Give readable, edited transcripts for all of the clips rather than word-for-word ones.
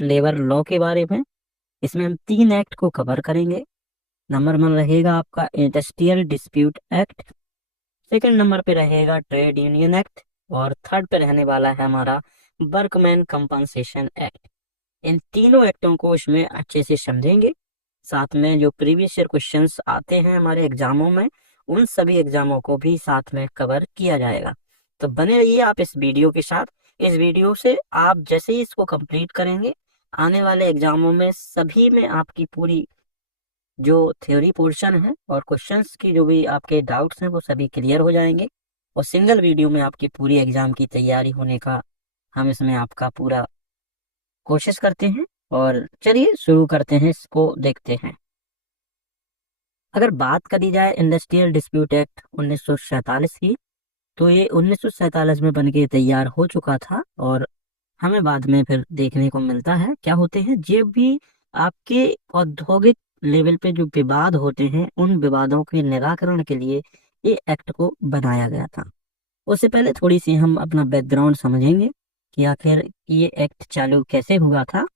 Labour law के बारे में। इसमें हम 3 एक्ट को कवर करेंगे। नंबर 1 रहेगा आपका industrial dispute act, second number पे रहेगा ट्रेड यूनियन एक्ट, और थर्ड पे रहने वाला है हमारा वर्कमैन कंपनसेशन एक्ट। इन तीनों एक्टों को इसमें अच्छे से समझेंगे। साथ में जो प्रीवियस ईयर क्वेश्चंस आते हैं हमारे एग्जामों में, उन सभी एग्जामों को भी साथ में कवर किया जाएगा। तो बने रहिए आप इस वीडियो के साथ। इस वीडियो से आप जैसे ही इसको कंप्लीट करेंगे, आने वाले एग्जामों में सभी में आपकी पूरी जो थ्योरी पोर्शन है और क्वेश्चंस की जो भी आपके डाउट्स हैं वो सभी क्लियर हो जाएंगे, और सिंगल वीडियो में आपकी पूरी एग्जाम की तैयारी होने का हम इसमें आपका पूरा कोशिश करते हैं। और चलिए शुरू करते हैं, इसको देखते हैं। अगर बात करी जाए इंडस्ट्रियल डिस्प्यूट एक्ट 1947 की, तो ये 1947 में बनके तैयार हो चुका था, और हमें बाद में फिर देखने को मिलता है क्या होते हैं जो भी आपके औद्योगिक लेवल पे जो विवाद होते हैं, उन विवादों के निराकरण के लिए ये एक्ट को बनाया गया था। उससे पहले थोड़ी सी हम अपना बैकग्राउंड समझेंगे कि आखिर ये एक्ट चालू कैसे हुआ था।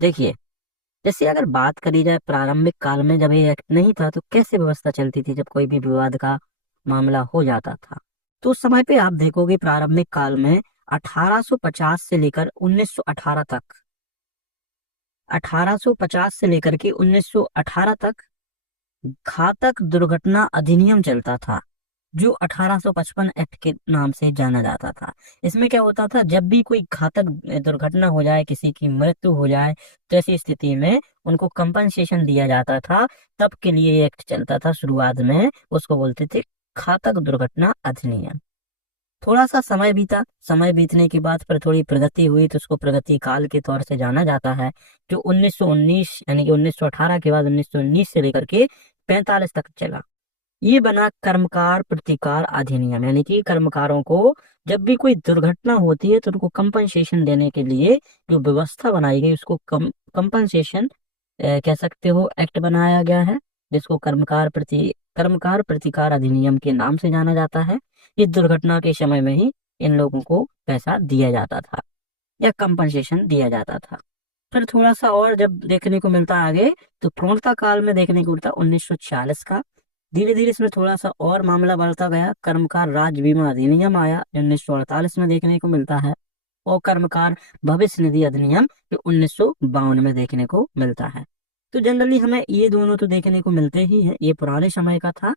देखिए, जैसे अगर बात करी जाए प्रारंभिक काल में, जब ये एक्ट नहीं था तो कैसे व्यवस्था चलती थी जब कोई भी विवाद का मामला हो जाता था। तो उस समय पे आप देखोगे प्रारंभिक काल में 1850 से लेकर 1918 तक, 1850 से लेकर के 1918 तक घातक दुर्घटना अधिनियम चलता था, जो 1855 एक्ट के नाम से जाना जाता था। इसमें क्या होता था, जब भी कोई घातक दुर्घटना हो जाए, किसी की मृत्यु हो जाए, तो ऐसी स्थिति में उनको कंपनसेशन दिया जाता था। तब के लिए ये एक्ट चलता था शुरुआत में, उसको बोलते थे घातक दुर्घटना अधिनियम। थोड़ा सा समय बीता, समय बीतने के बाद फिर थोड़ी प्रगति हुई, तो उसको प्रगति काल के तौर से जाना जाता है, जो 1919 यानी कि 1918 के बाद 1919 से लेकर के 45 तक चला। ये बना कर्मकार प्रतिकार अधिनियम, यानी कि कर्मकारों को जब भी कोई दुर्घटना होती है तो उनको कंपनसेशन देने के लिए जो व्यवस्था बनाई गई, उसको कंपनसेशन कह सकते हो, एक्ट बनाया गया है, जिसको कर्मकार प्रतिकार अधिनियम के नाम से जाना जाता है। इस दुर्घटना के समय में ही इन लोगों को पैसा दिया जाता था या कंपनसेशन दिया जाता था। फिर थोड़ा सा और जब देखने को मिलता आगे, तो पूर्णता काल में देखने को मिलता 1940 का। धीरे धीरे इसमें थोड़ा सा और मामला बढ़ता गया, कर्मकार राज्य बीमा अधिनियम आया जो 1948 में देखने को मिलता है, और कर्मकार भविष्य निधि अधिनियम जो 1952 में देखने को मिलता है। तो जनरली हमें ये दोनों तो देखने को मिलते ही हैं, ये पुराने समय का था।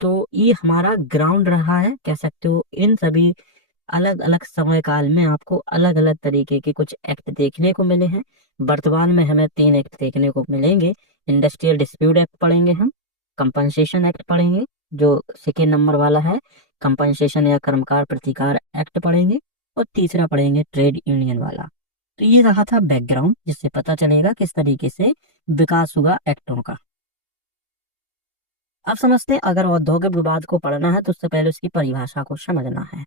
तो ये हमारा ग्राउंड रहा है, कह सकते हो। इन सभी अलग अलग समय काल में आपको अलग अलग तरीके के कुछ एक्ट देखने को मिले हैं। वर्तमान में हमें 3 एक्ट देखने को मिलेंगे। इंडस्ट्रियल डिस्प्यूट एक्ट पढ़ेंगे हम, कंपनसेशन एक्ट पढ़ेंगे जो सेकेंड नंबर वाला है, कंपनसेशन या कर्मकार प्रतिकार एक्ट पढ़ेंगे, और तीसरा पढ़ेंगे ट्रेड यूनियन वाला। तो ये रहा था बैकग्राउंड, जिससे पता चलेगा किस तरीके से विकास हुआ एक्टों का। अब समझते हैं, अगर औद्योगिक विवाद को पढ़ना है तो उससे पहले उसकी परिभाषा को समझना है।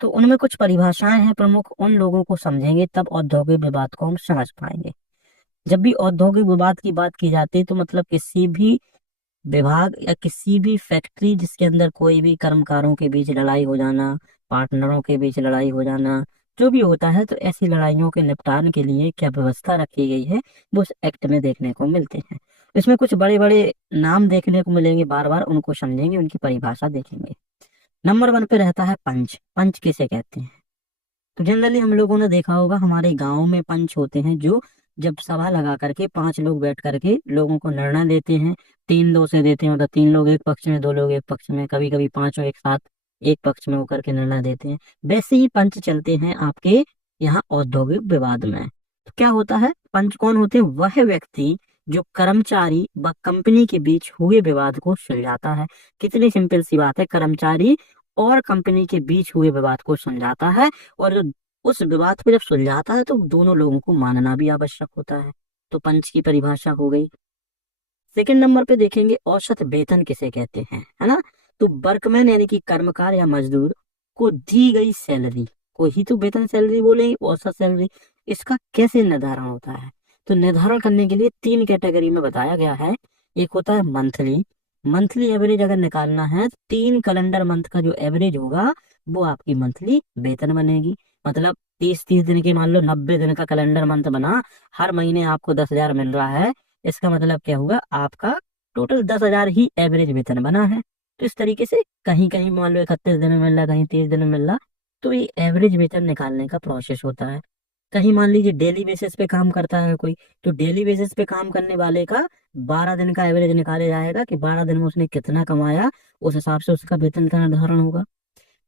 तो उनमें कुछ परिभाषाएं हैं प्रमुख, उन लोगों को समझेंगे तब औद्योगिक विवाद को हम समझ पाएंगे। जब भी औद्योगिक विवाद की बात की जाती है तो मतलब किसी भी विभाग या किसी भी फैक्ट्री जिसके अंदर कोई भी कर्मकारों के बीच लड़ाई हो जाना, पार्टनरों के बीच लड़ाई हो जाना, जो भी होता है, तो ऐसी लड़ाइयों के निपटान के लिए क्या व्यवस्था रखी गई है, वो उस एक्ट में देखने को मिलते हैं। इसमें कुछ बड़े बड़े नाम देखने को मिलेंगे, बार बार उनको समझेंगे, उनकी परिभाषा देखेंगे। नंबर 1 पे रहता है पंच। पंच किसे कहते हैं? तो जनरली हम लोगों ने देखा होगा, हमारे गांव में पंच होते हैं, जो जब सभा लगा करके 5 लोग बैठ करके लोगों को निर्णय देते हैं। 3-2 से देते हैं, मतलब 3 लोग एक पक्ष में, 2 लोग एक पक्ष में, कभी कभी पांचों एक साथ एक पक्ष में होकर के निर्णय देते हैं। वैसे ही पंच चलते हैं आपके यहाँ औद्योगिक विवाद में। तो क्या होता है, पंच कौन होते हैं? वह व्यक्ति जो कर्मचारी व कंपनी के बीच हुए विवाद को सुलझाता है। कितनी सिंपल सी बात है, कर्मचारी और कंपनी के बीच हुए विवाद को सुलझाता है, और उस विवाद को जब सुलझाता है तो दोनों लोगों को मानना भी आवश्यक होता है। तो पंच की परिभाषा हो गई। सेकंड नंबर पे देखेंगे औसत वेतन किसे कहते हैं, है ना। तो वर्कमैन यानी कि कर्मकार या मजदूर को दी गई सैलरी को ही तो वेतन सैलरी बोलेंगे, औसत सैलरी। इसका कैसे निर्धारण होता है? तो निर्धारण करने के लिए 3 कैटेगरी में बताया गया है। एक होता है मंथली। मंथली एवरेज अगर निकालना है, 3 कैलेंडर मंथ का जो एवरेज होगा वो आपकी मंथली वेतन बनेगी। मतलब 30-30 दिन के, मान लो 90 दिन का कैलेंडर मंथ बना, हर महीने आपको 10,000 मिल रहा है, इसका मतलब क्या हुआ, आपका टोटल 10,000 ही एवरेज वेतन बना है। तो इस तरीके से कहीं कहीं मान लो 31 दिन में मिल रहा, कहीं 30 दिन में मिल रहा, तो ये एवरेज वेतन निकालने का प्रोसेस होता है। कहीं मान लीजिए डेली बेसिस पे काम करता है कोई, तो डेली बेसिस पे काम करने वाले का 12 दिन का एवरेज निकाला जाएगा कि 12 दिन में उसने कितना कमाया, उस हिसाब से उसका वेतन का निर्धारण होगा।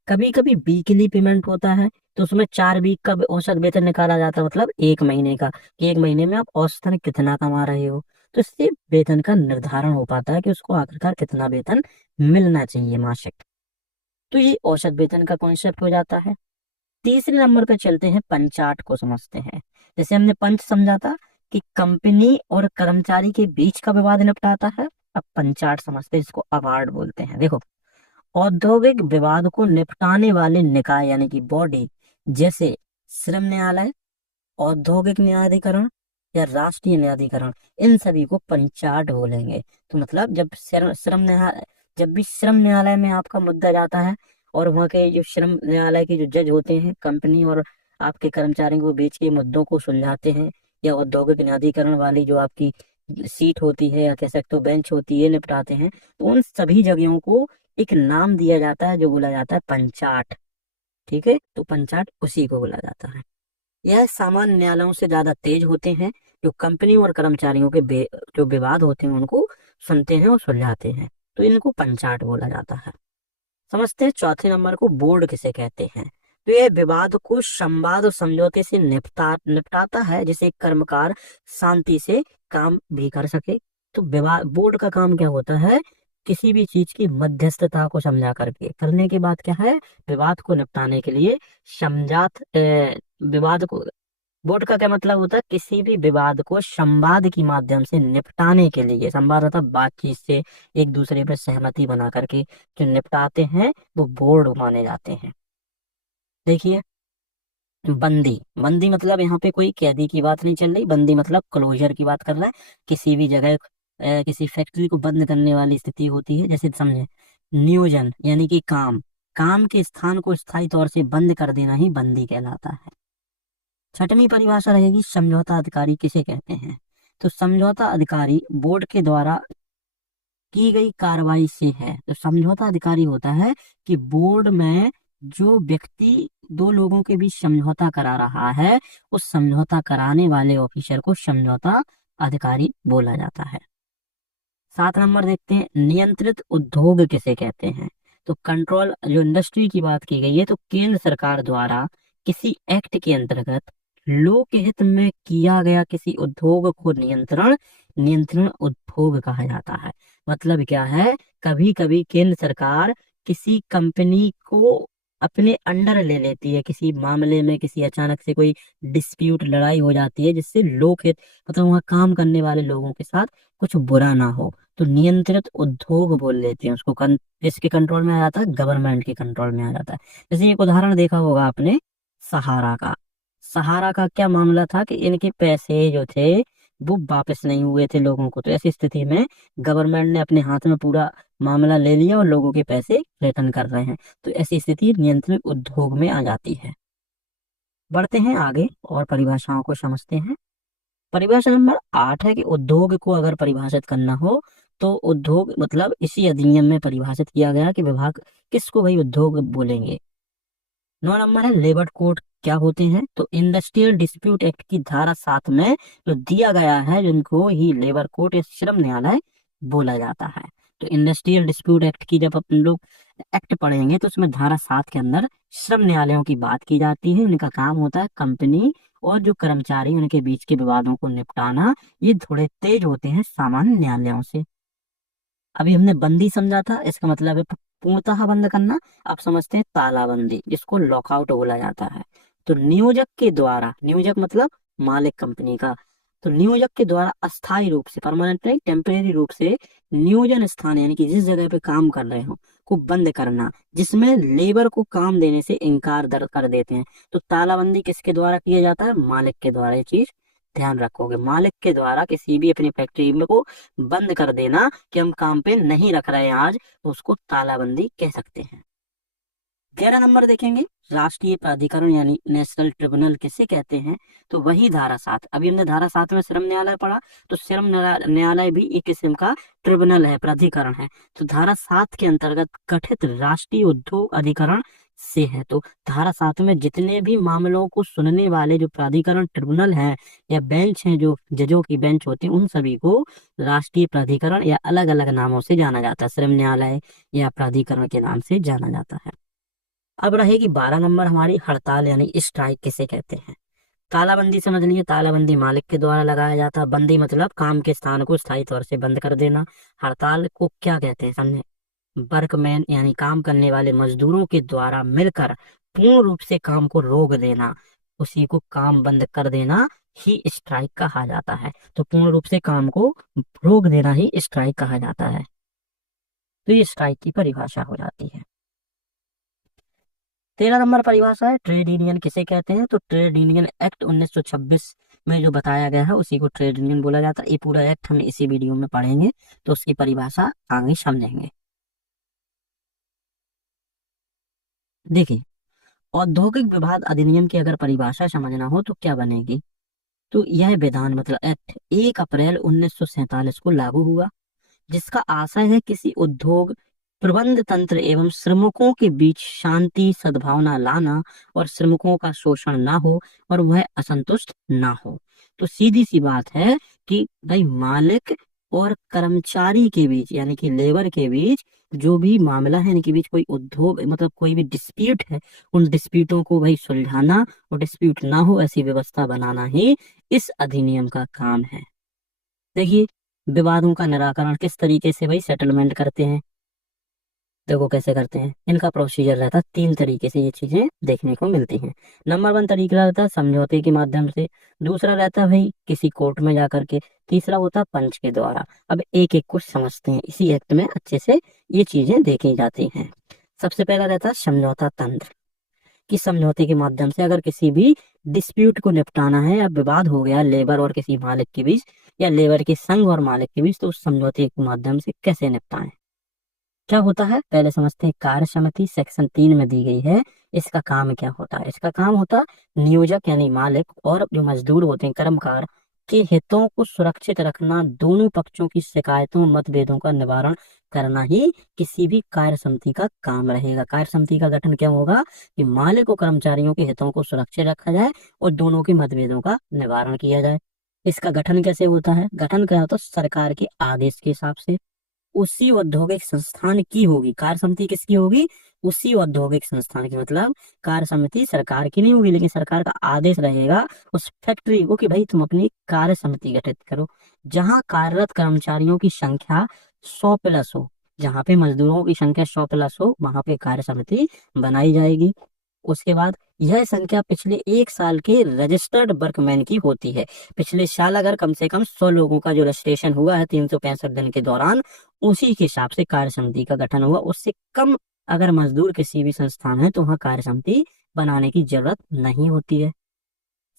कभी कभी वीकली पेमेंट होता है, तो उसमें 4 वीक का औसत वेतन निकाला जाता है, मतलब 1 महीने का, कि 1 महीने में आप औसतन कितना कमा रहे हो। तो इससे वेतन का निर्धारण हो पाता है कि उसको आखिरकार कितना वेतन मिलना चाहिए मासिक। तो ये औसत वेतन का कॉन्सेप्ट हो जाता है। तीसरे नंबर पे चलते हैं, पंचाट को समझते हैं। जैसे हमने पंच समझा था कि कंपनी और कर्मचारी के बीच का विवाद निपटाता है, अब पंचाट समझते हैं, इसको अवार्ड बोलते हैं। देखो, औद्योगिक विवाद को निपटाने वाले निकाय यानी कि बॉडी, जैसे श्रम न्यायालय, औद्योगिक न्यायाधिकरण या राष्ट्रीय न्यायाधिकरण, इन सभी को पंचाट बोलेंगे। तो मतलब जब श्रम न्यायालय, जब भी श्रम न्यायालय में आपका मुद्दा जाता है, और वहाँ के जो श्रम न्यायालय के जो जज होते हैं, कंपनी और आपके कर्मचारियों के बीच के मुद्दों को सुलझाते हैं, या औद्योगिक न्यायाधिकरण वाली जो आपकी सीट होती है, या कह सकते हो बेंच होती है, निपटाते हैं, तो उन सभी जगहों को एक नाम दिया जाता है जो बोला जाता है पंचाट। ठीक है, तो पंचाट उसी को बोला जाता है। यह सामान्य न्यायालयों से ज्यादा तेज होते हैं, जो कंपनी और कर्मचारियों के जो विवाद होते हैं उनको सुनते हैं और सुलझाते हैं, तो इनको पंचाट बोला जाता है। समझते हैं चौथे नंबर को, बोर्ड किसे कहते हैं। तो यह विवाद को संवाद और समझौते से निपटाता है, जिसे कर्मकार शांति से काम भी कर सके। तो विवाद, बोर्ड का काम क्या होता है, किसी भी चीज की मध्यस्थता को समझा करके करने के बाद क्या है, विवाद को निपटाने के लिए विवाद को, बोर्ड का क्या मतलब होता है, किसी भी विवाद को संवाद के माध्यम से निपटाने के लिए, संवाद मतलब बातचीत से एक दूसरे पर सहमति बना करके जो निपटाते हैं, वो बोर्ड माने जाते हैं। देखिए, बंदी, बंदी मतलब यहाँ पे कोई कैदी की बात नहीं चल रही, बंदी मतलब क्लोजर की बात कर रहा है। किसी भी जगह किसी फैक्ट्री को बंद करने वाली स्थिति होती है, जैसे समझे, नियोजन यानी कि काम, काम के स्थान को स्थायी तौर से बंद कर देना ही बंदी कहलाता है। छठवीं परिभाषा रहेगी, समझौता अधिकारी किसे कहते हैं। तो समझौता अधिकारी बोर्ड के द्वारा की गई कार्रवाई से है। तो समझौता अधिकारी होता है कि बोर्ड में जो व्यक्ति दो लोगों के बीच समझौता करा रहा है, उस समझौता कराने वाले ऑफिसर को समझौता अधिकारी बोला जाता है। 7 नंबर देखते हैं, नियंत्रित उद्योग किसे कहते हैं। तो कंट्रोल, जो इंडस्ट्री की बात की गई है, तो केंद्र सरकार द्वारा किसी एक्ट के अंतर्गत लोक हित में किया गया किसी उद्योग को नियंत्रण नियंत्रण उद्योग कहा जाता है। मतलब क्या है, कभी कभी केंद्र सरकार किसी कंपनी को अपने अंडर ले लेती है, किसी मामले में, किसी अचानक से कोई डिस्प्यूट, लड़ाई हो जाती है, जिससे लोक हित, मतलब वहाँ काम करने वाले लोगों के साथ कुछ बुरा ना हो, तो नियंत्रित उद्योग बोल लेते हैं उसको। किसके कंट्रोल में आ जाता है, गवर्नमेंट के कंट्रोल में आ जाता है। जैसे एक उदाहरण देखा होगा आपने, सहारा का। सहारा का क्या मामला था कि इनके पैसे जो थे वो वापस नहीं हुए थे लोगों को, तो ऐसी स्थिति में गवर्नमेंट ने अपने हाथ में पूरा मामला ले लिया और लोगों के पैसे रिटर्न कर रहे हैं। तो ऐसी स्थिति नियंत्रित उद्योग में आ जाती है। बढ़ते हैं आगे और परिभाषाओं को समझते हैं। परिभाषा नंबर 8 है कि उद्योग को अगर परिभाषित करना हो, तो उद्योग मतलब इसी अधिनियम में परिभाषित किया गया कि विभाग किसको भाई उद्योग बोलेंगे। 9 नंबर है, लेबर कोड क्या होते हैं। तो इंडस्ट्रियल डिस्प्यूट एक्ट की धारा 7 में जो दिया गया है, जिनको ही लेबर कोर्ट या श्रम न्यायालय बोला जाता है। तो इंडस्ट्रियल डिस्प्यूट एक्ट की जब अपन लोग एक्ट पढ़ेंगे, तो उसमें धारा 7 के अंदर श्रम न्यायालयों की बात की जाती है। इनका काम होता है कंपनी और जो कर्मचारी, उनके बीच के विवादों को निपटाना। ये थोड़े तेज होते हैं सामान्य न्यायालयों से। अभी हमने बंदी समझा था, इसका मतलब है पूर्णतः बंद करना। आप समझते हैं तालाबंदी, जिसको लॉकआउट बोला जाता है। तो नियोजक के द्वारा, नियोजक मतलब मालिक कंपनी का, तो नियोजक के द्वारा अस्थायी रूप से, परमानेंट नहीं, टेम्परेरी रूप से नियोजन स्थान यानी कि जिस जगह पे काम कर रहे हो को बंद करना, जिसमें लेबर को काम देने से इनकार दर कर देते हैं। तो तालाबंदी किसके द्वारा किया जाता है, मालिक के द्वारा। ये चीज ध्यान रखोगे, मालिक के द्वारा किसी भी अपनी फैक्ट्री में को बंद कर देना कि हम काम पे नहीं रख रहे हैं आज, तो उसको तालाबंदी कह सकते हैं। 11 नंबर देखेंगे, राष्ट्रीय प्राधिकरण यानी नेशनल ट्रिब्यूनल किसे कहते हैं? तो वही धारा 7, अभी हमने धारा 7 में श्रम न्यायालय पढ़ा, तो श्रम न्यायालय भी एक किस्म का ट्रिब्यूनल है, प्राधिकरण है। तो धारा 7 के अंतर्गत गठित राष्ट्रीय उद्योग अधिकरण से है। तो धारा 7 में जितने भी मामलों को सुनने वाले जो प्राधिकरण ट्रिब्यूनल है या बेंच हैं, जो जजों की बेंच होती है, उन सभी को राष्ट्रीय प्राधिकरण या अलग अलग नामों से जाना जाता है, श्रम न्यायालय या प्राधिकरण के नाम से जाना जाता है। अब रहेगी 12 नंबर हमारी, हड़ताल यानी स्ट्राइक किसे कहते हैं? तालाबंदी समझ लीजिए, तालाबंदी मालिक के द्वारा लगाया जाता है, बंदी मतलब काम के स्थान को स्थायी तौर से बंद कर देना। हड़ताल को क्या कहते हैं समझे? वर्कमैन यानी काम करने वाले मजदूरों के द्वारा मिलकर पूर्ण रूप से काम को रोक देना, उसी को काम बंद कर देना ही स्ट्राइक कहा जाता है। तो पूर्ण रूप से काम को रोक देना ही स्ट्राइक कहा जाता है। तो ये स्ट्राइक की परिभाषा हो जाती है। 13 नंबर परिभाषा है, ट्रेड यूनियन किसे कहते हैं? तो ट्रेड यूनियन एक्ट 1926 में जो बताया गया है उसी को ट्रेड यूनियन बोला जाता है। ये पूरा एक्ट हम इसी वीडियो में पढ़ेंगे, तो उसकी परिभाषा आगे समझेंगे। देखिए, औद्योगिक विभाग अधिनियम की अगर परिभाषा समझना हो तो क्या बनेगी? तो यह विधान मतलब एक्ट 1 अप्रैल 1947 को लागू हुआ, जिसका आशय है किसी उद्योग प्रबंध तंत्र एवं श्रमिकों के बीच शांति सद्भावना लाना और श्रमिकों का शोषण ना हो और वह असंतुष्ट ना हो। तो सीधी सी बात है कि भाई मालिक और कर्मचारी के बीच यानी कि लेबर के बीच जो भी मामला है, इनके बीच कोई उद्योग मतलब कोई भी डिस्प्यूट है, उन डिस्प्यूटों को भाई सुलझाना और डिस्प्यूट ना हो ऐसी व्यवस्था बनाना ही इस अधिनियम का काम है। देखिए, विवादों का निराकरण किस तरीके से भाई सेटलमेंट करते हैं, देखो कैसे करते हैं। इनका प्रोसीजर रहता है, 3 तरीके से ये चीजें देखने को मिलती हैं। नंबर 1 तरीका रहता है समझौते के माध्यम से, दूसरा रहता है भाई किसी कोर्ट में जाकर के, तीसरा होता है पंच के द्वारा। अब एक एक को समझते हैं, इसी एक्ट में अच्छे से ये चीजें देखी जाती हैं। सबसे पहला रहता है समझौता तंत्र, कि समझौते के माध्यम से अगर किसी भी डिस्प्यूट को निपटाना है या विवाद हो गया लेबर और किसी मालिक के बीच या लेबर के संघ और मालिक के बीच, तो उस समझौते के माध्यम से कैसे निपटाएं। क्या होता है पहले समझते हैं। कार्य समिति सेक्शन 3 में दी गई है, इसका काम क्या होता है? इसका काम होता है नियोजक यानी मालिक और जो मजदूर होते हैं कर्मकार के हितों को सुरक्षित रखना, दोनों पक्षों की शिकायतों मतभेदों का निवारण करना ही किसी भी कार्य समिति का काम रहेगा। कार्य समिति का गठन क्या होगा कि मालिक और कर्मचारियों के हितों को सुरक्षित रखा जाए और दोनों के मतभेदों का निवारण किया जाए। इसका गठन कैसे होता है? गठन क्या होता है? सरकार के आदेश के हिसाब से उसी औद्योगिक संस्थान की होगी। कार्य समिति किसकी होगी? उसी औद्योगिक संस्थान की, मतलब कार्य समिति सरकार की नहीं होगी, लेकिन सरकार का आदेश रहेगा उस फैक्ट्री को कि भाई तुम अपनी कार्य समिति गठित करो। जहां कार्यरत कर्मचारियों की संख्या 100+ हो, जहां पे मजदूरों की संख्या 100+ हो, वहां पे कार्य समिति बनाई जाएगी। उसके बाद यह संख्या पिछले 1 साल के रजिस्टर्ड वर्कमैन की होती है। पिछले साल अगर कम से कम 100 लोगों का जो रजिस्ट्रेशन हुआ है 365 दिन के दौरान, उसी के हिसाब से कार्य समिति का गठन हुआ। उससे कम अगर मजदूर किसी भी संस्थान है तो वहाँ कार्य समिति बनाने की जरूरत नहीं होती है।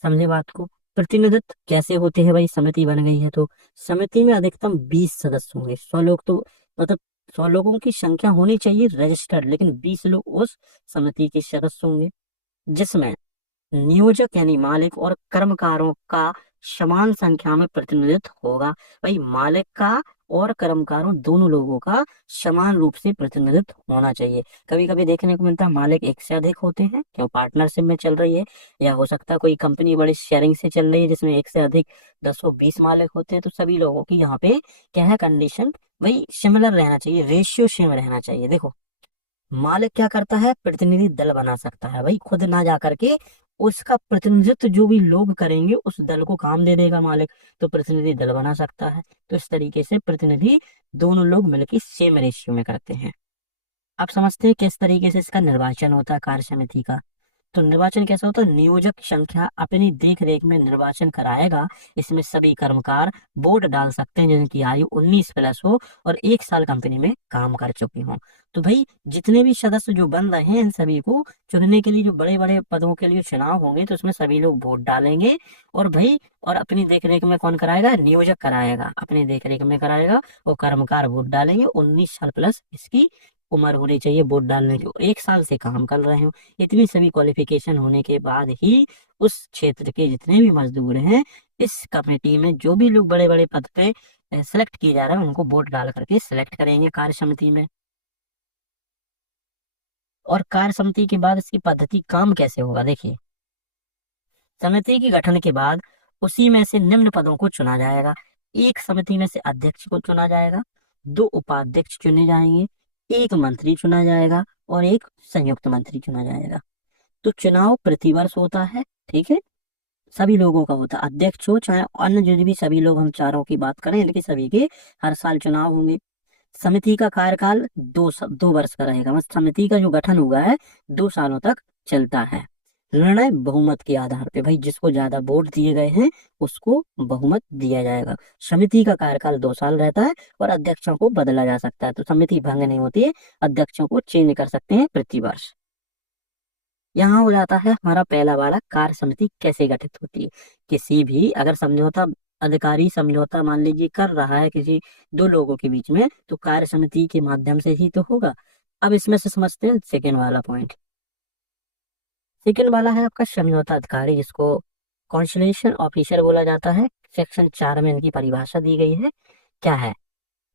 समझे बात को? प्रतिनिधित्व कैसे होते हैं भाई? समिति बन गई है तो समिति में अधिकतम 20 सदस्य होंगे। 100 लोग तो मतलब 100 लोगों की संख्या होनी चाहिए रजिस्टर्ड, लेकिन 20 लोग उस समिति के सदस्य होंगे, जिसमें नियोजक यानी मालिक और कर्मकारों का समान संख्या में प्रतिनिधित्व होगा। भाई मालिक का और कर्मकारों दोनों लोगों का समान रूप से प्रतिनिधित्व होना चाहिए। कभी कभी देखने को मिलता है मालिक एक से अधिक होते हैं, क्यों पार्टनरशिप में चल रही है, या हो सकता है कोई कंपनी बड़ी शेयरिंग से चल रही है जिसमें एक से अधिक 10-20 मालिक होते हैं। तो सभी लोगों की यहाँ पे क्या है कंडीशन, वही सिमिलर रहना चाहिए, रेशियो सेम रहना चाहिए। देखो, मालिक क्या करता है? प्रतिनिधि दल बना सकता है, भाई खुद ना जा करके उसका प्रतिनिधित्व जो भी लोग करेंगे उस दल को काम दे देगा मालिक, तो प्रतिनिधि दल बना सकता है। तो इस तरीके से प्रतिनिधि दोनों लोग मिलकर सेम रेशियो में करते हैं। अब समझते हैं किस तरीके से इसका निर्वाचन होता है कार्य समिति का। तो निर्वाचन कैसा होता है? नियोजक संख्या अपनी देख रेख में निर्वाचन कराएगा। इसमें सभी कर्मकार वोट डाल सकते हैं जिनकी आयु 19+ हो और 1 साल कंपनी में काम कर चुके हों। तो भाई जितने भी सदस्य जो बन रहे हैं इन सभी को चुनने के लिए, जो बड़े बड़े पदों के लिए चुनाव होंगे तो उसमें सभी लोग वोट डालेंगे। और भाई और अपनी देख रेख में कौन कराएगा? नियोजक कराएगा, अपनी देख रेख में कराएगा और कर्मकार वोट डालेंगे। 19 साल प्लस इसकी उम्र होनी चाहिए वोट डालने की, 1 साल से काम कर रहे हो। इतनी सभी क्वालिफिकेशन होने के बाद ही उस क्षेत्र के जितने भी मजदूर हैं, इस कमेटी में जो भी लोग बड़े बड़े पद पे सेलेक्ट किए जा रहे हैं, उनको वोट डाल करके सेलेक्ट करेंगे कार्य समिति में। और कार्य समिति के बाद इसकी पद्धति काम कैसे होगा, देखिए। समिति के गठन के बाद उसी में से निम्न पदों को चुना जाएगा। एक समिति में से अध्यक्ष को चुना जाएगा, 2 उपाध्यक्ष चुने जाएंगे, 1 मंत्री चुना जाएगा और 1 संयुक्त मंत्री चुना जाएगा। तो चुनाव प्रतिवर्ष होता है, ठीक है, सभी लोगों का होता है, अध्यक्ष हो चाहे अन्य जो भी सभी लोग, हम चारों की बात करें, इनके सभी के हर साल चुनाव होंगे। समिति का कार्यकाल 2 वर्ष का रहेगा, मतलब समिति का जो गठन हुआ है 2 सालों तक चलता है। निर्णय बहुमत के आधार पे, भाई जिसको ज्यादा वोट दिए गए हैं उसको बहुमत दिया जाएगा। समिति का कार्यकाल 2 साल रहता है और अध्यक्षों को बदला जा सकता है, तो समिति भंग नहीं होती है, अध्यक्षों को चेंज कर सकते हैं प्रतिवर्ष। यहाँ हो जाता है हमारा पहला वाला, कार्य समिति कैसे गठित होती है। किसी भी अगर समझौता अधिकारी समझौता मान लीजिए कर रहा है किसी 2 लोगों के बीच में, तो कार्य समिति के माध्यम से ही तो होगा। अब इसमें से समझते हैं सेकेंड वाला पॉइंट। सेकेंड वाला है आपका समझौता अधिकारी, जिसको कॉन्सुलेशन ऑफिसर बोला जाता है। सेक्शन 4 में इनकी परिभाषा दी गई है, क्या है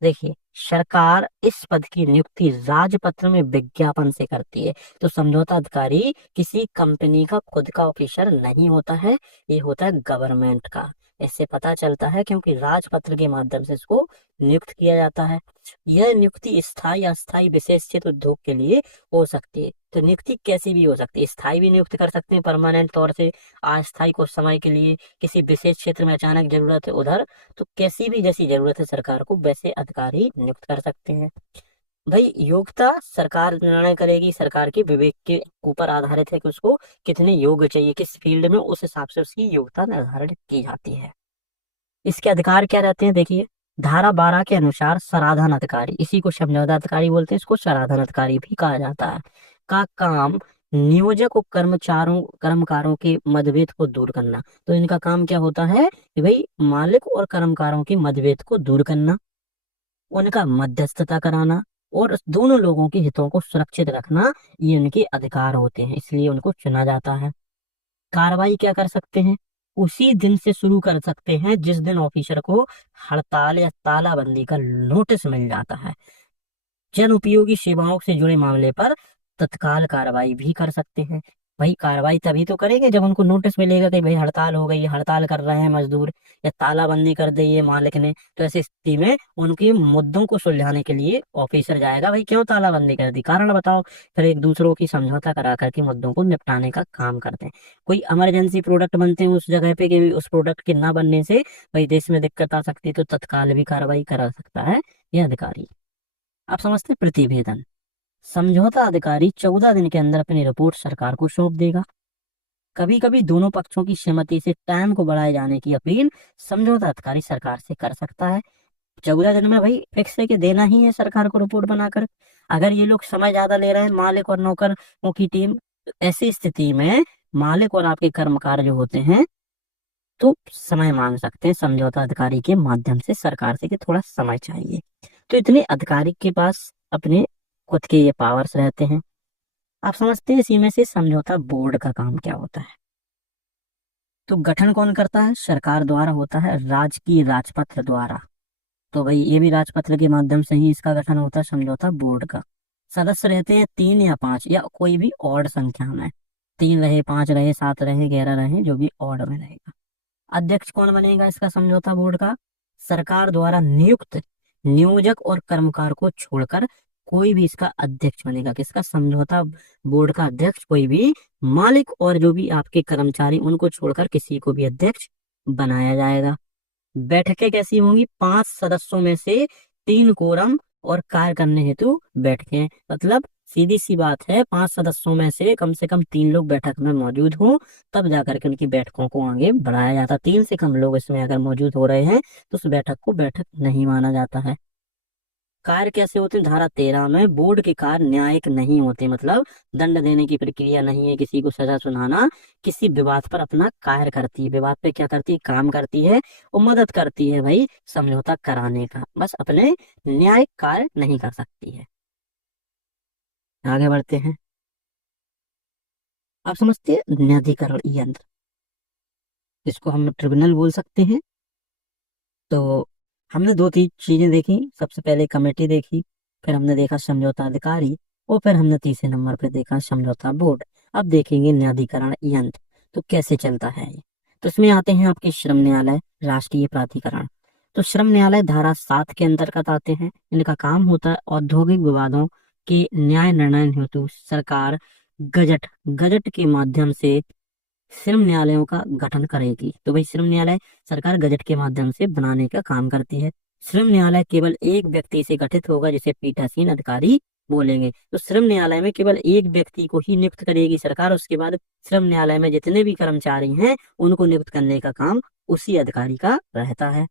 देखिए। सरकार इस पद की नियुक्ति राजपत्र में विज्ञापन से करती है। तो समझौता अधिकारी किसी कंपनी का खुद का ऑफिसर नहीं होता है, ये होता है गवर्नमेंट का। इससे पता चलता है क्योंकि राजपत्र के माध्यम से इसको नियुक्त किया जाता है। यह नियुक्ति स्थायी अस्थायी विशेषित उद्योग के लिए हो सकती है। तो नियुक्ति कैसी भी हो सकती है, स्थायी भी नियुक्त कर सकते हैं परमानेंट तौर से, अस्थायी कुछ समय के लिए, किसी विशेष क्षेत्र में अचानक जरूरत है उधर, तो कैसी भी जैसी जरूरत है सरकार को वैसे अधिकारी नियुक्त कर सकते हैं। भाई योग्यता सरकार निर्णय करेगी, सरकार के विवेक के ऊपर आधारित है कि उसको कितने योग्य चाहिए किस फील्ड में, उस हिसाब से उसकी योग्यता निर्धारित की जाती है। इसके अधिकार क्या रहते हैं, देखिए। धारा 12 के अनुसार सराधन अधिकारी, इसी को समझौता अधिकारी बोलते हैं, इसको सराधन अधिकारी भी कहा जाता है, का काम नियोजक और कर्मकारों के मतभेद को दूर करना। तो इनका काम क्या होता है कि भाई मालिक और कर्मकारों के मतभेद को दूर करना, उनका मध्यस्थता कराना और दोनों लोगों के हितों को सुरक्षित रखना, ये उनके अधिकार होते हैं, इसलिए उनको चुना जाता है। कार्रवाई क्या कर सकते हैं, उसी दिन से शुरू कर सकते हैं जिस दिन ऑफिसर को हड़ताल या तालाबंदी का नोटिस मिल जाता है। जन उपयोगी सेवाओं से जुड़े मामले पर तत्काल कार्रवाई भी कर सकते हैं। भाई कार्रवाई तभी तो करेंगे जब उनको नोटिस मिलेगा कि भाई हड़ताल हो गई, हड़ताल कर रहे हैं मजदूर, या तालाबंदी कर दी है मालिक ने, तो ऐसी स्थिति में उनके मुद्दों को सुलझाने के लिए ऑफिसर जाएगा, भाई क्यों तालाबंदी कर दी, कारण बताओ, फिर एक दूसरों की समझौता करा करके मुद्दों को निपटाने का काम करते हैं। कोई इमरजेंसी प्रोडक्ट बनते हैं उस जगह पे कि उस प्रोडक्ट के ना बनने से भाई देश में दिक्कत आ सकती है, तो तत्काल भी कार्रवाई करा सकता है यह अधिकारी। आप समझते हैं प्रतिवेदन, समझौता अधिकारी 14 दिन के अंदर अपनी रिपोर्ट सरकार को सौंप देगा। कभी कभी दोनों पक्षों की सहमति से टाइम को बढ़ाए जाने की अपील समझौता अधिकारी सरकार से कर सकता है। 14 दिन में भाई फिक्स है कि देना ही है सरकार को रिपोर्ट बनाकर। अगर ये लोग समय ज्यादा ले रहे हैं मालिक और नौकरों की टीम, तो ऐसी स्थिति में मालिक और आपके कर्मकार जो होते हैं तो समय मांग सकते हैं समझौता अधिकारी के माध्यम से सरकार से कि थोड़ा समय चाहिए। तो इतने अधिकारी के पास अपने खुद के ये पावर्स रहते हैं। आप समझते हैं इसी में से समझौता बोर्ड का काम क्या होता है। तो गठन कौन करता है, सरकार द्वारा होता है, राजकीय राजपत्र द्वारा। तो भाई ये भी राजपत्र के माध्यम से ही इसका गठन होता है समझौता बोर्ड का। सदस्य रहते हैं 3 या 5 या कोई भी ऑड संख्या में, 3 रहे, 5 रहे, 7 रहे, 11 रहे, जो भी ऑड में रहेगा। अध्यक्ष कौन बनेगा इसका समझौता बोर्ड का, सरकार द्वारा नियुक्त नियोजक और कर्मकार को छोड़कर कोई भी इसका अध्यक्ष बनेगा। किसका, समझौता बोर्ड का अध्यक्ष कोई भी मालिक और जो भी आपके कर्मचारी उनको छोड़कर किसी को भी अध्यक्ष बनाया जाएगा। बैठकें कैसी होंगी, 5 सदस्यों में से 3 कोरम और कार्य करने हेतु बैठकें, मतलब सीधी सी बात है 5 सदस्यों में से कम 3 लोग बैठक में मौजूद हों, तब जाकर के उनकी बैठकों को आगे बढ़ाया जाता है। 3 से कम लोग इसमें अगर मौजूद हो रहे हैं तो उस बैठक को बैठक नहीं माना जाता है। कार्य कैसे होते हैं, धारा 13 में बोर्ड के कार्य न्यायिक नहीं होते, मतलब दंड देने की प्रक्रिया नहीं है, किसी को सजा सुनाना, किसी विवाद पर अपना कार्य करती है, विवाद पे क्या करती है, काम करती है और मदद करती है भाई समझौता कराने का, बस अपने न्यायिक कार्य नहीं कर सकती है। आगे बढ़ते हैं। आप समझते हैं न्यायाधिकरण यंत्र, इसको हम ट्रिब्यूनल बोल सकते हैं। तो हमने दो तीन चीजें देखी, सबसे पहले कमेटी देखी, फिर हमने देखा समझौता अधिकारी, और फिर हमने तीसरे नंबर पे देखा समझौता बोर्ड। अब देखेंगे न्यायाधिकरण यंत्र, तो कैसे चलता है ये। तो इसमें आते हैं आपके श्रम न्यायालय, राष्ट्रीय प्राधिकरण। तो श्रम न्यायालय धारा 7 के अंतर्गत आते हैं। इनका काम होता है औद्योगिक विवादों के न्याय निर्णय हेतु सरकार गजट गजट के माध्यम से श्रम न्यायालयों का गठन करेगी। तो भाई श्रम न्यायालय सरकार गजट के माध्यम से बनाने का काम करती है। श्रम न्यायालय केवल एक व्यक्ति से गठित होगा, जिसे पीठासीन अधिकारी बोलेंगे। तो श्रम न्यायालय में केवल एक व्यक्ति को ही नियुक्त करेगी सरकार, उसके बाद श्रम न्यायालय में जितने भी कर्मचारी हैं उनको नियुक्त करने का काम उसी अधिकारी का रहता है।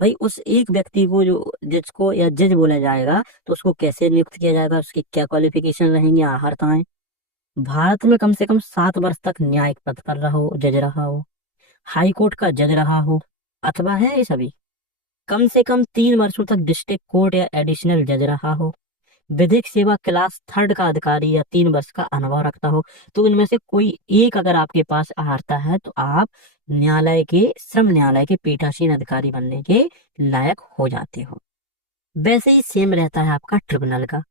भाई उस एक व्यक्ति को जो जज को या जज बोला जाएगा, तो उसको कैसे नियुक्त किया जाएगा, उसकी क्या क्वालिफिकेशन रहेंगी, अहर्ताएं। भारत में कम से कम 7 वर्ष तक न्यायिक पद पर रहा हो, जज रहा हो, हाई कोर्ट का जज रहा हो, अथवा है ये सभी, कम से कम 3 वर्षों तक डिस्ट्रिक्ट कोर्ट या एडिशनल जज रहा हो, विधिक सेवा क्लास 3 का अधिकारी या 3 वर्ष का अनुभव रखता हो। तो इनमें से कोई एक अगर आपके पास आता है, तो आप न्यायालय के श्रम न्यायालय के पीठासीन अधिकारी बनने के लायक हो जाते हो। वैसे ही सेम रहता है आपका ट्रिब्यूनल का,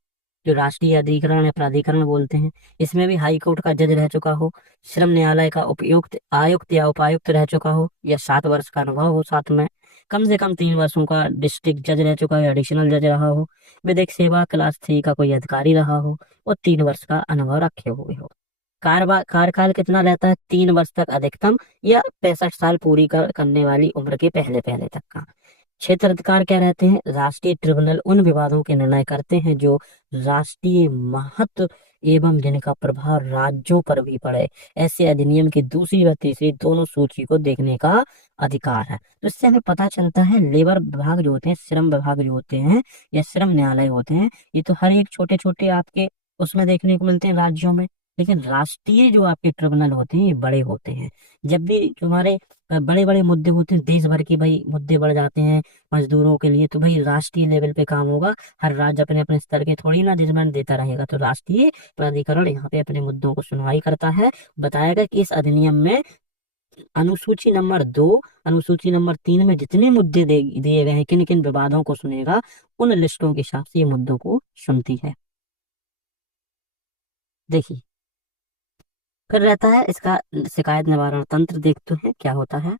जो राष्ट्रीय अधिकरण या प्राधिकरण बोलते हैं। इसमें भी हाई कोर्ट का जज रह चुका हो, श्रम न्यायालय का उपयुक्त आयुक्त या उपायुक्त रह चुका हो, या 7 वर्ष का अनुभव हो साथ में, कम से कम 3 वर्षों का डिस्ट्रिक्ट जज रह चुका हो, एडिशनल जज रहा हो, विधिक सेवा क्लास 3 का कोई अधिकारी रहा हो, और 3 वर्ष का अनुभव रखे हुए हो। कार्यकाल कितना रहता है? 3 वर्ष तक अधिकतम, या 65 साल पूरी करने वाली उम्र के पहले पहले तक का। क्षेत्र अधिकार क्या रहते हैं? राष्ट्रीय ट्रिब्यूनल उन विवादों के निर्णय करते हैं जो राष्ट्रीय महत्व एवं जिनका प्रभाव राज्यों पर भी पड़े। ऐसे अधिनियम की दूसरी व तीसरी दोनों सूची को देखने का अधिकार है। तो इससे हमें पता चलता है लेबर विभाग जो होते हैं, श्रम विभाग जो होते हैं, या श्रम न्यायालय होते हैं, ये तो हर एक छोटे छोटे आपके उसमें देखने को मिलते हैं राज्यों में। लेकिन राष्ट्रीय जो आपके ट्रिब्यूनल होते हैं, ये बड़े होते हैं। जब भी तुम्हारे बड़े बड़े मुद्दे होते हैं, देश भर के भाई मुद्दे बढ़ जाते हैं मजदूरों के लिए, तो भाई राष्ट्रीय लेवल पे काम होगा। हर राज्य अपने अपने स्तर के थोड़ी ना जजमेंट देता रहेगा। तो राष्ट्रीय प्राधिकरण यहाँ पे अपने मुद्दों को सुनवाई करता है। बताएगा कि इस अधिनियम में अनुसूची नंबर 2, अनुसूची नंबर 3 में जितने मुद्दे दिए गए हैं, किन किन विवादों को सुनेगा, उन लिस्टों के हिसाब से ये मुद्दों को सुनती है। देखिए, फिर रहता है इसका शिकायत निवारण तंत्र। देखते हैं क्या होता है।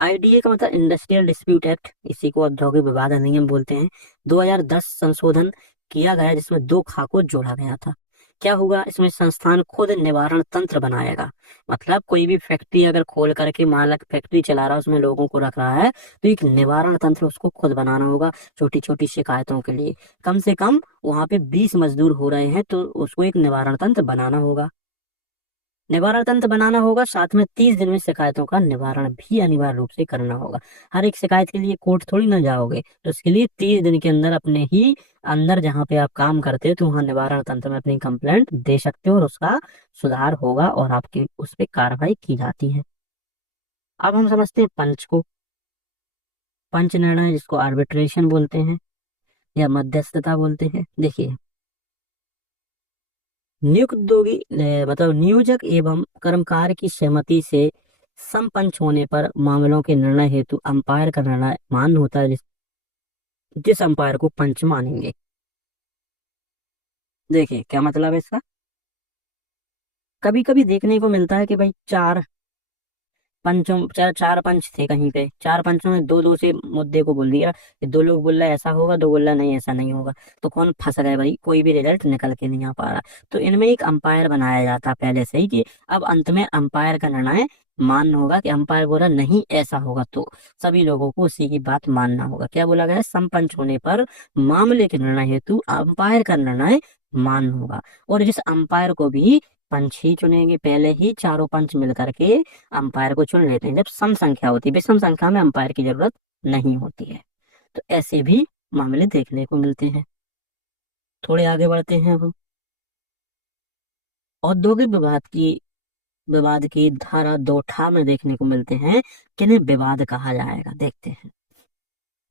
आईडीए का मतलब इंडस्ट्रियल डिस्प्यूट एक्ट, इसी को औद्योगिक विवाद अधिनियम बोलते हैं। 2010 संशोधन किया गया, जिसमें 2 खाकों जोड़ा गया था। क्या होगा इसमें? संस्थान खुद निवारण तंत्र बनाएगा। मतलब कोई भी फैक्ट्री अगर खोल करके मालक फैक्ट्री चला रहा है, उसमें लोगों को रख रहा है, तो एक निवारण तंत्र उसको खुद बनाना होगा छोटी छोटी शिकायतों के लिए। कम से कम वहां पे 20 मजदूर हो रहे हैं, तो उसको एक निवारण तंत्र बनाना होगा। निवारण तंत्र बनाना होगा, साथ में 30 दिन में शिकायतों का निवारण भी अनिवार्य रूप से करना होगा। हर एक शिकायत के लिए कोर्ट थोड़ी ना जाओगे, तो उसके लिए 30 दिन के अंदर अपने ही अंदर जहाँ पे आप काम करते हो, तो वहाँ निवारण तंत्र में अपनी कंप्लेंट दे सकते हो, और उसका सुधार होगा और आपकी उस पर कार्रवाई की जाती है। अब हम समझते हैं पंच को। पंच निर्णय, जिसको आर्बिट्रेशन बोलते हैं या मध्यस्थता बोलते हैं। देखिए, मतलब नियोजक एवं कर्मकार की सहमति से संपंच होने पर मामलों के निर्णय हेतु अंपायर का निर्णय मान्य होता है, जिस अंपायर को पंच मानेंगे। देखिए क्या मतलब है इसका। कभी कभी देखने को मिलता है कि भाई चार पंच थे कहीं पे, 4 पंचों ने दो दो से मुद्दे को बोल दिया कि 2 लोग बोल रहे ऐसा होगा, 2 बोल रहे नहीं ऐसा नहीं होगा। तो कौन फंस गए भाई? कोई भी रिजल्ट निकल के नहीं आ पा रहा। तो इनमें एक अंपायर बनाया जाता पहले से ही, कि अब अंत में अंपायर का निर्णय मानना होगा, कि अंपायर बोला नहीं ऐसा होगा, तो सभी लोगों को उसी की बात मानना होगा। क्या बोला गया है? संपंच होने पर मामले के निर्णय हेतु अंपायर का निर्णय मान्य होगा। और जिस अंपायर को भी पंच ही चुनेंगे, पहले ही चारों पंच मिलकर के अंपायर को चुन लेते हैं। जब सम संख्या होती है, विषम संख्या में अंपायर की जरूरत नहीं होती है। तो ऐसे भी मामले देखने को मिलते हैं। थोड़े आगे बढ़ते हैं हम। औद्योगिक विवाद की धारा 2 में देखने को मिलते हैं, किन्हें विवाद कहा जाएगा। देखते हैं।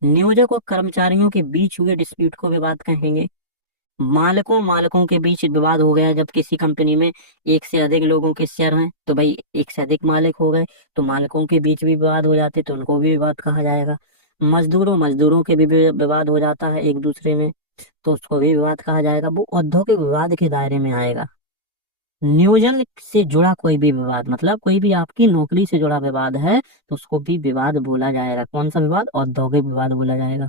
नियोजक और कर्मचारियों के बीच हुए डिस्प्यूट को विवाद कहेंगे। मालिकों मालिकों के बीच विवाद हो गया, जब किसी कंपनी में एक से अधिक लोगों के शेयर हैं तो भाई एक से अधिक मालिक हो गए, तो मालिकों के बीच भी विवाद हो जाते तो उनको भी विवाद कहा जाएगा। मजदूरों मजदूरों के भी विवाद हो जाता है एक दूसरे में, तो उसको भी विवाद कहा जाएगा, वो औद्योगिक विवाद के दायरे में आएगा। नियोजन से जुड़ा कोई भी विवाद, मतलब कोई भी आपकी नौकरी से जुड़ा विवाद है तो उसको भी विवाद बोला जाएगा। कौन सा विवाद? औद्योगिक विवाद बोला जाएगा।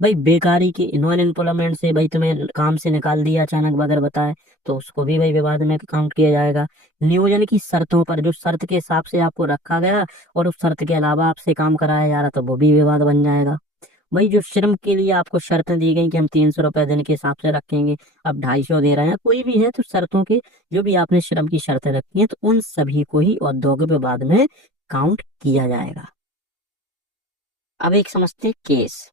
भाई बेकारी की इनवन एम्प्लॉयमेंट से भाई तुम्हें काम से निकाल दिया अचानक बगैर बताए, तो उसको भी भाई विवाद में काउंट किया जाएगा। नियोजन की शर्तों पर, जो शर्त के हिसाब से आपको रखा गया और उस शर्त के अलावा आपसे काम कराया जा रहा, तो वो भी विवाद बन जाएगा। भाई जो श्रम के लिए आपको शर्तें दी गई कि हम 300 रुपये दिन के हिसाब से रखेंगे, अब 250 दे रहे हैं, कोई भी है, तो शर्तों के जो भी आपने श्रम की शर्तें रखी हैं तो उन सभी को ही औद्योगिक विवाद में काउंट किया जाएगा। अब एक समझते हैं केस।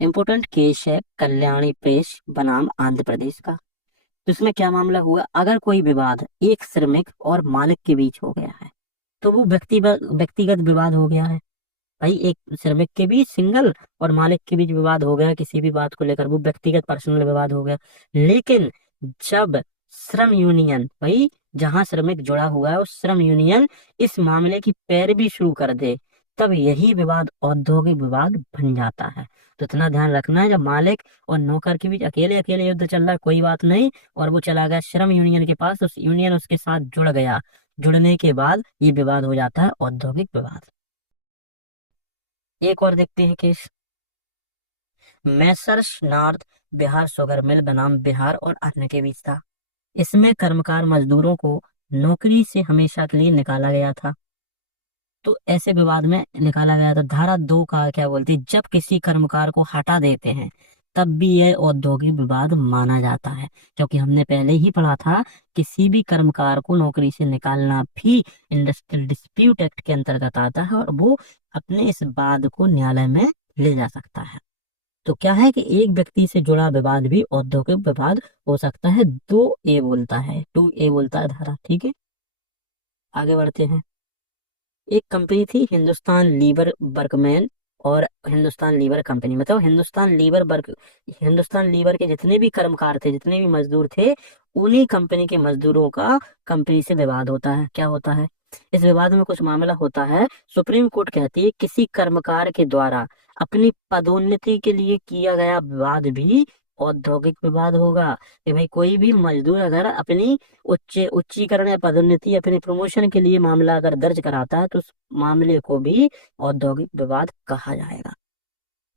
इम्पोर्टेंट केस है कल्याणी प्रेस बनाम आंध्र प्रदेश का। तो इसमें क्या मामला हुआ? अगर कोई विवाद एक श्रमिक और मालिक के बीच हो गया है तो वो व्यक्तिगत व्यक्तिगत विवाद हो गया है। भाई एक श्रमिक के बीच सिंगल और मालिक के बीच विवाद हो गया किसी भी बात को लेकर, वो व्यक्तिगत पर्सनल विवाद हो गया। लेकिन जब श्रम यूनियन, भाई जहां श्रमिक जुड़ा हुआ है उस श्रम यूनियन इस मामले की पैरवी शुरू कर दे, तब यही विवाद औद्योगिक विवाद बन जाता है। तो इतना ध्यान रखना है, जब मालिक और नौकर के बीच अकेले अकेले युद्ध चल रहा है कोई बात नहीं, और वो चला गया श्रम यूनियन के पास, उस यूनियन उसके साथ जुड़ गया, जुड़ने के बाद ये विवाद हो जाता है औद्योगिक विवाद। एक और देखते हैं case. Messrs north Bihar sugar mill बनाम बिहार और अन्य के बीच था। इसमें कर्मकार मजदूरों को नौकरी से हमेशा के लिए निकाला गया था। तो ऐसे विवाद में निकाला गया था। धारा 2 का क्या बोलती है? जब किसी कर्मकार को हटा देते हैं तब भी यह औद्योगिक विवाद माना जाता है, क्योंकि हमने पहले ही पढ़ा था किसी भी कर्मकार को नौकरी से निकालना भी इंडस्ट्रियल डिस्प्यूट एक्ट के अंतर्गत आता है और वो अपने इस वाद को न्यायालय में ले जा सकता है। तो क्या है कि एक व्यक्ति से जुड़ा विवाद भी औद्योगिक विवाद हो सकता है। 2A बोलता है, 2A बोलता है धारा। ठीक है, आगे बढ़ते हैं। एक कंपनी थी हिंदुस्तान लीवर वर्कमैन और हिंदुस्तान लीवर कंपनी, मतलब हिंदुस्तान लीवर के जितने भी कर्मकार थे, जितने भी मजदूर थे, उन्हीं कंपनी के मजदूरों का कंपनी से विवाद होता है। क्या होता है? इस विवाद में कुछ मामला होता है। सुप्रीम कोर्ट कहती है किसी कर्मकार के द्वारा अपनी पदोन्नति के लिए किया गया विवाद भी औद्योगिक विवाद होगा। कि भाई कोई भी मजदूर अगर अपनी उच्चीकरण या पदोन्नति, अपने प्रमोशन के लिए मामला अगर दर्ज कराता है तो उस मामले को भी औद्योगिक विवाद कहा जाएगा।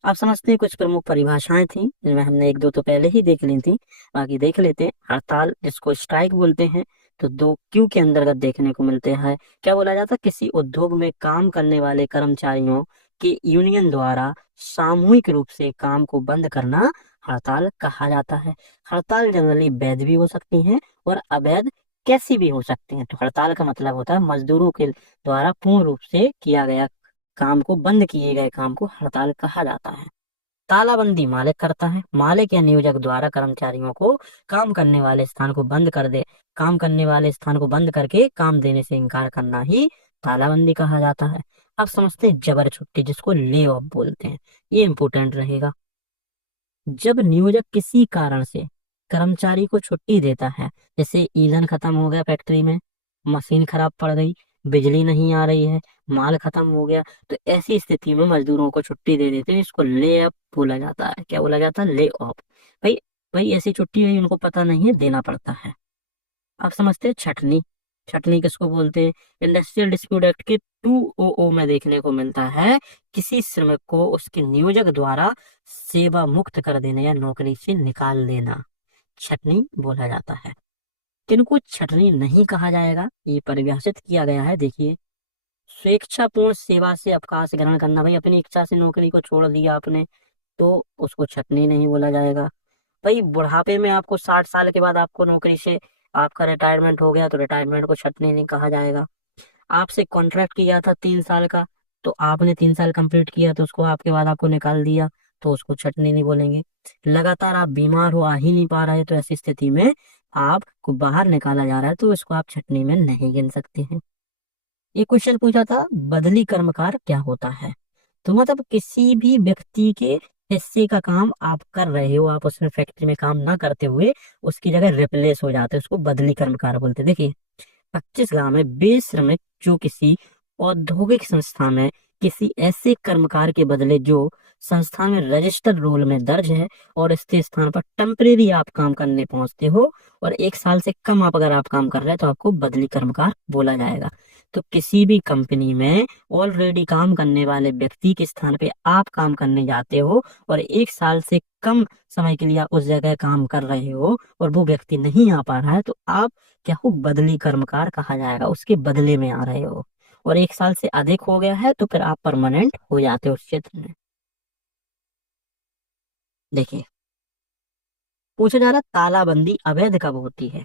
आप समझते हैं कुछ प्रमुख परिभाषाएं थी जिनमें हमने एक दो तो पहले ही देख ली थी, बाकी देख लेते हैं। हड़ताल, जिसको स्ट्राइक बोलते हैं, तो 2Q के अंतर्गत देखने को मिलते हैं। क्या बोला जाता है? किसी उद्योग में काम करने वाले कर्मचारियों की यूनियन द्वारा सामूहिक रूप से काम को बंद करना हड़ताल कहा जाता है। हड़ताल जनरली वैध भी हो सकती है और अवैध कैसी भी हो सकती है। तो हड़ताल का मतलब होता है मजदूरों के द्वारा पूर्ण रूप से किया गया काम को, बंद किए गए काम को हड़ताल कहा जाता है। तालाबंदी मालिक करता है। मालिक या नियोजक द्वारा कर्मचारियों को काम करने वाले स्थान को बंद कर दे, काम करने वाले स्थान को बंद करके काम देने से इनकार करना ही तालाबंदी कहा जाता है। अब समझते हैं जबर छुट्टी, जिसको ले ऑफ बोलते हैं। ये इंपोर्टेंट रहेगा। जब नियोजक किसी कारण से कर्मचारी को छुट्टी देता है, जैसे ईंधन खत्म हो गया फैक्ट्री में, मशीन खराब पड़ गई, बिजली नहीं आ रही है, माल खत्म हो गया, तो ऐसी स्थिति में मजदूरों को छुट्टी दे देते हैं। इसको ले ऑफ बोला जाता है। क्या बोला जाता है? Lay off. भाई भाई ऐसी छुट्टी है उनको पता नहीं है, देना पड़ता है। आप समझते हैं छटनी। छटनी किसको बोलते हैं? इंडस्ट्रियल डिस्प्यूट एक्ट के 2OO में देखने को मिलता है। किसी श्रमिक को उसके नियोजक द्वारा सेवा मुक्त कर देना या नौकरी से निकाल देना छटनी बोला जाता है। किनको छटनी नहीं कहा जाएगा, ये परिभाषित किया गया है। देखिए, स्वेच्छापूर्ण सेवा से अवकाश ग्रहण करना। भाई अपनी इच्छा से नौकरी को छोड़ दिया आपने, तो उसको छटनी नहीं बोला जाएगा। भाई बुढ़ापे में आपको 60 साल के बाद आपको नौकरी से आपका रिटायरमेंट हो गया तो रिटायरमेंट को छटनी नहीं कहा जाएगा। आपसे कॉन्ट्रैक्ट किया था 3 साल का, तो आपने 3 साल कंप्लीट किया तो उसको आपके बाद आपको निकाल दिया, तो उसको छटनी नहीं बोलेंगे। लगातार आप बीमार हो, आ ही नहीं पा रहे, तो ऐसी स्थिति में आपको बाहर निकाला जा रहा है तो इसको आप छटनी में नहीं गिन सकते हैं। ये क्वेश्चन पूछा था बदली कर्मकार क्या होता है? तो मतलब किसी भी व्यक्ति के हिस्से का काम आप कर रहे हो, आप उसमें फैक्ट्री में काम ना करते हुए उसकी जगह रिप्लेस हो जाते हैं, उसको बदली कर्मकार बोलते हैं। देखिए 25 ग्राम है, वे श्रमिक जो किसी औद्योगिक संस्था में किसी ऐसे कर्मकार के बदले जो संस्था में रजिस्टर्ड रोल में दर्ज है और इसके स्थान पर टेम्परेरी आप काम करने पहुंचते हो, और 1 साल से कम आप अगर आप काम कर रहे हैं तो आपको बदली कर्मकार बोला जाएगा। तो किसी भी कंपनी में ऑलरेडी काम करने वाले व्यक्ति के स्थान पे आप काम करने जाते हो और 1 साल से कम समय के लिए आप उस जगह काम कर रहे हो और वो व्यक्ति नहीं आ पा रहा है, तो आप क्या हो, बदली कर्मकार कहा जाएगा, उसके बदले में आ रहे हो। और 1 साल से अधिक हो गया है तो फिर आप परमानेंट हो जाते हो उस क्षेत्र में। देखिए पूछा जा रहा तालाबंदी अवैध कब होती है,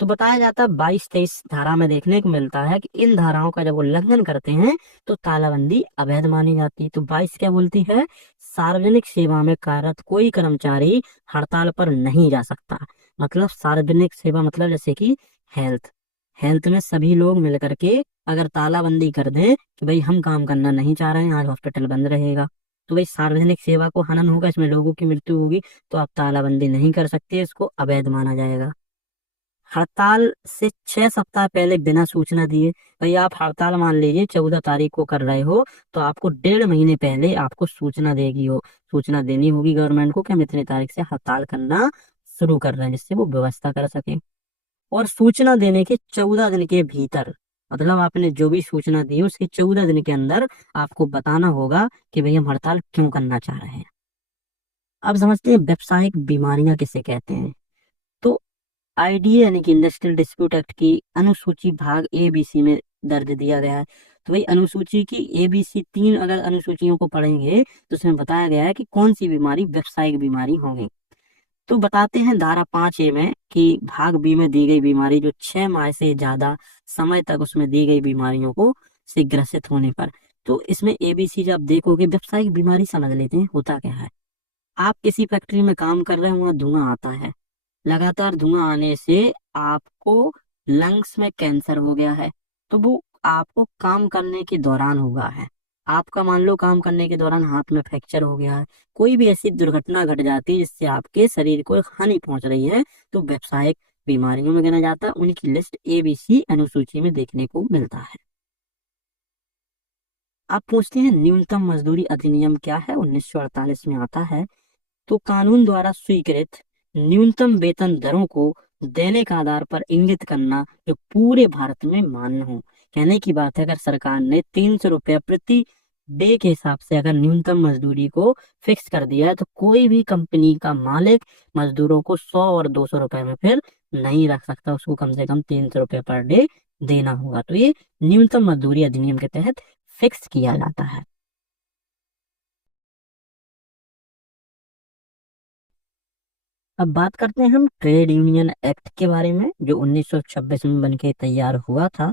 तो बताया जाता है 22-23 धारा में देखने को मिलता है कि इन धाराओं का जब उल्लंघन करते हैं तो तालाबंदी अवैध मानी जाती है। तो 22 क्या बोलती है, सार्वजनिक सेवा में कार्यरत कोई कर्मचारी हड़ताल पर नहीं जा सकता। मतलब सार्वजनिक सेवा मतलब जैसे कि हेल्थ, हेल्थ में सभी लोग मिल करके अगर तालाबंदी कर दें कि भाई हम काम करना नहीं चाह रहे हैं, आज हॉस्पिटल बंद रहेगा, तो भाई सार्वजनिक सेवा को हनन होगा, इसमें लोगों की मृत्यु होगी, तो आप तालाबंदी नहीं कर सकते, इसको अवैध माना जाएगा। हड़ताल से 6 सप्ताह पहले बिना सूचना दिए, भाई आप हड़ताल मान लीजिए 14 तारीख को कर रहे हो, तो आपको 1.5 महीने पहले आपको सूचना देगी हो, सूचना देनी होगी गवर्नमेंट को कि हम इतने तारीख से हड़ताल करना शुरू कर रहे हैं, जिससे वो व्यवस्था कर सके। और सूचना देने के 14 दिन के भीतर, मतलब आपने जो भी सूचना दी उसके 14 दिन के अंदर आपको बताना होगा कि भाई हम हड़ताल क्यों करना चाह रहे हैं। अब समझते हैं व्यावसायिक बीमारियां किसे कहते हैं। तो आईडीए यानी कि इंडस्ट्रियल डिस्प्यूट एक्ट की अनुसूची भाग ए बी सी में दर्ज दिया गया है। तो भाई अनुसूची की ए बी सी 3 अगर अनुसूचियों को पढ़ेंगे तो उसमें बताया गया है कि कौन सी बीमारी व्यावसायिक बीमारी होगी। तो बताते हैं धारा 5A में कि भाग बी में दी गई बीमारी जो 6 माह से ज्यादा समय तक उसमें दी गई बीमारियों को से ग्रसित होने पर। तो इसमें एबीसी जब देखोगे, व्यावसायिक बीमारी समझ लेते हैं होता क्या है। आप किसी फैक्ट्री में काम कर रहे हो, वहां धुआं आता है, लगातार धुआं आने से आपको लंग्स में कैंसर हो गया है, तो वो आपको काम करने के दौरान हुआ है। आपका मान लो काम करने के दौरान हाथ में फ्रैक्चर हो गया है, कोई भी ऐसी दुर्घटना घट जाती है जिससे आपके शरीर को हानि पहुंच रही है, तो व्यावसायिक बीमारियों में गिना जाता है। उनकी लिस्ट एबीसी अनुसूची में देखने को मिलता है। आप पूछते हैं न्यूनतम मजदूरी अधिनियम क्या है, 1948 में आता है। तो कानून द्वारा स्वीकृत न्यूनतम वेतन दरों को दैनिक आधार पर इंगित करना जो पूरे भारत में मान्य हो। कहने की बात है, अगर सरकार ने 300 रुपया प्रति डे के हिसाब से अगर न्यूनतम मजदूरी को फिक्स कर दिया है, तो कोई भी कंपनी का मालिक मजदूरों को 100 और 200 रुपए में फिर नहीं रख सकता, उसको कम से कम 300 रुपये पर डे देना होगा। तो ये न्यूनतम मजदूरी अधिनियम के तहत फिक्स किया जाता है। अब बात करते हैं हम ट्रेड यूनियन एक्ट के बारे में जो 1926 में बनके तैयार हुआ था।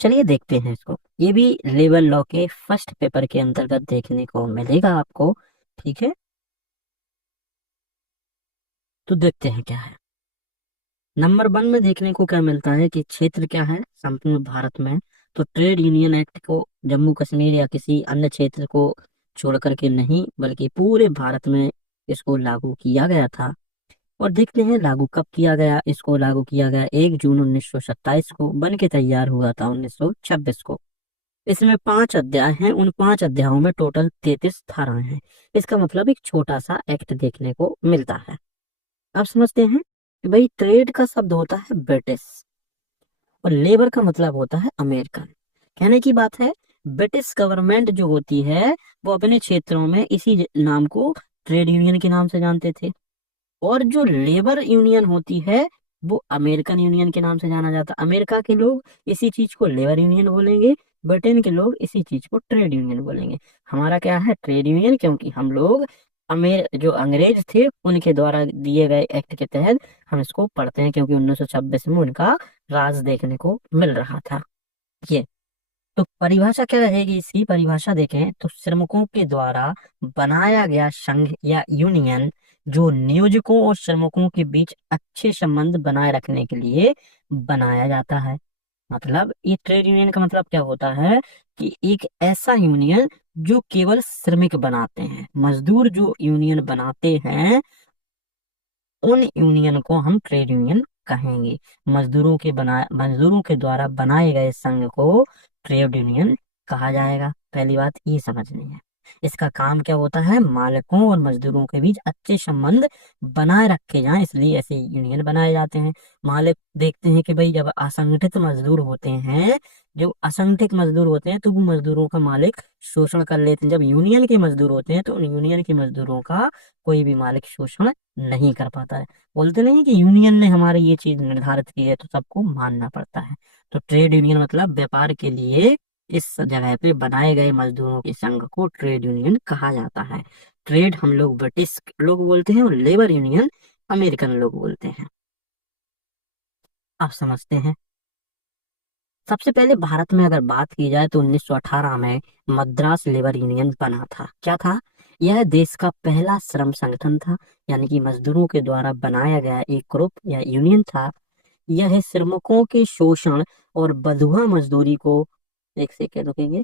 चलिए देखते हैं इसको, ये भी लेबर लॉ के फर्स्ट पेपर के अंतर्गत देखने को मिलेगा आपको। ठीक है, तो देखते हैं क्या है। नंबर 1 में देखने को क्या मिलता है कि क्षेत्र क्या है संपूर्ण भारत में। तो ट्रेड यूनियन एक्ट को जम्मू कश्मीर या किसी अन्य क्षेत्र को छोड़ करके नहीं, बल्कि पूरे भारत में इसको लागू किया गया था। और देखते हैं लागू कब किया गया। इसको लागू किया गया 1 जून 1927 को, बन के तैयार हुआ था 1926 को। इसमें 5 अध्याय हैं, उन 5 अध्यायों में टोटल 33 धाराएं हैं। इसका मतलब एक छोटा सा एक्ट देखने को मिलता है। अब समझते हैं कि भाई ट्रेड का शब्द होता है ब्रिटिश और लेबर का मतलब होता है अमेरिकन। कहने की बात है, ब्रिटिश गवर्नमेंट जो होती है वो अपने क्षेत्रों में इसी नाम को ट्रेड यूनियन के नाम से जानते थे, और जो लेबर यूनियन होती है वो अमेरिकन यूनियन के नाम से जाना जाता है। अमेरिका के लोग इसी चीज को लेबर यूनियन बोलेंगे, ब्रिटेन के लोग इसी चीज को ट्रेड यूनियन बोलेंगे। हमारा क्या है, ट्रेड यूनियन, क्योंकि हम लोग जो अंग्रेज थे उनके द्वारा दिए गए एक्ट के तहत हम इसको पढ़ते हैं, क्योंकि 1926 में उनका राज देखने को मिल रहा था। ये तो परिभाषा क्या रहेगी, इसकी परिभाषा देखें तो श्रमिकों के द्वारा बनाया गया संघ या यूनियन जो नियोजकों और श्रमिकों के बीच अच्छे संबंध बनाए रखने के लिए बनाया जाता है। मतलब ये ट्रेड यूनियन का मतलब क्या होता है कि एक ऐसा यूनियन जो केवल श्रमिक बनाते हैं, मजदूर जो यूनियन बनाते हैं उन यूनियन को हम ट्रेड यूनियन कहेंगे। मजदूरों के द्वारा बनाए गए संघ को ट्रेड यूनियन कहा जाएगा। पहली बात ये समझनी है। इसका काम क्या होता है, मालिकों और मजदूरों के बीच अच्छे संबंध बनाए रखे जाएं, इसलिए ऐसे यूनियन बनाए जाते हैं। मालिक देखते हैं कि भाई जब असंगठित मजदूर होते हैं, जो असंगठित मजदूर होते हैं तो वो मजदूरों का मालिक शोषण कर लेते हैं। जब यूनियन के मजदूर होते हैं तो उन यूनियन के मजदूरों का कोई भी मालिक शोषण नहीं कर पाता है। बोलते नहीं कि यूनियन ने हमारी ये चीज निर्धारित की है तो सबको मानना पड़ता है। तो ट्रेड यूनियन मतलब व्यापार के लिए इस जगह पे बनाए गए मजदूरों के संघ को ट्रेड यूनियन कहा जाता है। ट्रेड हम लोग ब्रिटिश लोग बोलते हैं और लेबर यूनियन अमेरिकन लोग बोलते हैं। आप समझते हैं। सबसे पहले भारत में अगर बात की जाए तो 1918 में मद्रास लेबर यूनियन बना था। क्या था? यह देश का पहला श्रम संगठन था, यानी कि मजदूरों के द्वारा बनाया गया एक ग्रुप या यूनियन था। यह श्रमिकों के शोषण और बंधुआ मजदूरी को, एक सेकेंड रुकेंगे,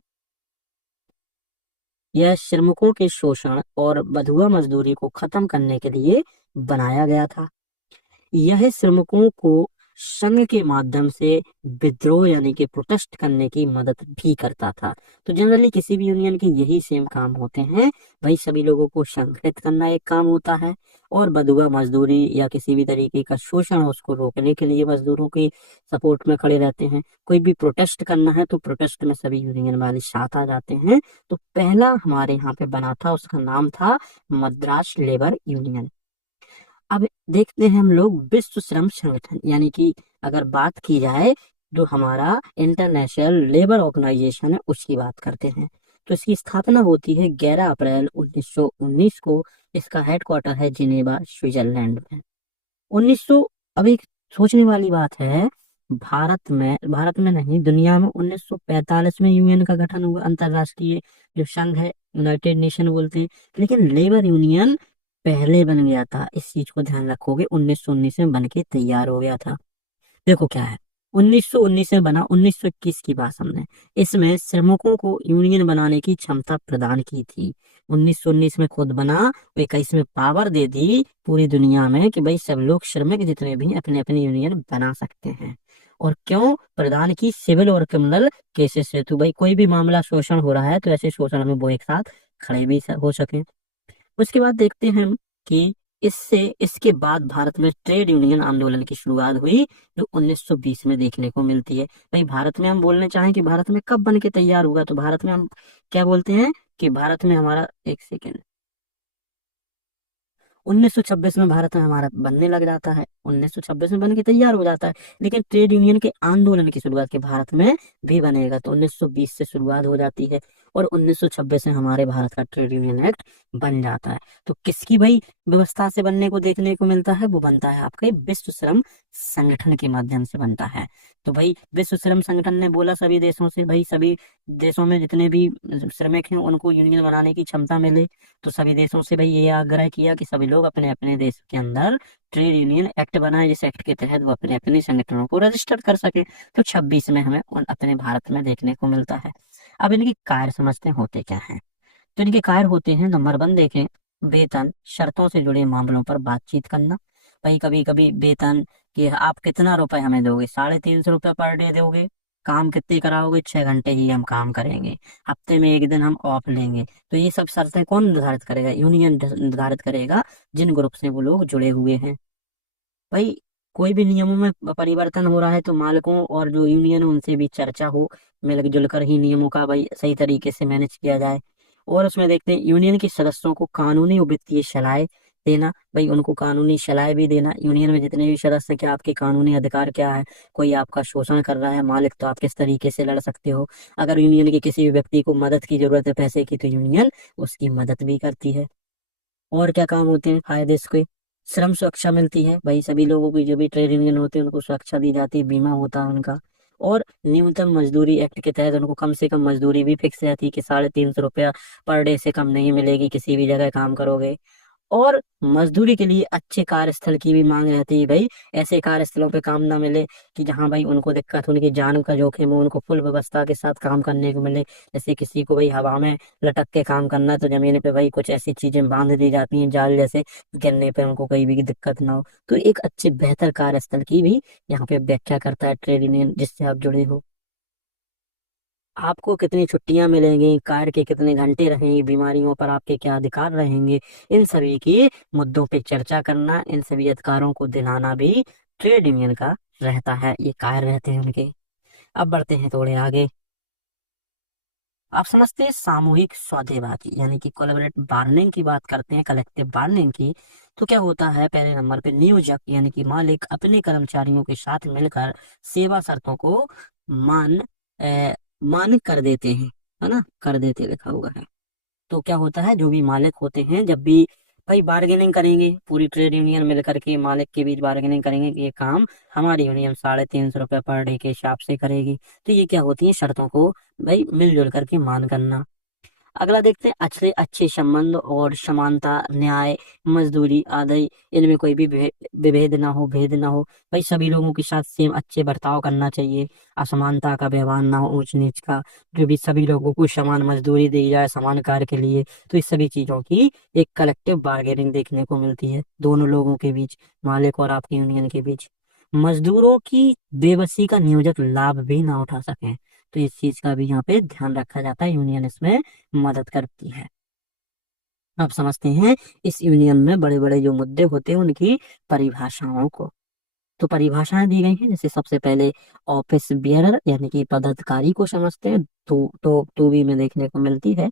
यह श्रमिकों के शोषण और बंधुआ मजदूरी को खत्म करने के लिए बनाया गया था। यह श्रमिकों को संघ के माध्यम से विद्रोह यानी कि प्रोटेस्ट करने की मदद भी करता था। तो जनरली किसी भी यूनियन के यही सेम काम होते हैं। भाई सभी लोगों को संगठित करना एक काम होता है, और बदुआ मजदूरी या किसी भी तरीके का शोषण उसको रोकने के लिए मजदूरों की सपोर्ट में खड़े रहते हैं। कोई भी प्रोटेस्ट करना है तो प्रोटेस्ट में सभी यूनियन वाले साथ आ जाते हैं। तो पहला हमारे यहाँ पे बना था, उसका नाम था मद्रास लेबर यूनियन। अब देखते हैं हम लोग विश्व श्रम संगठन, यानी कि अगर बात की जाए जो हमारा इंटरनेशनल लेबर ऑर्गेनाइजेशन है उसकी बात करते हैं। तो इसकी स्थापना होती है 11 अप्रैल 1919 को। इसका हेडक्वार्टर है जिनेवा स्विट्जरलैंड में। 1900, अब एक सोचने वाली बात है, भारत में नहीं दुनिया में 1945 में यूनियन का गठन हुआ, अंतरराष्ट्रीय जो संघ है, यूनाइटेड नेशन बोलते हैं। लेकिन लेबर यूनियन पहले बन गया था, इस चीज को ध्यान रखोगे। 1919 में बन के तैयार हो गया था। देखो क्या है, 1919 में बना, 1921 की बात हमने, इसमें श्रमिकों को यूनियन बनाने की क्षमता प्रदान की थी। 1919 में खुद बना, 21 में पावर दे दी पूरी दुनिया में कि भाई सब लोग श्रमिक जितने भी अपने अपने यूनियन बना सकते हैं। और क्यों प्रदान की? सिविल और क्रिमिनल केसेस से, तो भाई कोई भी मामला शोषण हो रहा है तो ऐसे शोषण में वो एक साथ खड़े भी हो सके। उसके बाद देखते हैं हम कि इसके बाद भारत में ट्रेड यूनियन आंदोलन की शुरुआत हुई, जो 1920 में देखने को मिलती है। भाई भारत में हम बोलने चाहें कि भारत में कब बन के तैयार हुआ, तो भारत में हम क्या बोलते हैं कि भारत में हमारा, एक सेकेंड, 1926 में भारत में हमारा बनने लग जाता है, 1926 में बन के तैयार हो जाता है। लेकिन ट्रेड यूनियन के आंदोलन की शुरुआत के भारत में भी बनेगा तो 1920 से शुरुआत हो जाती है, और 1926 में हमारे भारत का ट्रेड यूनियन एक्ट बन जाता है। तो किसकी भाई व्यवस्था से बनने को देखने को मिलता है? वो बनता है आपके विश्व श्रम संगठन के माध्यम से बनता है। तो भाई विश्व श्रम संगठन ने बोला सभी देशों से, भाई सभी देशों में जितने भी श्रमिक हैं उनको यूनियन बनाने की क्षमता मिले। तो सभी देशों से भाई ये आग्रह किया कि सभी लोग अपने अपने देश के अंदर ट्रेड यूनियन एक्ट बनाए, जिस एक्ट के तहत वो अपने अपने संगठनों को रजिस्टर कर सके। तो 26 में हमें अपने भारत में देखने को मिलता है। अब इनकी कार्य समझते हैं होते क्या हैं। तो इनके कार्य होते हैं, नंबर 1 देखें, वेतन शर्तों से जुड़े मामलों पर बातचीत करना। भाई कभी कभी वेतन कि आप कितना रुपए हमें दोगे, 350 रुपये पर डे दोगे, काम कितने कराओगे, 6 घंटे ही हम काम करेंगे, हफ्ते में एक दिन हम ऑफ लेंगे। तो ये सब शर्तें कौन निर्धारित करेगा? यूनियन निर्धारित करेगा, जिन ग्रुप से वो लोग जुड़े हुए हैं। भाई कोई भी नियमों में परिवर्तन हो रहा है तो मालिकों और जो यूनियन है उनसे भी चर्चा हो, मिलजुल कर ही नियमों का भाई सही तरीके से मैनेज किया जाए। और उसमें देखते हैं यूनियन के सदस्यों को कानूनी और वित्तीय सलाह देना। भाई उनको कानूनी सलाह भी देना, यूनियन में जितने भी सदस्य क्या आपके कानूनी अधिकार क्या है, कोई आपका शोषण कर रहा है मालिक तो आप किस तरीके से लड़ सकते हो। अगर यूनियन के किसी भी व्यक्ति को मदद की जरूरत है पैसे की, तो यूनियन उसकी मदद भी करती है। और क्या काम होते हैं फायदे इसके? श्रम सुरक्षा मिलती है, भाई सभी लोगों की जो भी ट्रेड यूनियन होते हैं उनको सुरक्षा दी जाती है, बीमा होता है उनका। और न्यूनतम मजदूरी एक्ट के तहत उनको कम से कम मजदूरी भी फिक्स रहती है कि 350 रुपया पर डे से कम नहीं मिलेगी किसी भी जगह काम करोगे। और मजदूरी के लिए अच्छे कार्यस्थल की भी मांग रहती है भाई। ऐसे कार्यस्थलों पे काम ना मिले कि जहाँ भाई उनको दिक्कत, उनकी जान का जोखिम हो, उनको फुल व्यवस्था के साथ काम करने को मिले। जैसे किसी को भाई हवा में लटक के काम करना है, तो जमीन पे भाई कुछ ऐसी चीजें बांध दी जाती हैं जाल जैसे, गिरने पे उनको कहीं भी दिक्कत ना हो। तो एक अच्छे बेहतर कार्यस्थल की भी यहाँ पे व्याख्या करता है ट्रेड यूनियन, जिससे आप जुड़े हो। आपको कितनी छुट्टियां मिलेंगी, कार्य के कितने घंटे रहेंगे, बीमारियों पर आपके क्या अधिकार रहेंगे, इन सभी के मुद्दों पे चर्चा करना, इन सभी अधिकारों को दिलाना भी ट्रेड यूनियन का रहता है, ये कार्य रहते हैं उनके। अब बढ़ते हैं थोड़े आगे। आप समझते हैं सामूहिक सौदेबाजी यानी कि कोलैबोरेटिव बार्गेनिंग की बात करते हैं, कलेक्टिव बार्गेनिंग की। तो क्या होता है, पहले नंबर पे नियोजक यानी कि मालिक अपने कर्मचारियों के साथ मिलकर सेवा शर्तों को मान मान कर देते हैं, है ना, कर देते लिखा हुआ है। तो क्या होता है, जो भी मालिक होते हैं जब भी भाई बार्गेनिंग करेंगे, पूरी ट्रेड यूनियन मिल करके मालिक के बीच बार्गेनिंग करेंगे कि ये काम हमारी यूनियन 350 रुपये पर डे के हिसाब से करेगी। तो ये क्या होती है, शर्तों को भाई मिलजुल करके मान करना। अगला देखते हैं, अच्छे अच्छे संबंध और समानता, न्याय, मजदूरी आदि, इनमें कोई भी विभेद ना हो, भेद ना हो। भाई सभी लोगों के साथ सेम अच्छे बर्ताव करना चाहिए, असमानता का व्यवहार ना हो, ऊंच नीच का। जो भी सभी लोगों को समान मजदूरी दी जाए समान कार्य के लिए। तो इस सभी चीजों की एक कलेक्टिव बार्गेनिंग देखने को मिलती है दोनों लोगों के बीच, मालिक और आपकी यूनियन के बीच। मजदूरों की बेबसी का नियोजक लाभ भी ना उठा सके, तो इस चीज का भी यहाँ पे ध्यान रखा जाता है, यूनियन इसमें मदद करती है। अब समझते हैं इस यूनियन में बड़े बड़े जो मुद्दे होते हैं उनकी परिभाषाओं को। तो परिभाषाएं दी गई हैं, जैसे सबसे पहले ऑफिस बियरर यानी कि पदाधिकारी को समझते हैं, तो भी में देखने को मिलती है।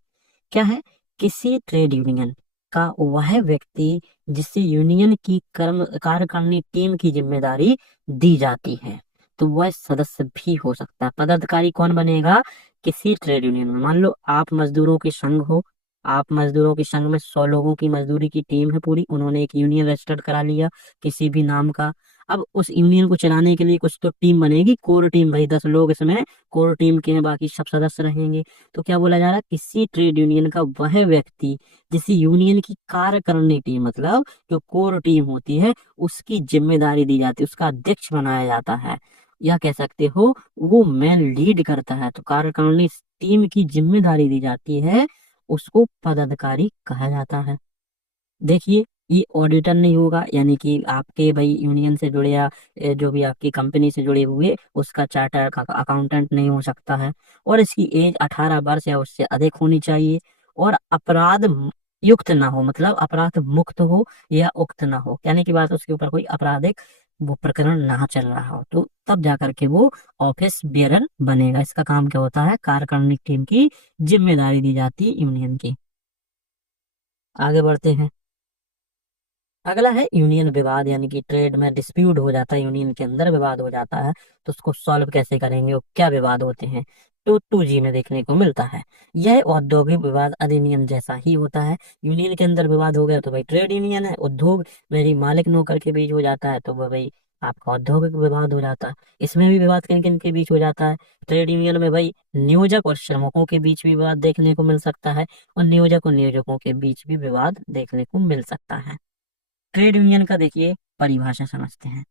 क्या है, किसी ट्रेड यूनियन का वह व्यक्ति जिससे यूनियन की कार्यकारिणी टीम की जिम्मेदारी दी जाती है, तो वह सदस्य भी हो सकता है। पदाधिकारी कौन बनेगा, किसी ट्रेड यूनियन में मान लो आप मजदूरों के संघ हो, आप मजदूरों के संघ में 100 लोगों की मजदूरी की टीम है पूरी, उन्होंने एक यूनियन रजिस्टर्ड करा लिया किसी भी नाम का। अब उस यूनियन को चलाने के लिए कुछ तो टीम बनेगी, कोर टीम, भाई 10 लोग इसमें कोर टीम के हैं, बाकी सब सदस्य रहेंगे। तो क्या बोला जा रहा है, किसी ट्रेड यूनियन का वह व्यक्ति जिसे यूनियन की कार्यकारिणी टीम मतलब जो कोर टीम होती है उसकी जिम्मेदारी दी जाती है, उसका अध्यक्ष बनाया जाता है, या कह सकते हो वो मैन लीड करता है, तो कार्यकारिणी टीम की जिम्मेदारी दी जाती है, उसको पदाधिकारी कहा जाता है। देखिए, ये ऑडिटर नहीं होगा, यानी कि आपके भाई यूनियन से जुड़े या जो भी आपकी कंपनी से जुड़े हुए उसका चार्टर अकाउंटेंट नहीं हो सकता है। और इसकी एज 18 वर्ष या उससे अधिक होनी चाहिए, और अपराध युक्त ना हो, मतलब अपराध मुक्त हो या उक्त ना हो, यानी कि बात उसके ऊपर कोई आपराधिक वो प्रकरण ना चल रहा हो, तो तब जाकर के वो ऑफिस बियरर बनेगा। इसका काम क्या होता है, कार्यकारिणी टीम की जिम्मेदारी दी जाती है यूनियन की। आगे बढ़ते हैं। अगला है यूनियन विवाद, यानी कि ट्रेड में डिस्प्यूट हो जाता है, यूनियन के अंदर विवाद हो जाता है, तो उसको सॉल्व कैसे करेंगे और क्या विवाद होते हैं। तो 2G में देखने को मिलता है। यह औद्योगिक विवाद अधिनियम जैसा ही होता है। यूनियन के अंदर विवाद हो गया तो भाई ट्रेड यूनियन है, उद्योग मेरी मालिक नौकर के बीच हो जाता है तो वह भाई आपका औद्योगिक विवाद हो जाता है। इसमें भी विवाद किन किन के बीच हो जाता है, ट्रेड यूनियन में भाई नियोजक और श्रमिकों के बीच भी विवाद देखने को मिल सकता है, और नियोजक और नियोजकों के बीच भी विवाद देखने को मिल सकता है। ट्रेड यूनियन का देखिए परिभाषा समझते हैं।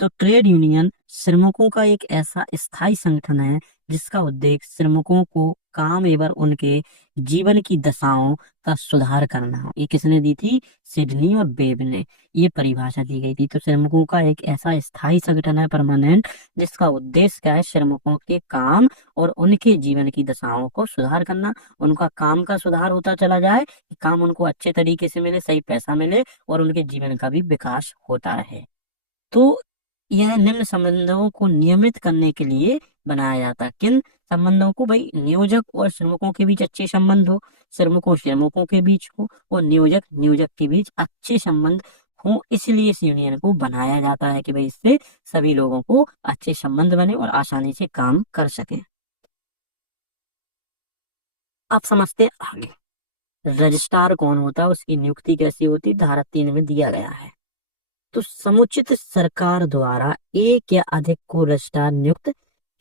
तो ट्रेड यूनियन श्रमिकों का एक ऐसा स्थायी संगठन है जिसका उद्देश्य श्रमिकों को काम एवं उनके जीवन की दशाओं का सुधार करना हो। ये किसने दी थी, सिडनी और बेब ने ये परिभाषा दी गई थी। तो श्रमिकों का एक ऐसा स्थायी संगठन है, परमानेंट, जिसका उद्देश्य क्या है, श्रमिकों के काम और उनके जीवन की दशाओं को सुधार करना। उनका काम का सुधार होता चला जाए, कि काम उनको अच्छे तरीके से मिले, सही पैसा मिले, और उनके जीवन का भी विकास होता रहे। तो यह निम्न संबंधों को नियमित करने के लिए बनाया जाता है। किन संबंधों को, भाई नियोजक और श्रमिकों के बीच अच्छे संबंध हो, श्रमिकों श्रमिकों के बीच हो, और नियोजक नियोजक के बीच अच्छे संबंध हो। इसलिए इस यूनियन को बनाया जाता है कि भाई इससे सभी लोगों को अच्छे संबंध बने और आसानी से काम कर सके। आप समझते हैं आगे, रजिस्ट्रार कौन होता है, उसकी नियुक्ति कैसी होती है, धारा 3 में दिया गया है। तो समुचित सरकार द्वारा एक या अधिक को रजिस्ट्रार नियुक्त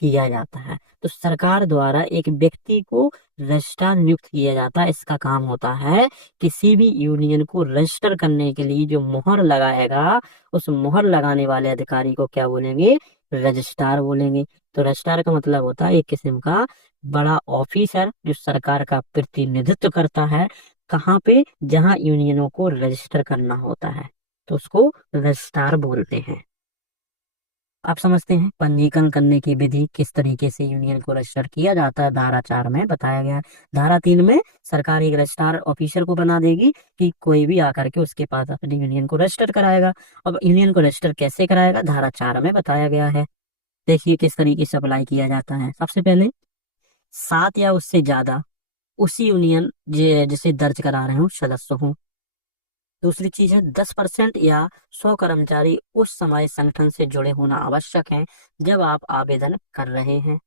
किया जाता है। तो सरकार द्वारा एक व्यक्ति को रजिस्ट्रार नियुक्त किया जाता है। इसका काम होता है किसी भी यूनियन को रजिस्टर करने के लिए जो मोहर लगाएगा, उस मोहर लगाने वाले अधिकारी को क्या बोलेंगे? रजिस्ट्रार बोलेंगे। तो रजिस्ट्रार का मतलब होता है एक किस्म का बड़ा ऑफिसर जो सरकार का प्रतिनिधित्व करता है। कहाँ पे? जहाँ यूनियनों को रजिस्टर करना होता है, तो उसको रजिस्ट्रार बोलते हैं। आप समझते हैं पंजीकरण करने की विधि, किस तरीके से यूनियन को रजिस्टर किया जाता है, धारा 4 में बताया गया है। धारा 3 में सरकार एक रजिस्ट्रार ऑफिसर को बना देगी कि कोई भी आकर के उसके पास अपनी यूनियन को रजिस्टर कराएगा। अब यूनियन को रजिस्टर कैसे कराएगा, धारा 4 में बताया गया है। देखिए किस तरीके से अप्लाई किया जाता है। सबसे पहले 7 या उससे ज्यादा उसी यूनियन जिसे दर्ज करा रहे हो सदस्य हो। दूसरी चीज है 10% या 100 कर्मचारी उस समाज संगठन से जुड़े होना आवश्यक है जब आप आवेदन कर रहे हैं।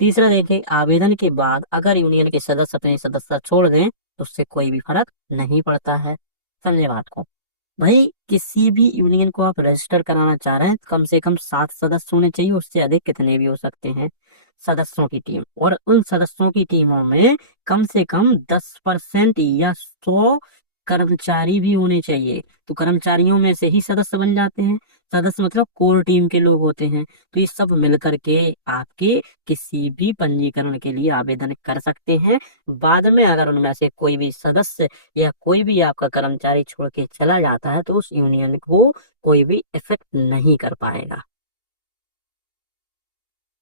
तीसरा देखें, आवेदन के बाद अगर यूनियन के सदस्य अपनी सदस्यता छोड़ दें तो उससे कोई भी फर्क नहीं पड़ता है। समझे बात को? भाई किसी भी यूनियन को आप रजिस्टर कराना चाह रहे हैं, कम से कम 7 सदस्य होने चाहिए, उससे अधिक कितने भी हो सकते हैं सदस्यों की टीम। और उन सदस्यों की टीमों में कम से कम 10% या 100 कर्मचारी भी होने चाहिए। तो कर्मचारियों में से ही सदस्य बन जाते हैं। सदस्य मतलब कोर टीम के लोग होते हैं। तो ये सब मिलकर के आपके किसी भी पंजीकरण के लिए आवेदन कर सकते हैं। बाद में अगर उनमें से कोई भी सदस्य या कोई भी आपका कर्मचारी छोड़ के चला जाता है तो उस यूनियन को कोई भी इफेक्ट नहीं कर पाएगा।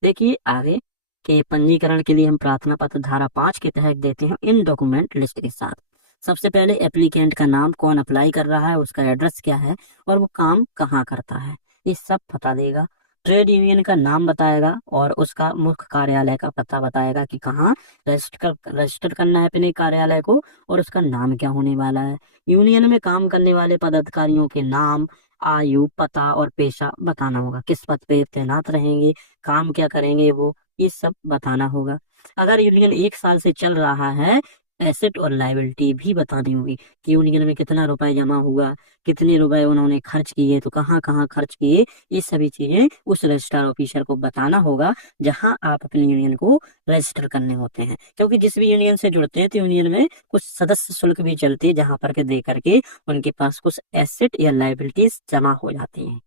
देखिए आगे के पंजीकरण के लिए हम प्रार्थना पत्र धारा 5 के तहत देते हैं इन डॉक्यूमेंट लिस्ट के साथ। सबसे पहले एप्लीकेंट का नाम, कौन अप्लाई कर रहा है, उसका एड्रेस क्या है और वो काम कहाँ करता है, ये सब बता देगा। ट्रेड यूनियन का नाम बताएगा और उसका मुख्य कार्यालय का पता बताएगा कि कहाँ रजिस्टर करना है अपने कार्यालय को और उसका नाम क्या होने वाला है। यूनियन में काम करने वाले पदाधिकारियों के नाम, आयु, पता और पेशा बताना होगा। किस पद पे तैनात रहेंगे, काम क्या करेंगे वो, ये सब बताना होगा। अगर यूनियन 1 साल से चल रहा है, एसेट और लायबिलिटी भी बतानी होगी कि यूनियन में कितना रुपए जमा हुआ, कितने रुपए उन्होंने खर्च किए, तो कहाँ कहाँ खर्च किए, ये सभी चीजें उस रजिस्ट्रार ऑफिसर को बताना होगा जहां आप अपनी यूनियन को रजिस्टर करने होते हैं। क्योंकि जिस भी यूनियन से जुड़ते हैं तो यूनियन में कुछ सदस्य शुल्क भी चलती है जहां पर के दे करके उनके पास कुछ एसेट या लायबिलिटीज जमा हो जाती हैं।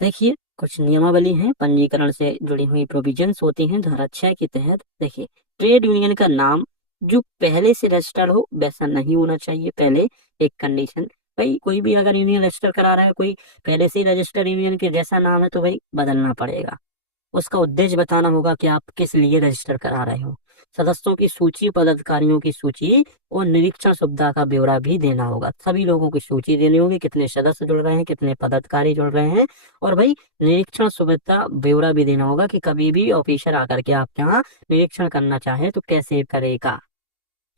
देखिए कुछ नियमावली है पंजीकरण से जुड़ी हुई प्रोविजंस होती हैं धारा 6 के तहत। देखिए ट्रेड यूनियन का नाम जो पहले से रजिस्टर्ड हो वैसा नहीं होना चाहिए। पहले एक कंडीशन, भाई कोई भी अगर यूनियन रजिस्टर करा रहा है, कोई पहले से ही रजिस्टर्ड यूनियन के जैसा नाम है तो भाई बदलना पड़ेगा। उसका उद्देश्य बताना होगा कि आप किस लिए रजिस्टर करा रहे हो। सदस्यों की सूची, पदाधिकारियों की सूची और निरीक्षण सुविधा का ब्यौरा भी देना होगा। सभी लोगों की सूची देनी होगी, कितने सदस्य जुड़ रहे हैं, कितने पदाधिकारी जुड़ रहे हैं। और भाई निरीक्षण सुविधा ब्यौरा भी देना होगा कि कभी भी ऑफिसर आकर के आपके यहाँ निरीक्षण करना चाहे तो कैसे करेगा।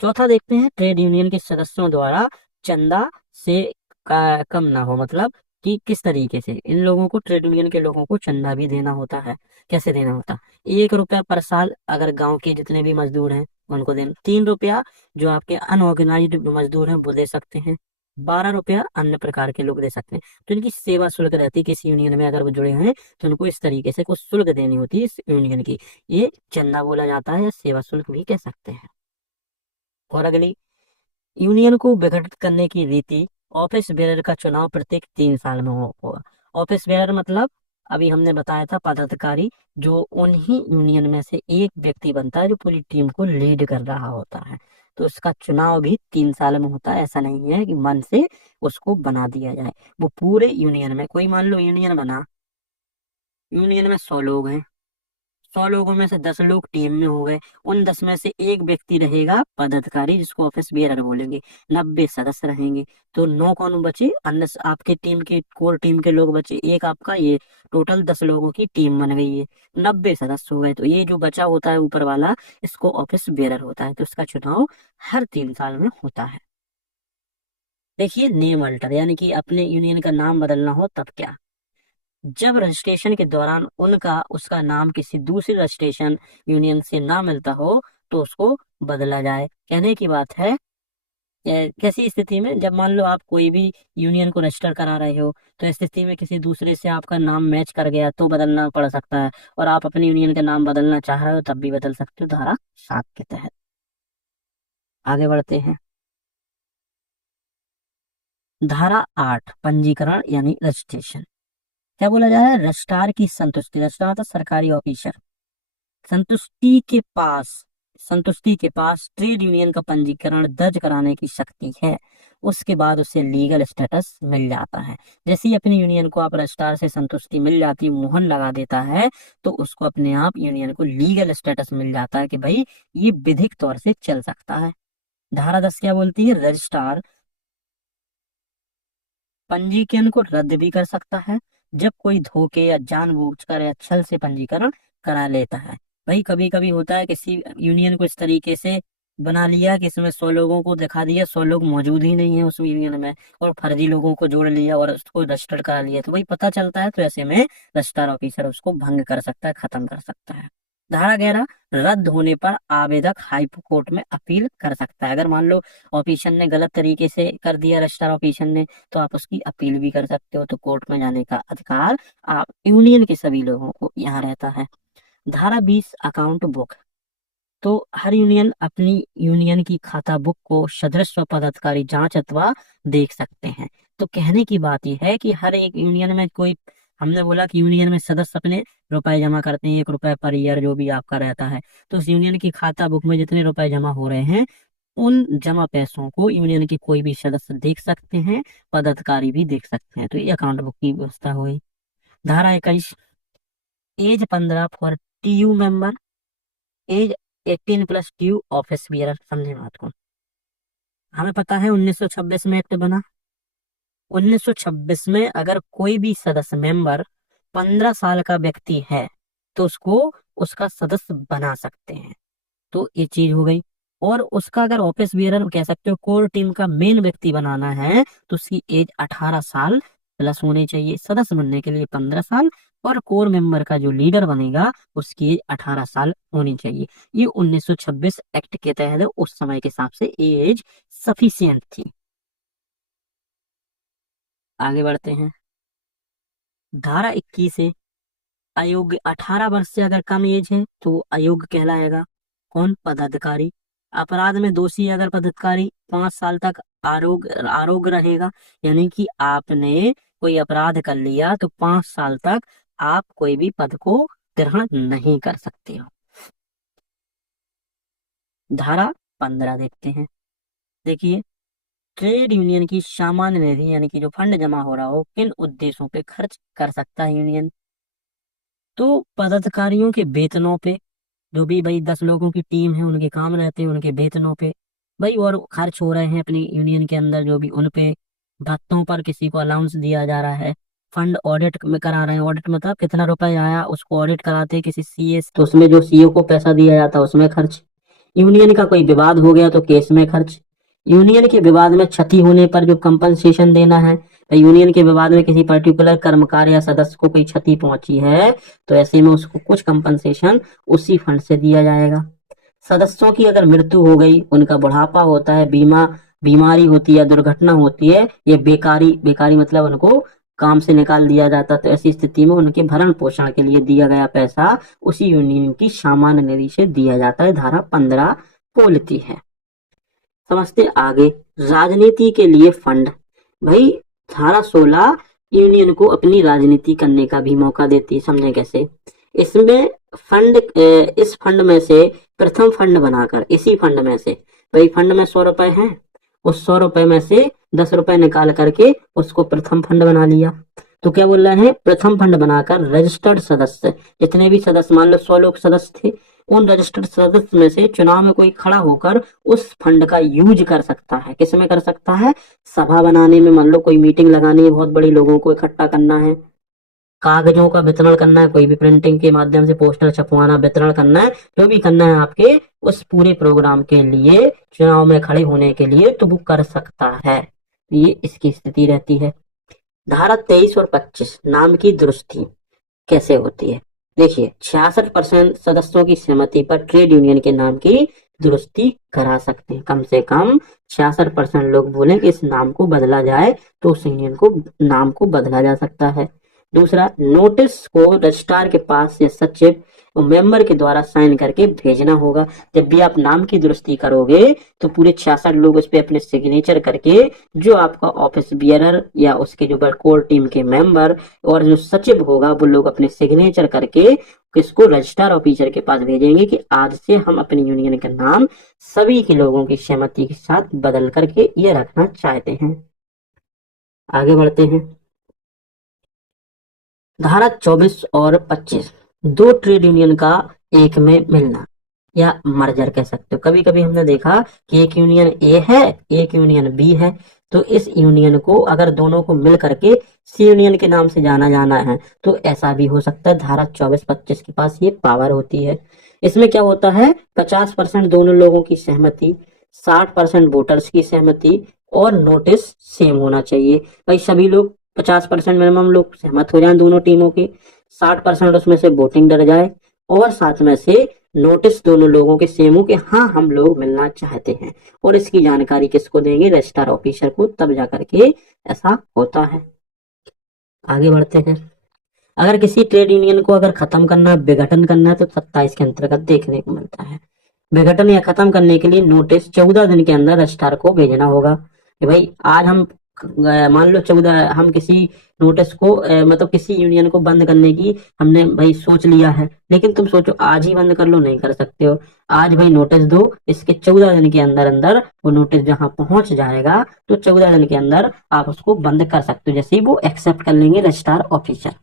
चौथा देखते हैं, ट्रेड यूनियन के सदस्यों द्वारा चंदा से कम ना हो। मतलब कि किस तरीके से इन लोगों को, ट्रेड यूनियन के लोगों को चंदा भी देना होता है। कैसे देना होता है? 1 रुपया पर साल अगर गांव के जितने भी मजदूर हैं उनको देना। 3 रुपया जो आपके अनऑर्गेनाइज्ड मजदूर हैं वो दे सकते हैं। 12 रुपया अन्य प्रकार के लोग दे सकते हैं। तो इनकी सेवा शुल्क रहती है, किसी यूनियन में अगर वो जुड़े हैं तो उनको इस तरीके से कुछ शुल्क देनी होती है इस यूनियन की। ये चंदा बोला जाता है या सेवा शुल्क भी कह सकते हैं। और अगली, यूनियन को विघटित करने की रीति, ऑफिस बेरर का चुनाव प्रत्येक 3 साल में होगा। ऑफिस बेरर मतलब अभी हमने बताया था पदाधिकारी, जो उन्हीं यूनियन में से एक व्यक्ति बनता है जो पूरी टीम को लीड कर रहा होता है। तो उसका चुनाव भी 3 साल में होता है। ऐसा नहीं है कि मन से उसको बना दिया जाए। वो पूरे यूनियन में, कोई मान लो यूनियन बना, यूनियन में 100 लोग हैं, 100 लोगों में से 10 लोग टीम में हो गए। उन 10 में से एक व्यक्ति रहेगा पदाधिकारी जिसको ऑफिस बेरर बोलेंगे। 90 सदस्य रहेंगे। तो 9 कौन बचे? अन्य आपके टीम के कोर टीम के लोग बचे, एक आपका, ये टोटल 10 लोगों की टीम बन गई है। 90 सदस्य हो गए। तो ये जो बचा होता है ऊपर वाला, इसको ऑफिस बेरर होता है। तो इसका चुनाव हर 3 साल में होता है। देखिए नेम अल्टर, यानी कि अपने यूनियन का नाम बदलना हो तब क्या? जब रजिस्ट्रेशन के दौरान उनका उसका नाम किसी दूसरी रजिस्ट्रेशन यूनियन से ना मिलता हो तो उसको बदला जाए। कहने की बात है कैसी स्थिति में, जब मान लो आप कोई भी यूनियन को रजिस्टर करा रहे हो, तो इस स्थिति में किसी दूसरे से आपका नाम मैच कर गया तो बदलना पड़ सकता है, और आप अपनी यूनियन का नाम बदलना चाह रहे हो तब भी बदल सकते हो धारा 7 के तहत। आगे बढ़ते हैं। धारा 8 पंजीकरण यानी रजिस्ट्रेशन। क्या बोला जा रहा है? रजिस्ट्रार की संतुष्टि, रजिस्ट्रार था सरकारी ऑफिसर, संतुष्टि के पास संतुष्टि के पास ट्रेड यूनियन का पंजीकरण दर्ज कराने की शक्ति है। उसके बाद उसे लीगल स्टेटस मिल जाता है। जैसे ही अपनी यूनियन को आप रजिस्ट्रार से संतुष्टि मिल जाती, मुहर लगा देता है, तो उसको अपने आप यूनियन को लीगल स्टेटस मिल जाता है कि भाई ये विधिक तौर से चल सकता है। धारा 10 क्या बोलती है? रजिस्ट्रार पंजीकरण को रद्द भी कर सकता है जब कोई धोखे या जानबूझकर या छल से पंजीकरण करा लेता है। भाई कभी कभी होता है किसी यूनियन को इस तरीके से बना लिया कि इसमें 100 लोगों को दिखा दिया, 100 लोग मौजूद ही नहीं है उस यूनियन में, और फर्जी लोगों को जोड़ लिया और उसको रजिस्टर करा लिया, तो भाई पता चलता है, तो ऐसे में रजिस्ट्रार ऑफिसर उसको भंग कर सकता है, खत्म कर सकता है। धारा 11 रद्द होने पर आवेदक हाई कोर्ट में अपील कर सकता है। अगर मान लो ऑफिसर ने गलत तरीके से कर दिया, रजिस्ट्रार ऑफिसर ने, तो आप उसकी अपील भी कर सकते हो, तो कोर्ट में जाने का अधिकार आप यूनियन के सभी लोगों को यहाँ रहता है। धारा 20 अकाउंट बुक। तो हर यूनियन अपनी यूनियन की खाता बुक को सदस्य पदाधिकारी जांच अथवा देख सकते हैं। तो कहने की बात यह है कि हर एक यूनियन में कोई, हमने बोला कि यूनियन में सदस्य अपने रुपए जमा करते हैं, 1 रुपए पर ईयर जो भी आपका रहता है, तो उस यूनियन की खाता बुक में जितने रुपए जमा हो रहे हैं, उन जमा पैसों को यूनियन के कोई भी सदस्य देख सकते हैं, पदाधिकारी भी देख सकते हैं। तो ये अकाउंट बुक की व्यवस्था हुई। धारा 21 age 15 for TU member, age 18 plus TU office bearer. समझे बात को? हमें पता है 1926 में एक्ट बना। 1926 में अगर कोई भी सदस्य मेंबर 15 साल का व्यक्ति है तो उसको उसका सदस्य बना सकते हैं। तो ये चीज हो गई। और उसका अगर ऑफिस बियरर कह सकते हो कोर टीम का मेन व्यक्ति बनाना है, तो उसकी एज 18 साल प्लस होनी चाहिए, सदस्य बनने के लिए 15 साल, और कोर मेंबर का जो लीडर बनेगा उसकी एज 18 साल होनी चाहिए। ये 1926 एक्ट के तहत उस समय के हिसाब से एज सफिशियंट थी। आगे बढ़ते हैं। धारा 21 है अयोग्य, 18 वर्ष से अगर कम एज है तो वो अयोग्य कहलाएगा। कौन? पदाधिकारी। अपराध में दोषी अगर पदाधिकारी 5 साल तक आरोग्य रहेगा, यानी कि आपने कोई अपराध कर लिया तो 5 साल तक आप कोई भी पद को ग्रहण नहीं कर सकते हो। धारा 15 देखते हैं। देखिए, ट्रेड यूनियन की सामान्य निधि यानी कि जो फंड जमा हो रहा हो किन उद्देश्यों पे खर्च कर सकता है यूनियन? तो पदाधिकारियों के वेतनों पे, जो भी भाई 10 लोगों की टीम है उनके काम रहते हैं उनके वेतनों पे भाई, और खर्च हो रहे हैं अपनी यूनियन के अंदर जो भी उन पे, भत्तों पर किसी को अलाउंस दिया जा रहा है, फंड ऑडिट में करा रहे हैं, ऑडिट मतलब कितना रुपए आया उसको ऑडिट कराते हैं किसी सीए, तो उसमें जो सीओ को पैसा दिया जाता है उसमें खर्च, यूनियन का कोई विवाद हो गया तो केस में खर्च, यूनियन के विवाद में क्षति होने पर जो कंपनसेशन देना है, तो यूनियन के विवाद में किसी पर्टिकुलर कर्मकार या सदस्य को कोई क्षति पहुंची है तो ऐसे में उसको कुछ कंपनसेशन उसी फंड से दिया जाएगा। सदस्यों की अगर मृत्यु हो गई, उनका बुढ़ापा होता है, बीमारी होती है, दुर्घटना होती है, ये बेकारी बेकारी मतलब उनको काम से निकाल दिया जाता है, तो ऐसी स्थिति में उनके भरण पोषण के लिए दिया गया पैसा उसी यूनियन की सामान्य निधि से दिया जाता है। धारा 15 बोलती है। समझते आगे। राजनीति के लिए फंड। भाई धारा 16 यूनियन को अपनी राजनीति करने का भी मौका देती है। समझे कैसे? इसमें फंड, इस फंड में से प्रथम फंड बनाकर, इसी फंड में से, भाई फंड में 100 रुपए हैं, उस 100 रुपए में से 10 रुपए निकाल करके उसको प्रथम फंड बना लिया। तो क्या बोल रहे हैं? प्रथम फंड बनाकर रजिस्टर्ड सदस्य, जितने भी सदस्य, मान लो 100 लोग सदस्य थे, उन रजिस्टर्ड सदस्य में से चुनाव में कोई खड़ा होकर उस फंड का यूज कर सकता है। किस में कर सकता है? सभा बनाने में, मान लो कोई मीटिंग लगानी है, बहुत बड़ी लोगों को इकट्ठा करना है, कागजों का वितरण करना है, कोई भी प्रिंटिंग के माध्यम से पोस्टर छपवाना, वितरण करना है, जो भी करना है आपके उस पूरे प्रोग्राम के लिए, चुनाव में खड़े होने के लिए, तो वो कर सकता है। ये इसकी स्थिति रहती है। धारा 23 और 25 नाम की दुरुस्ती कैसे होती है? देखिए, 66% सदस्यों की सहमति पर ट्रेड यूनियन के नाम की दुरुस्ती करा सकते हैं। कम से कम 66% लोग बोले कि इस नाम को बदला जाए, तो उस यूनियन को नाम को बदला जा सकता है। दूसरा, नोटिस को रजिस्ट्रार के पास या सचिव और मेंबर के द्वारा साइन करके भेजना होगा। जब भी आप नाम की दुरुस्ती करोगे तो पूरे 66 लोग उस पर अपने सिग्नेचर करके, जो आपका ऑफिस बियरर या उसके जो कोर टीम के मेंबर और जो सचिव होगा, वो लोग अपने सिग्नेचर करके किसको, रजिस्ट्रार ऑफिसर के पास भेजेंगे कि आज से हम अपनी यूनियन का नाम सभी के लोगों की सहमति के साथ बदल करके ये रखना चाहते हैं। आगे बढ़ते हैं। धारा 24 और 25, दो ट्रेड यूनियन का एक में मिलना या मर्जर कह सकते हो। कभी कभी हमने देखा कि एक यूनियन ए है, एक यूनियन बी है, तो इस यूनियन को अगर दोनों को मिल करके सी यूनियन के नाम से जाना है, तो ऐसा भी हो सकता है। धारा 24-25 के पास ये पावर होती है। इसमें क्या होता है, 50% दोनों लोगों की सहमति, 60% वोटर्स की सहमति और नोटिस सेम होना चाहिए। भाई सभी लोग 50% मिनिमम लोग सहमत हो जाएं दोनों टीमों के, 60% उसमें से वोटिंग डर जाए और साथ में से नोटिस दोनों लोगों के सेम हो कि हाँ हम लोग मिलना चाहते हैं, और इसकी जानकारी किसको देंगे, रजिस्ट्रार ऑफिसर को, तब जाकर के ऐसा होता है। आगे बढ़ते हैं। अगर किसी ट्रेड यूनियन को अगर खत्म करना, विघटन करना है, तो 27 के अंतर्गत देखने को मिलता है। विघटन या खत्म करने के लिए नोटिस 14 दिन के अंदर रजिस्ट्रार को भेजना होगा कि भाई आज हम मान लो 14 हम किसी नोटिस को मतलब किसी यूनियन को बंद करने की हमने भाई सोच लिया है, लेकिन तुम सोचो आज ही बंद कर लो, नहीं कर सकते हो। आज भाई नोटिस दो, इसके 14 दिन के अंदर अंदर वो नोटिस जहां पहुंच जाएगा, तो 14 दिन के अंदर आप उसको बंद कर सकते हो, जैसे ही वो एक्सेप्ट कर लेंगे रजिस्ट्रार ऑफिसर।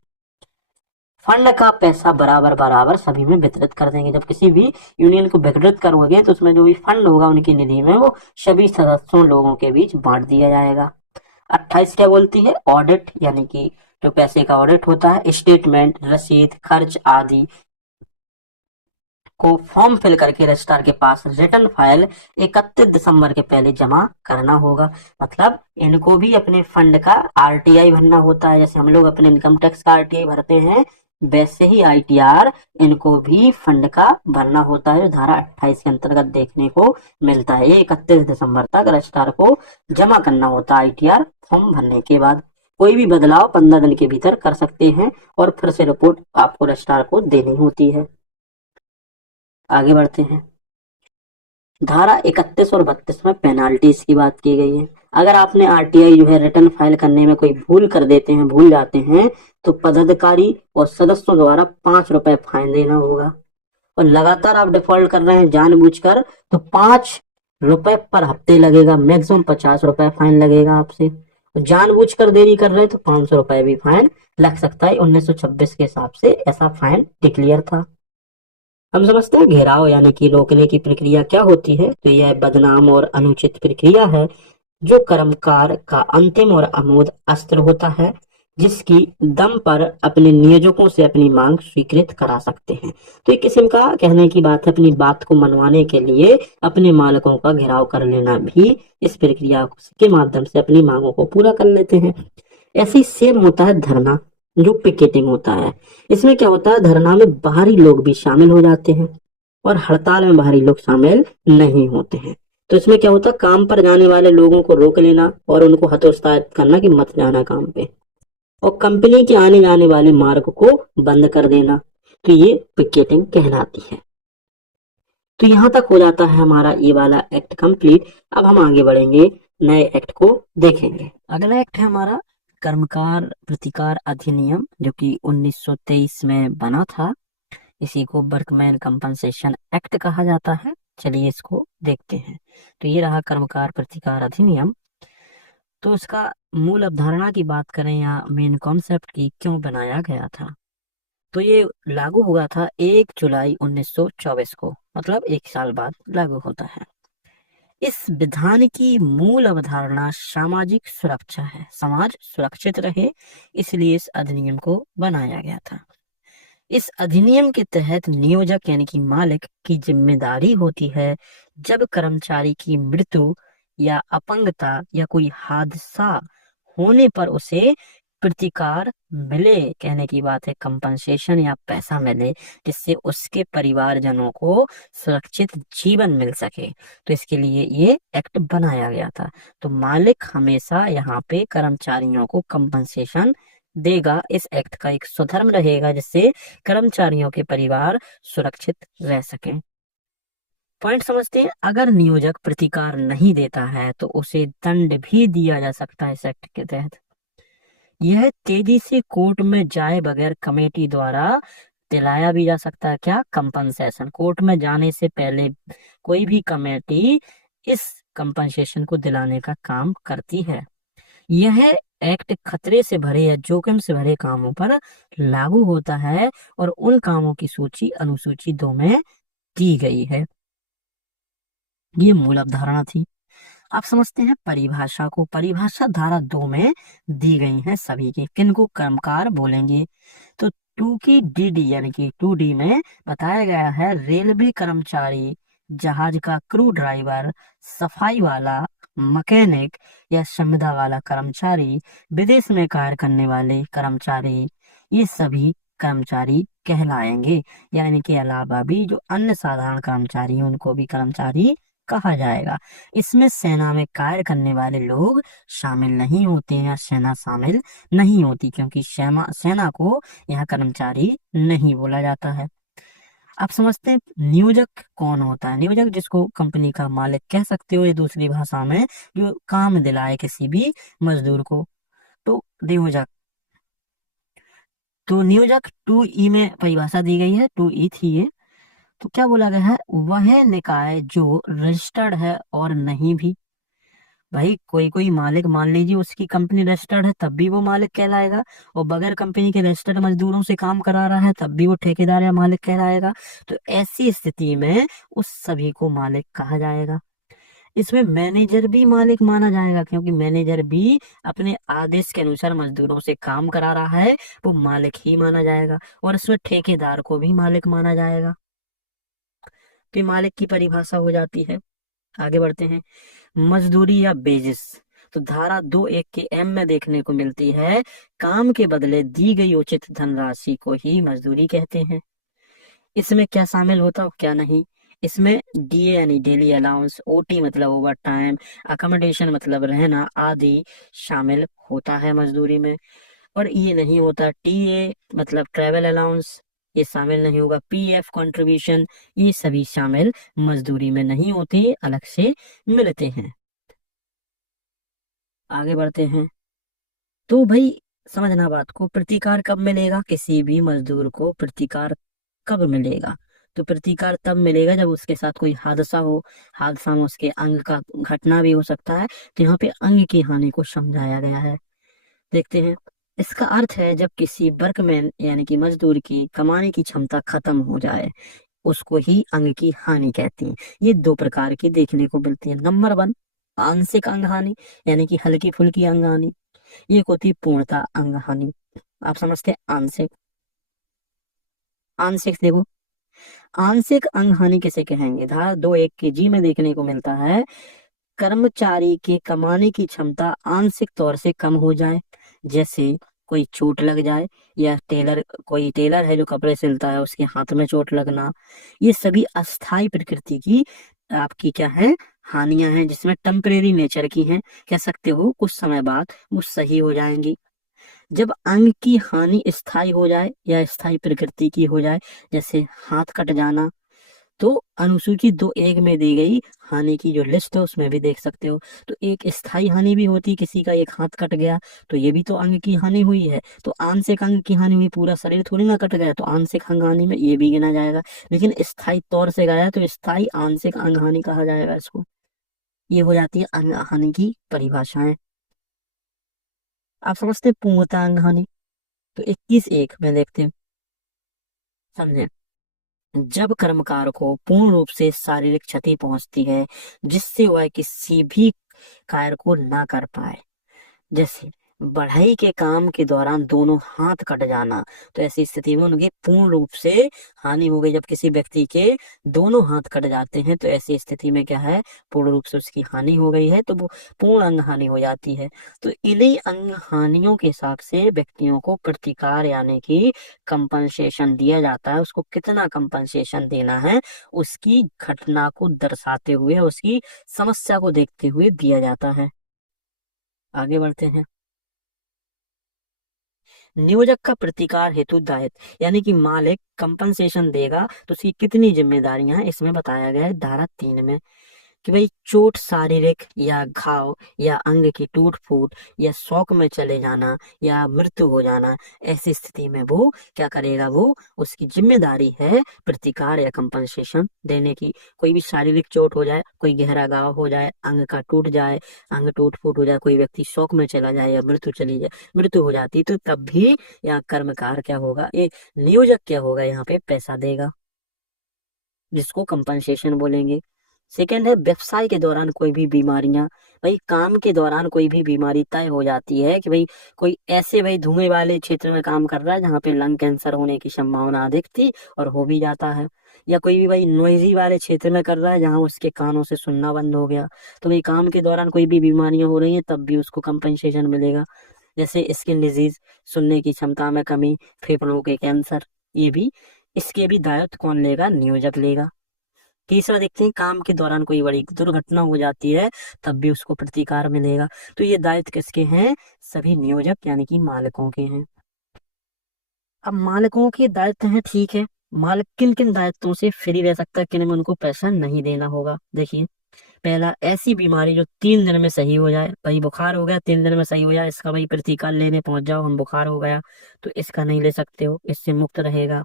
फंड का पैसा बराबर बराबर सभी में वितरित कर देंगे। जब किसी भी यूनियन को वितरित करोगे तो उसमें जो भी फंड होगा उनकी निधि में, वो सभी सदस्यों लोगों के बीच बांट दिया जाएगा। 28 क्या बोलती है, ऑडिट, यानी कि जो पैसे का ऑडिट होता है, स्टेटमेंट, रसीद, खर्च आदि को फॉर्म फिल करके रजिस्ट्रार के पास रिटर्न फाइल 31 दिसंबर के पहले जमा करना होगा। मतलब इनको भी अपने फंड का आरटीआई भरना होता है, जैसे हम लोग अपने इनकम टैक्स का आरटीआई भरते हैं, वैसे ही आईटीआर इनको भी फंड का भरना होता है, जो धारा 28 के अंतर्गत देखने को मिलता है। 31 दिसंबर तक रजिस्ट्रार को जमा करना होता है आईटीआर फॉर्म भरने के बाद। कोई भी बदलाव 15 दिन के भीतर कर सकते हैं और फिर से रिपोर्ट आपको रजिस्ट्रार को देनी होती है। आगे बढ़ते हैं। धारा 31 और 32 में पेनाल्टीज की बात की गई है। अगर आपने आरटीआई जो है रिटर्न फाइल करने में कोई भूल कर देते हैं, भूल जाते हैं, तो पदाधिकारी और सदस्यों द्वारा 5 रुपए फाइन देना होगा। और लगातार आप डिफॉल्ट कर रहे हैं जानबूझकर, तो 5 रुपए पर हफ्ते लगेगा, मैक्सिमम 50 रुपए फाइन लगेगा आपसे। जानबूझकर देरी कर रहे हैं तो 500 रुपए भी फाइन लग सकता है। 1926 के हिसाब से ऐसा फाइन डिक्लेयर था। हम समझते हैं घेराव यानी कि रोकने की प्रक्रिया क्या होती है, तो यह बदनाम और अनुचित प्रक्रिया है जो कर्मकार का अंतिम और अमोद अस्त्र होता है, जिसकी दम पर अपने नियोजकों से अपनी मांग स्वीकृत करा सकते हैं। तो एक किस्म का कहने की बात है, अपनी बात को मनवाने के लिए अपने मालिकों का घेराव कर लेना भी इस प्रक्रिया के माध्यम से अपनी मांगों को पूरा कर लेते हैं। ऐसे ही सेम होता है धरना, जो पिकेटिंग होता है। इसमें क्या होता है, धरना में बाहरी लोग भी शामिल हो जाते हैं और हड़ताल में बाहरी लोग शामिल नहीं होते हैं। तो इसमें क्या होता है, काम पर जाने वाले लोगों को रोक लेना और उनको हतोत्साहित करना कि मत जाना काम पे, और कंपनी के आने जाने वाले मार्ग को बंद कर देना, तो ये पिकेटिंग कहलाती है। तो यहाँ तक हो जाता है हमारा ये वाला एक्ट कंप्लीट। अब हम आगे बढ़ेंगे, नए एक्ट को देखेंगे। अगला एक्ट है हमारा कर्मकार प्रतिकार अधिनियम, जो कि 1923 में बना था। इसी को वर्कमैन कंपनसेशन एक्ट कहा जाता है। चलिए इसको देखते हैं। तो ये रहा कर्मकार प्रतिकार अधिनियम। तो इसका मूल अवधारणा की बात करें या मेन कॉन्सेप्ट की, क्यों बनाया गया था, तो ये लागू हुआ था 1 जुलाई 1924 को, मतलब 1 साल बाद लागू होता है। इस विधान की मूल अवधारणा सामाजिक सुरक्षा है, समाज सुरक्षित रहे, इसलिए इस अधिनियम को बनाया गया था। इस अधिनियम के तहत नियोजक यानी कि मालिक की जिम्मेदारी होती है, जब कर्मचारी की मृत्यु या अपंगता या कोई हादसा होने पर उसे प्रतिकार मिले, कहने की बात है कंपनसेशन या पैसा मिले, जिससे उसके परिवारजनों को सुरक्षित जीवन मिल सके। तो इसके लिए ये एक्ट बनाया गया था। तो मालिक हमेशा यहाँ पे कर्मचारियों को कंपनसेशन देगा। इस एक्ट का एक स्वधर्म रहेगा जिससे कर्मचारियों के परिवार सुरक्षित रह सकें। पॉइंट समझते हैं। अगर नियोजक प्रतिकार नहीं देता है तो उसे दंड भी दिया जा सकता है इस एक्ट के तहत। यह तेजी से कोर्ट में जाए बगैर कमेटी द्वारा दिलाया भी जा सकता है। क्या? कंपनसेशन। कोर्ट में जाने से पहले कोई भी कमेटी इस कंपनसेशन को दिलाने का काम करती है। यह एक्ट खतरे से भरे या जोखिम से भरे कामों पर लागू होता है और उन कामों की सूची अनुसूची 2 में दी गई है। ये मूल अवधारणा थी। आप समझते हैं परिभाषा को। परिभाषा धारा 2 में दी गई है सभी की। किनको कर्मकार बोलेंगे? तो 2 की DD यानी कि 2D में बताया गया है रेलवे कर्मचारी, जहाज का क्रू ड्राइवर, सफाई वाला, मैकेनिक या संविदा वाला कर्मचारी, विदेश में कार्य करने वाले कर्मचारी, ये सभी कर्मचारी कहलाएंगे। या इनके अलावा भी जो अन्य साधारण कर्मचारी हैं उनको भी कर्मचारी कहा जाएगा। इसमें सेना में कार्य करने वाले लोग शामिल नहीं होते हैं, सेना शामिल नहीं होती, क्योंकि सेना को यहाँ कर्मचारी नहीं बोला जाता है। आप समझते हैं नियोजक कौन होता है? नियोजक जिसको कंपनी का मालिक कह सकते हो, ये दूसरी भाषा में जो काम दिलाए किसी भी मजदूर को, तो नियोजक। तो नियोजक 2E में परिभाषा दी गई है, 2E थी ये। तो क्या बोला गया है? वह निकाय जो रजिस्टर्ड है और नहीं भी। भाई कोई कोई मालिक मान लीजिए उसकी कंपनी रजिस्टर्ड है तब भी वो मालिक कहलाएगा, और बगैर कंपनी के रजिस्टर्ड मजदूरों से काम करा रहा है तब भी वो ठेकेदार या मालिक कहलाएगा। तो ऐसी स्थिति में उस सभी को मालिक कहा जाएगा। इसमें मैनेजर भी मालिक माना जाएगा, क्योंकि मैनेजर भी अपने आदेश के अनुसार मजदूरों से काम करा रहा है, वो मालिक ही माना जाएगा। और इसमें ठेकेदार को भी मालिक माना जाएगा। तो ये मालिक की परिभाषा हो जाती है। आगे बढ़ते हैं। मजदूरी या बेजिस। तो धारा 2(1) के M में देखने को मिलती है, काम के बदले दी गई उचित धनराशि को ही मजदूरी कहते हैं। इसमें क्या शामिल होता है क्या नहीं? इसमें DA यानी डेली अलाउंस, OT मतलब ओवर टाइम, अकोमोडेशन मतलब रहना आदि शामिल होता है मजदूरी में। और ये नहीं होता TA मतलब ट्रैवल अलाउंस, ये शामिल नहीं होगा। PF कंट्रीब्यूशन, ये सभी शामिल मजदूरी में नहीं होते, अलग से मिलते हैं। आगे बढ़ते हैं। तो भाई समझना बात को, प्रतिकार कब मिलेगा? किसी भी मजदूर को प्रतिकार कब मिलेगा? तो प्रतिकार तब मिलेगा जब उसके साथ कोई हादसा हो, हादसा में उसके अंग का घटना भी हो सकता है। तो यहाँ पे अंग की हानि को समझाया गया है। देखते हैं। इसका अर्थ है जब किसी वर्कमैन यानी कि मजदूर की कमाने की क्षमता खत्म हो जाए, उसको ही अंग की हानि कहते हैं। ये 2 प्रकार की देखने को मिलती है। नंबर 1 आंशिक अंग हानि, यानी कि हल्की फुल्की अंग हानि। एक होती है पूर्णता अंग हानि। आप समझते हैं आंशिक। आंशिक देखो, आंशिक अंग हानि किसे कहेंगे? धारा 2(1) के G में देखने को मिलता है, कर्मचारी के कमाने की क्षमता आंशिक तौर से कम हो जाए, जैसे कोई चोट लग जाए, या कोई टेलर है जो कपड़े सिलता है उसके हाथ में चोट लगना। ये सभी अस्थाई प्रकृति की आपकी क्या है, हानियां हैं, जिसमें टेम्परेरी नेचर की हैं। कह सकते हो कुछ समय बाद वो सही हो जाएंगी। जब अंग की हानि स्थायी हो जाए या स्थायी प्रकृति की हो जाए, जैसे हाथ कट जाना, तो अनुसूची 2(1) में दी गई हानि की जो लिस्ट है उसमें भी देख सकते हो। तो एक स्थायी हानि भी होती, किसी का एक हाथ कट गया तो ये भी तो अंग की हानि हुई है। तो आंशिक अंग की हानि हुई, पूरा शरीर थोड़ी ना कट गया, तो आंशिक अंग हानि में ये भी गिना जाएगा। लेकिन स्थायी तौर से गया तो स्थायी आंशिक अंग हानि कहा जाएगा इसको। ये हो जाती है अंग हानि की परिभाषाएं। आप समझते हैं पूर्णता अंग हानि? तो 21(1) में देखते हैं, समझे। जब कर्मकार को पूर्ण रूप से शारीरिक क्षति पहुंचती है जिससे वह किसी भी कार्य को ना कर पाए, जैसे बढ़ई के काम के दौरान दोनों हाथ कट जाना, तो ऐसी स्थिति में उनकी पूर्ण रूप से हानि हो गई। जब किसी व्यक्ति के दोनों हाथ कट जाते हैं तो ऐसी स्थिति में क्या है, पूर्ण रूप से उसकी हानि हो गई है, तो वो पूर्ण अंग हानि हो जाती है। तो इन्हीं अंग हानियों के हिसाब से व्यक्तियों को प्रतिकार यानी कि कंपनसेशन दिया जाता है। उसको कितना कंपनसेशन देना है, उसकी घटना को दर्शाते हुए, उसकी समस्या को देखते हुए दिया जाता है। आगे बढ़ते हैं। नियोजक का प्रतिकार हेतु दायित्व, यानी कि मालिक कंपनसेशन देगा तो उसकी कितनी जिम्मेदारियां हैं, इसमें बताया गया है धारा 3 में, कि भाई चोट, शारीरिक या घाव या अंग की टूट फूट या शौक में चले जाना या मृत्यु हो जाना, ऐसी स्थिति में वो क्या करेगा, वो उसकी जिम्मेदारी है प्रतिकार या कंपनसेशन देने की। कोई भी शारीरिक चोट हो जाए, कोई गहरा घाव हो जाए, अंग का टूट जाए, अंग टूट फूट हो जाए, कोई व्यक्ति शौक में चला जाए या मृत्यु हो जाती, तो तब भी यहाँ कर्मकार क्या होगा, ये नियोजक क्या होगा, यहाँ पे पैसा देगा, जिसको कंपनसेशन बोलेंगे। सेकेंड है व्यवसाय के दौरान कोई भी बीमारियां, भाई काम के दौरान कोई भी बीमारी तय हो जाती है कि भाई कोई ऐसे भाई धुएं वाले क्षेत्र में काम कर रहा है जहाँ पे लंग कैंसर होने की संभावना अधिक थी और हो भी जाता है, या कोई भी भाई नोइजी वाले क्षेत्र में कर रहा है जहाँ उसके कानों से सुनना बंद हो गया, तो भाई काम के दौरान कोई भी बीमारियां हो रही हैं तब भी उसको कंपनसेशन मिलेगा। जैसे स्किन डिजीज, सुनने की क्षमता में कमी, फेफड़ों के कैंसर, ये भी, इसके भी दायित्व कौन लेगा, नियोजक लेगा। तीसरा देखते हैं, काम के दौरान कोई बड़ी दुर्घटना हो जाती है तब भी उसको प्रतिकार मिलेगा, तो ये दायित्व किसके हैं, सभी नियोजक यानी कि मालिकों के हैं। अब मालिकों के दायित्व हैं, ठीक है, मालिक किन किन दायित्वों से फ्री रह सकता है, किन में उनको पैसा नहीं देना होगा। देखिए, पहला, ऐसी बीमारी जो 3 दिन में सही हो जाए, भाई बुखार हो गया 3 दिन में सही हो जाए, इसका भाई प्रतिकार लेने पहुंच जाओ, हम बुखार हो गया, तो इसका नहीं ले सकते हो, इससे मुक्त रहेगा।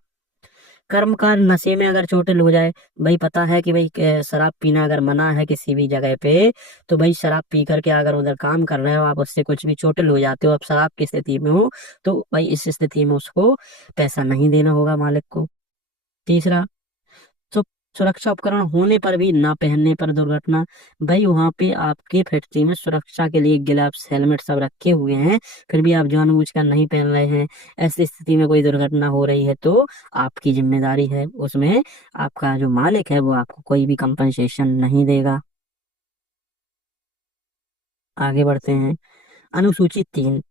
कर्मकार नशे में अगर चोटिल हो जाए, भाई पता है कि भाई शराब पीना अगर मना है किसी भी जगह पे, तो भाई शराब पी करके अगर उधर काम कर रहे हो आप, उससे कुछ भी चोटिल हो जाते हो, अब शराब की स्थिति में हो, तो भाई इस स्थिति में उसको पैसा नहीं देना होगा मालिक को। तीसरा, तो सुरक्षा उपकरण होने पर भी ना पहनने पर दुर्घटना, भाई वहां पे आपके फैक्ट्री में सुरक्षा के लिए ग्लव्स, हेलमेट सब रखे हुए हैं, फिर भी आप जानबूझकर नहीं पहन रहे हैं, ऐसी स्थिति में कोई दुर्घटना हो रही है तो आपकी जिम्मेदारी है, उसमें आपका जो मालिक है वो आपको कोई भी कंपनसेशन नहीं देगा। आगे बढ़ते हैं। अनुसूची 3,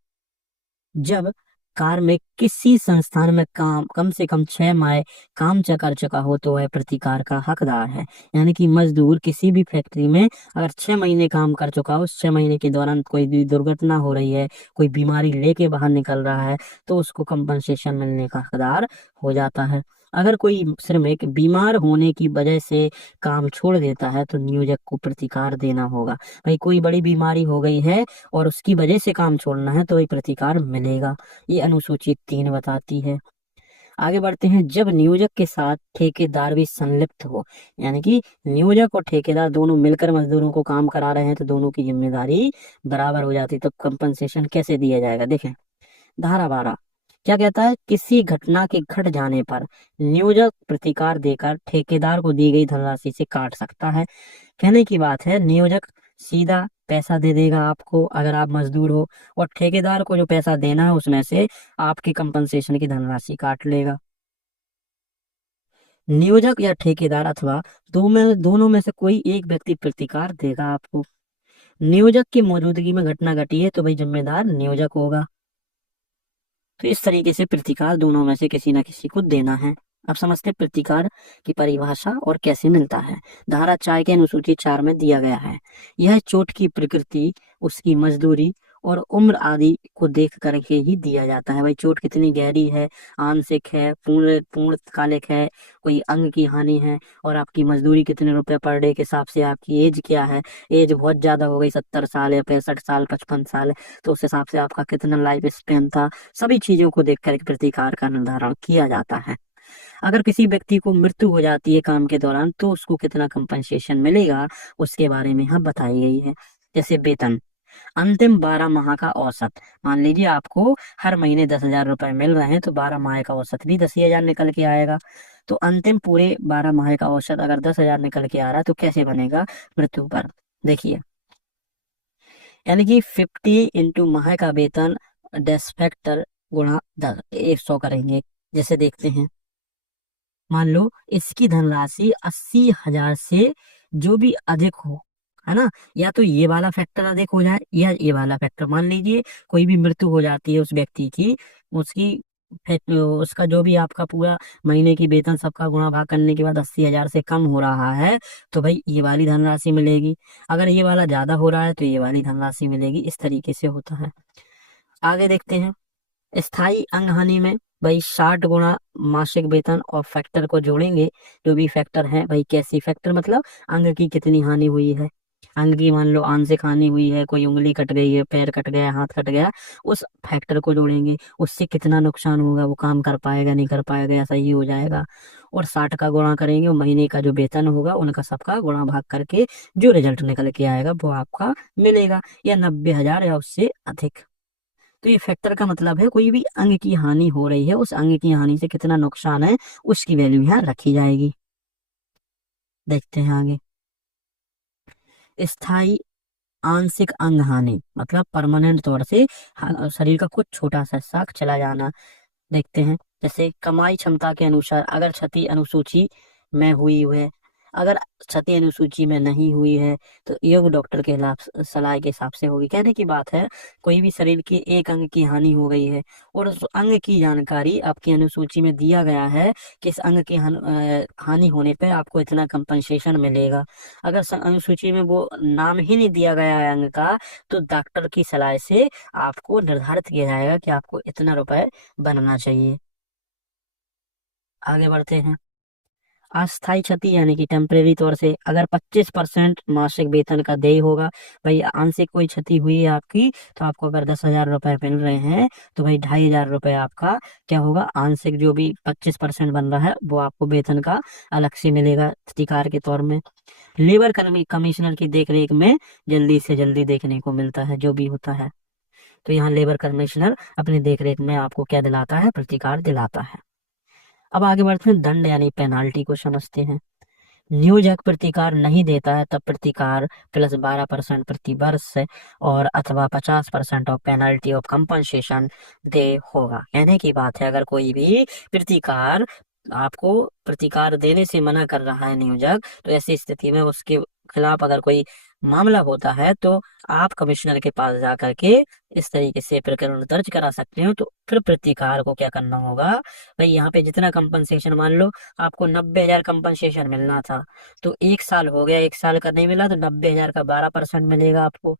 जब कार्मिक किसी संस्थान में काम कम से कम 6 माह काम कर चुका हो तो वह प्रतिकार का हकदार है। यानी कि मजदूर किसी भी फैक्ट्री में अगर 6 महीने काम कर चुका हो, उस 6 महीने के दौरान कोई भी दुर्घटना हो रही है, कोई बीमारी लेके बाहर निकल रहा है, तो उसको कंपनसेशन मिलने का हकदार हो जाता है। अगर कोई श्रमिक बीमार होने की वजह से काम छोड़ देता है तो नियोजक को प्रतिकार देना होगा। भाई कोई बड़ी बीमारी हो गई है और उसकी वजह से काम छोड़ना है तो वही प्रतिकार मिलेगा, ये अनुसूची 3 बताती है। आगे बढ़ते हैं। जब नियोजक के साथ ठेकेदार भी संलिप्त हो, यानी कि नियोजक और ठेकेदार दोनों मिलकर मजदूरों को काम करा रहे हैं तो दोनों की जिम्मेदारी बराबर हो जाती है, तो कंपनसेशन कैसे दिया जाएगा, देखें धारा 12 क्या कहता है, किसी घटना के घट जाने पर नियोजक प्रतिकार देकर ठेकेदार को दी गई धनराशि से काट सकता है। कहने की बात है, नियोजक सीधा पैसा दे देगा आपको अगर आप मजदूर हो, और ठेकेदार को जो पैसा देना है उसमें से आपकी कंपनसेशन की धनराशि काट लेगा। नियोजक या ठेकेदार अथवा दोनों में से कोई एक व्यक्ति प्रतिकार देगा आपको। नियोजक की मौजूदगी में घटना घटी है तो भाई जिम्मेदार नियोजक होगा। तो इस तरीके से प्रतिकार दोनों में से किसी ना किसी को देना है। अब समझते हैं प्रतिकार की परिभाषा और कैसे मिलता है। धारा 4 के अनुसूची 4 में दिया गया है, यह चोट की प्रकृति, उसकी मजदूरी और उम्र आदि को देख करके ही दिया जाता है। भाई चोट कितनी गहरी है, आंशिक है, पूर्ण पूर्णकालिक है, कोई अंग की हानि है, और आपकी मजदूरी कितने रुपए पर डे के हिसाब से, आपकी एज क्या है, एज बहुत ज्यादा हो गई 70 साल या 65 साल 55 साल, तो उस हिसाब से आपका कितना लाइफ स्पेन था, सभी चीजों को देख कर प्रतिकार का निर्धारण किया जाता है। अगर किसी व्यक्ति को मृत्यु हो जाती है काम के दौरान तो उसको कितना कंपनसेशन मिलेगा, उसके बारे में यहाँ बताई गई है। जैसे वेतन, अंतिम 12 माह का औसत, मान लीजिए आपको हर महीने 10,000 रुपए मिल रहे हैं तो 12 माह का औसत भी 10,000 निकल के आएगा। तो अंतिम पूरे 12 माह का औसत अगर 10,000 निकल के आ रहा है तो कैसे बनेगा मृत्यु पर, देखिए यानी कि 50 माह का वेतन डेस फैक्टर गुणा 100 करेंगे। जैसे देखते हैं, मान लो इसकी धनराशि 80,000 से जो भी अधिक हो, है ना, या तो ये वाला फैक्टर अधिक हो जाए या ये वाला फैक्टर। मान लीजिए कोई भी मृत्यु हो जाती है उस व्यक्ति की, उसकी उसका जो भी आपका पूरा महीने की वेतन सबका गुणा भाग करने के बाद 80,000 से कम हो रहा है, तो भाई ये वाली धनराशि मिलेगी। अगर ये वाला ज्यादा हो रहा है तो ये वाली धनराशि मिलेगी। इस तरीके से होता है। आगे देखते हैं, स्थायी अंग हानि में भाई 60 गुणा मासिक वेतन और फैक्टर को जोड़ेंगे। जो भी फैक्टर है भाई, कैसी फैक्टर मतलब अंग की कितनी हानि हुई है। अंग की मान लो आंशिक हानि हुई है, कोई उंगली कट गई है, पैर कट गया, हाथ कट गया, उस फैक्टर को जोड़ेंगे। उससे कितना नुकसान होगा, वो काम कर पाएगा नहीं कर पाएगा, ऐसा ही हो जाएगा। और 60 का गुणा करेंगे, और महीने का जो वेतन होगा उनका सबका गुणा भाग करके जो रिजल्ट निकल के आएगा वो आपका मिलेगा, या 90,000 या उससे अधिक। तो ये फैक्टर का मतलब है कोई भी अंग की हानि हो रही है, उस अंग की हानि से कितना नुकसान है उसकी वैल्यू यहाँ रखी जाएगी। देखते हैं आगे, स्थायी आंशिक अंग हानि मतलब परमानेंट तौर से शरीर का कुछ छोटा सा हिस्सा चला जाना। देखते हैं, जैसे कमाई क्षमता के अनुसार अगर क्षति अनुसूची में हुई है, अगर क्षति अनुसूची में नहीं हुई है तो योग्य डॉक्टर के सलाह के हिसाब से होगी। कहने की बात है, कोई भी शरीर के एक अंग की हानि हो गई है और उस अंग की जानकारी आपकी अनुसूची में दिया गया है कि इस अंग की हानि होने पे आपको इतना कंपनसेशन मिलेगा। अगर अनुसूची में वो नाम ही नहीं दिया गया है अंग का, तो डॉक्टर की सलाह से आपको निर्धारित किया जाएगा कि आपको इतना रुपए बनना चाहिए। आगे बढ़ते हैं, अस्थायी क्षति यानी कि टेम्परेरी तौर से अगर 25% मासिक वेतन का देय होगा। भाई आंशिक कोई क्षति हुई है आपकी, तो आपको अगर 10,000 रुपए मिल रहे हैं तो भाई 2,500 रुपए आपका क्या होगा, आंशिक जो भी 25% बन रहा है वो आपको वेतन का अलग से मिलेगा प्रतिकार के तौर में। लेबर कमिश्नर की देखरेख में जल्दी से जल्दी देखने को मिलता है जो भी होता है। तो यहाँ लेबर कमिश्नर अपनी देखरेख में आपको क्या दिलाता है, प्रतिकार दिलाता है। अब आगे बढ़ते हैं, दंड यानी पेनाल्टी को समझते हैं। नियोजक प्रतिकार नहीं देता है तब प्रतिकार प्लस 12% प्रति वर्ष और अथवा 50% ऑफ पेनल्टी ऑफ कंपनसेशन दे होगा। कहने की बात है, अगर कोई भी प्रतिकार आपको प्रतिकार देने से मना कर रहा है नियोजक, तो ऐसी स्थिति में उसके खिलाफ अगर कोई मामला होता है तो आप कमिश्नर के पास जा करके इस तरीके से प्रकरण दर्ज करा सकते हो। तो फिर प्रतिकार को क्या करना होगा, भाई यहाँ पे जितना कंपनसेशन, मान लो आपको 90,000 कंपनसेशन मिलना था, तो 1 साल हो गया, 1 साल का नहीं मिला तो 90,000 का 12% मिलेगा आपको।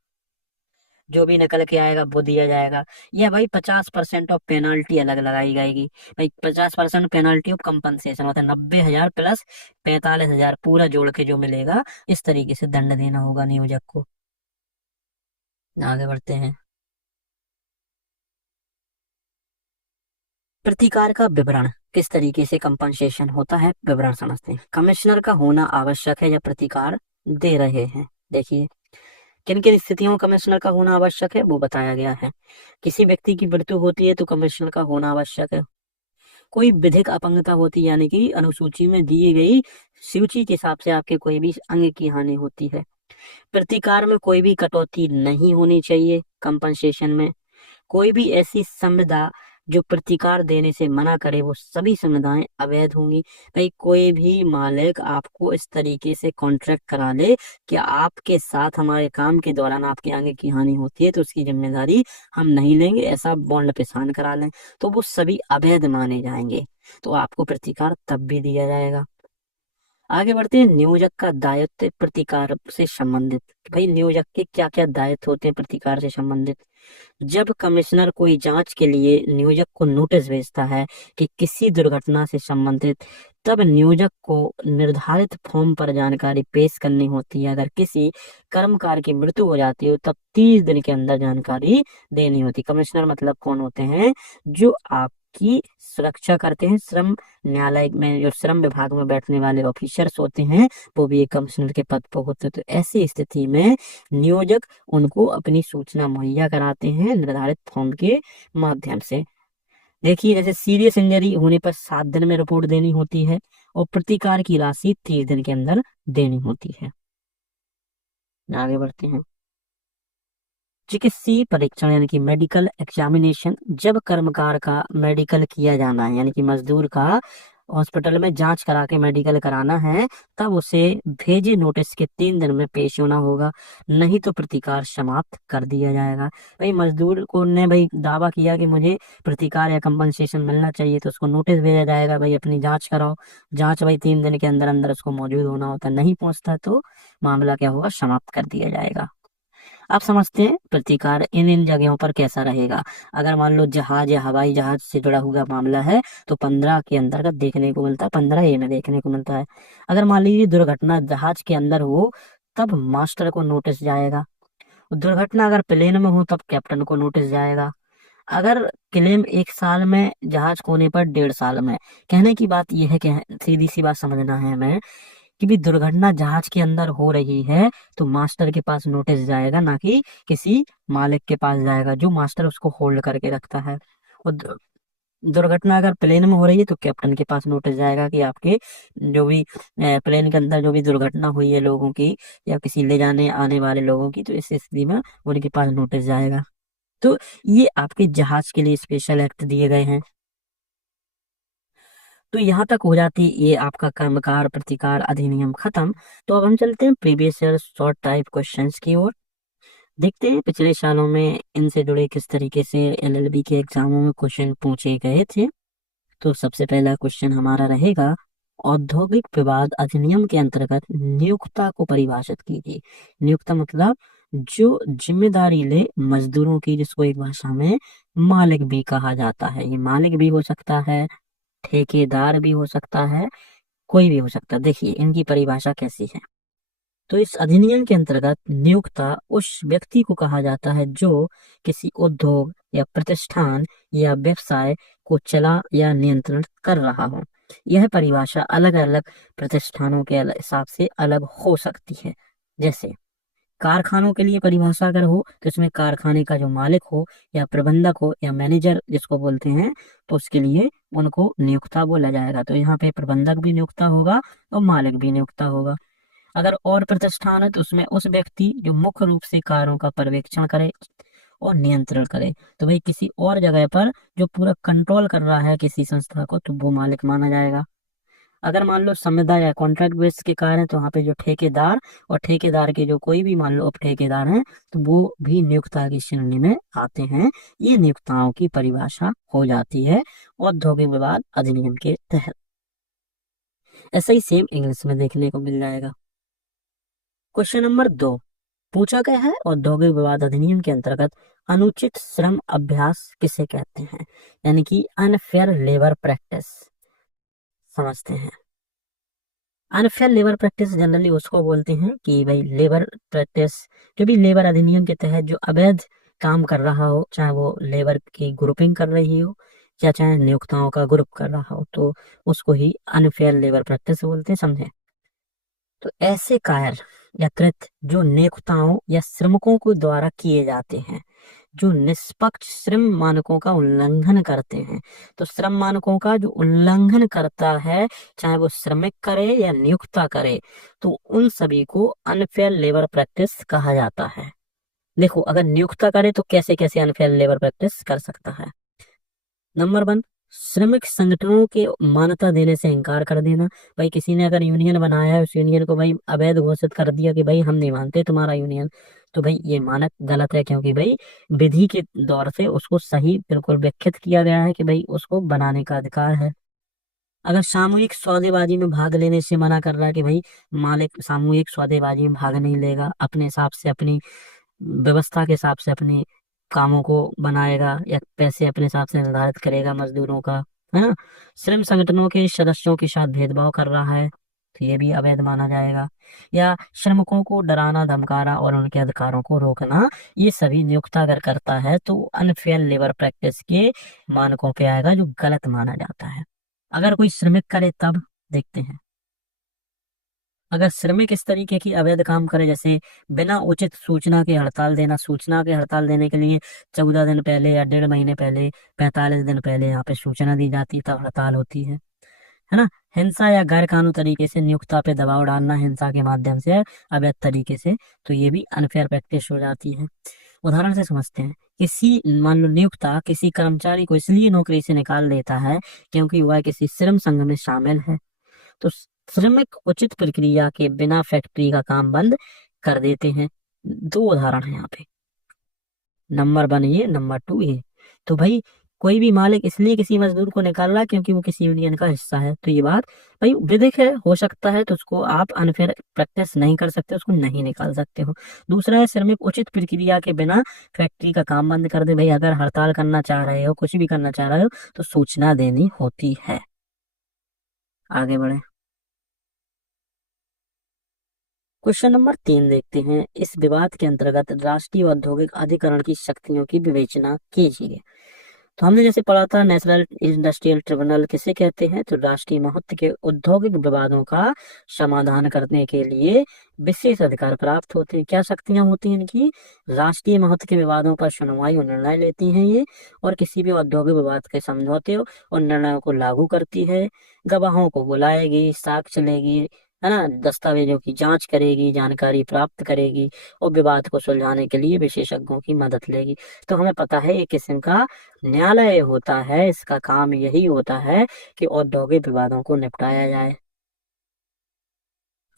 जो भी निकल के आएगा वो दिया जाएगा। या भाई 50% ऑफ पेनाल्टी अलग लगाई जाएगी। भाई 50% पेनाल्टी ऑफ कंपनसेशन होता है 90,000 प्लस 45,000 पूरा जोड़ के जो मिलेगा, इस तरीके से दंड देना होगा नियोजक को। आगे बढ़ते हैं, प्रतिकार का विवरण किस तरीके से कंपनसेशन होता है, विवरण समझते हैं। कमिश्नर का होना आवश्यक है या प्रतिकार दे रहे हैं। देखिए, किन किन स्थितियों में कमिश्नर का होना आवश्यक है वो बताया गया है। किसी व्यक्ति की मृत्यु होती है तो कमिश्नर का होना आवश्यक है। कोई विधिक अपंगता होती है, यानी कि अनुसूची में दी गई सूची के हिसाब से आपके कोई भी अंग की हानि होती है। प्रतिकार में कोई भी कटौती नहीं होनी चाहिए कंपनसेशन में। कोई भी ऐसी संविदा जो प्रतिकार देने से मना करे वो सभी संविदाएं अवैध होंगी। भाई कोई भी मालिक आपको इस तरीके से कॉन्ट्रैक्ट करा ले कि आपके साथ हमारे काम के दौरान आपके आगे की हानि होती है तो उसकी जिम्मेदारी हम नहीं लेंगे, ऐसा बॉन्ड पे साइन करा लें, तो वो सभी अवैध माने जाएंगे। तो आपको प्रतिकार तब भी दिया जाएगा। आगे बढ़ते हैं, नियोजक का दायित्व प्रतिकार से संबंधित। भाई नियोजक के क्या क्या दायित्व होते हैं प्रतिकार से संबंधित। जब कमिश्नर कोई जांच के लिए नियोजक को नोटिस भेजता है कि किसी दुर्घटना से संबंधित, तब नियोजक को निर्धारित फॉर्म पर जानकारी पेश करनी होती है। अगर किसी कर्मकार की मृत्यु हो जाती है तब 30 दिन के अंदर जानकारी देनी होती है। कमिश्नर मतलब कौन होते हैं, जो आपकी सुरक्षा करते हैं। श्रम न्यायालय में जो श्रम विभाग में बैठने वाले ऑफिसर्स होते हैं वो भी एक कमिश्नर के पद पर होते हैं। तो ऐसी स्थिति में नियोजक उनको अपनी सूचना मुहैया कराते हैं निर्धारित फॉर्म के माध्यम से। देखिए, जैसे सीरियस इंजरी होने पर 7 दिन में रिपोर्ट देनी होती है और प्रतिकार की राशि 30 दिन के अंदर देनी होती है। आगे बढ़ते हैं, चिकित्सीय परीक्षण यानी कि मेडिकल एग्जामिनेशन, जब कर्मकार का मेडिकल किया जाना है यानी कि मजदूर का हॉस्पिटल में जांच करा के मेडिकल कराना है, तब उसे भेजे नोटिस के 3 दिन में पेश होना होगा, नहीं तो प्रतिकार समाप्त कर दिया जाएगा। भाई मजदूर को ने भाई दावा किया कि मुझे प्रतिकार या कंपनसेशन मिलना चाहिए, तो उसको नोटिस भेजा जाएगा, भाई अपनी जांच कराओ। जांच भाई 3 दिन के अंदर अंदर उसको मौजूद होना होता है, नहीं पहुंचता तो मामला क्या होगा, समाप्त कर दिया जाएगा। आप समझते हैं प्रतिकार इन इन जगहों पर कैसा रहेगा। अगर मान लो जहाज या हवाई जहाज से जुड़ा हुआ मामला है तो 15 के अंतर्गत देखने को मिलता है, 15A में देखने को मिलता है। अगर मान लीजिए दुर्घटना जहाज के अंदर हो, तब मास्टर को नोटिस जाएगा। दुर्घटना अगर प्लेन में हो तब कैप्टन को नोटिस जाएगा। अगर क्लेम 1 साल में, जहाज खोने पर 1.5 साल में। कहने की बात यह है कि सीधी सी बात समझना है हमें कि भी दुर्घटना जहाज के अंदर हो रही है तो मास्टर के पास नोटिस जाएगा, ना कि किसी मालिक के पास जाएगा जो मास्टर उसको होल्ड करके रखता है। और दुर्घटना अगर प्लेन में हो रही है तो कैप्टन के पास नोटिस जाएगा कि आपके जो भी प्लेन के अंदर जो भी दुर्घटना हुई है लोगों की या किसी ले जाने आने वाले लोगों की, तो इस स्थिति में उनके पास नोटिस जाएगा। तो ये आपके जहाज के लिए स्पेशल एक्ट दिए गए हैं। तो यहाँ तक हो जाती ये आपका कर्मकार प्रतिकार अधिनियम खत्म। तो अब हम चलते हैं previous year short type questions की ओर। देखते हैं पिछले सालों में इनसे जुड़े किस तरीके से एलएलबी के एग्जामों में क्वेश्चन पूछे गए थे। तो सबसे पहला क्वेश्चन हमारा रहेगा, औद्योगिक विवाद अधिनियम के अंतर्गत नियोक्ता को परिभाषित कीजिए। नियोक्ता मतलब जो जिम्मेदारी ले मजदूरों की, जिसको एक भाषा में मालिक भी कहा जाता है। ये मालिक भी हो सकता है, ठेकेदार भी हो सकता है, कोई भी हो सकता है। देखिए इनकी परिभाषा कैसी है। तो इस अधिनियम के अंतर्गत नियोक्ता उस व्यक्ति को कहा जाता है जो किसी उद्योग या प्रतिष्ठान या व्यवसाय को चला या नियंत्रण कर रहा हो। यह परिभाषा अलग अलग प्रतिष्ठानों के हिसाब से अलग हो सकती है। जैसे कारखानों के लिए परिभाषा अगर हो तो इसमें कारखाने का जो मालिक हो या प्रबंधक हो या मैनेजर जिसको बोलते हैं, तो उसके लिए उनको नियोक्ता बोला जाएगा। तो यहाँ पे प्रबंधक भी नियोक्ता होगा और मालिक भी नियोक्ता होगा। अगर और प्रतिष्ठान है तो उसमें उस व्यक्ति जो मुख्य रूप से कार्यों का पर्यवेक्षण करे और नियंत्रण करे, तो भाई किसी और जगह पर जो पूरा कंट्रोल कर रहा है किसी संस्था को, तो वो मालिक माना जाएगा। अगर मान लो संविदा या कॉन्ट्रैक्ट बेस के कार्य है तो वहाँ पे जो ठेकेदार और ठेकेदार के जो कोई भी मान लो उप ठेकेदार हैं, तो वो भी नियोक्ता की श्रेणी में आते हैं। ये नियोक्ताओं की परिभाषा हो जाती है औद्योगिक विवाद अधिनियम के तहत। ऐसा ही सेम इंग्लिश में देखने को मिल जाएगा। क्वेश्चन नंबर 2 पूछा गया है, औद्योगिक विवाद अधिनियम के अंतर्गत अनुचित श्रम अभ्यास किसे कहते हैं, यानी कि अनफेयर लेबर प्रैक्टिस। समझते हैं। अनफेयर लेबर प्रैक्टिस जनरली उसको बोलते हैं कि भाई लेबर प्रैक्टिस, जो भी लेबर अधिनियम के तहत जो अवैध काम कर रहा हो, चाहे वो लेबर की ग्रुपिंग कर रही हो या चाहे नियोक्ताओं का ग्रुप कर रहा हो, तो उसको ही अनफेयर लेबर प्रैक्टिस बोलते हैं। समझे। तो ऐसे कार्य या कृत्य जो नियोक्ताओं या श्रमिकों को द्वारा किए जाते हैं जो निष्पक्ष श्रम मानकों का उल्लंघन करते हैं। तो श्रम मानकों का जो उल्लंघन करता है, चाहे वो श्रमिक करे या नियोक्ता करे, तो उन सभी को अनफेयर लेबर प्रैक्टिस कहा जाता है। देखो अगर नियोक्ता करे तो कैसे कैसे अनफेयर लेबर प्रैक्टिस कर सकता है। नंबर 1, श्रमिक संगठनों के मान्यता देने से इनकार कर देना। भाई किसी ने अगर यूनियन बनाया है, उस यूनियन को भाई अवैध घोषित कर दिया कि भाई हम नहीं मानते तुम्हारा यूनियन, तो भाई ये मानक गलत है, क्योंकि भाई विधि के दौर से उसको सही बिल्कुल व्याख्यात किया गया है कि भाई उसको बनाने का अधिकार है। अगर सामूहिक सौदेबाजी में भाग लेने से मना कर रहा है कि भाई मालिक सामूहिक सौदेबाजी में भाग नहीं लेगा, अपने हिसाब से अपनी व्यवस्था के हिसाब से अपने कामों को बनाएगा या पैसे अपने हिसाब से निर्धारित करेगा मजदूरों का, है ना। श्रम संगठनों के सदस्यों के साथ भेदभाव कर रहा है तो ये भी अवैध माना जाएगा। या श्रमिकों को डराना धमकाना और उनके अधिकारों को रोकना, ये सभी नियोक्ता अगर करता है तो अनफेयर लेबर प्रैक्टिस के मानकों पे आएगा, जो गलत माना जाता है। अगर कोई श्रमिक करे तब देखते हैं। अगर श्रमिक इस तरीके की अवैध काम करे, जैसे बिना उचित सूचना के हड़ताल देना, सूचना के हड़ताल देने के लिए 14 दिन पहले या 1.5 महीने पहले, 45 दिन पहले यहाँ पे सूचना दी जाती है, तब हड़ताल होती है। है ना। हिंसा या गैर कानूनी तरीके से नियोक्ता पे दबाव डालना, हिंसा के माध्यम से, अवैध तरीके से, तो ये भी अनफेयर प्रैक्टिस हो जाती है। उदाहरण से समझते हैं। किसी मान लो नियोक्ता किसी कर्मचारी को इसलिए नौकरी से निकाल देता है क्योंकि वह किसी श्रम संघ में शामिल है। तो श्रमिक उचित प्रक्रिया के बिना फैक्ट्री का काम बंद कर देते हैं। दो उदाहरण है यहाँ पे, नंबर 1 ये, नंबर 2 ये। तो भाई कोई भी मालिक इसलिए किसी मजदूर को निकाल रहा है क्योंकि वो किसी यूनियन का हिस्सा है, तो ये बात भाई विधिक है, हो सकता है, तो उसको आप अनफेयर प्रैक्टिस नहीं कर सकते, उसको नहीं निकाल सकते हो। दूसरा है, श्रमिक उचित प्रक्रिया के बिना फैक्ट्री का काम बंद कर दे। भाई अगर हड़ताल करना चाह रहे हो, कुछ भी करना चाह रहे हो, तो सूचना देनी होती है। आगे बढ़े, क्वेश्चन नंबर 3 देखते हैं। इस विवाद के अंतर्गत राष्ट्रीय औद्योगिक अधिकरण की शक्तियों की विवेचना कीजिए। तो हमने जैसे पढ़ा था, नेशनल इंडस्ट्रियल ट्रिब्यूनल किसे कहते हैं, तो राष्ट्रीय महत्व के औद्योगिक विवादों का समाधान करने के लिए विशेष अधिकार प्राप्त होते हैं। क्या शक्तियां होती हैं इनकी, राष्ट्रीय महत्व के विवादों पर सुनवाई और निर्णय लेती हैं ये, और किसी भी औद्योगिक विवाद के समझौते और निर्णयों को लागू करती है, गवाहों को बुलाएगी, साक्ष्य लेगी, है ना, दस्तावेजों की जांच करेगी, जानकारी प्राप्त करेगी, और विवाद को सुलझाने के लिए विशेषज्ञों की मदद लेगी। तो हमें पता है एक किस्म का न्यायालय होता है, इसका काम यही होता है कि औद्योगिक विवादों को निपटाया जाए।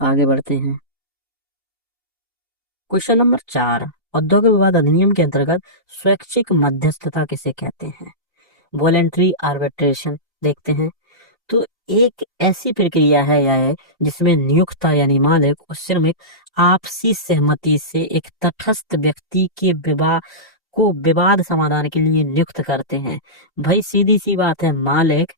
आगे बढ़ते हैं, क्वेश्चन नंबर 4। औद्योगिक विवाद अधिनियम के अंतर्गत स्वैच्छिक मध्यस्थता किसे कहते हैं, वॉलेंट्री आर्बिट्रेशन देखते हैं। तो एक ऐसी प्रक्रिया है यह जिसमें नियोक्ता यानी मालिक और श्रमिक आपसी सहमति से एक तटस्थ व्यक्ति के विवाद समाधान के लिए नियुक्त करते हैं। भाई सीधी सी बात है, मालिक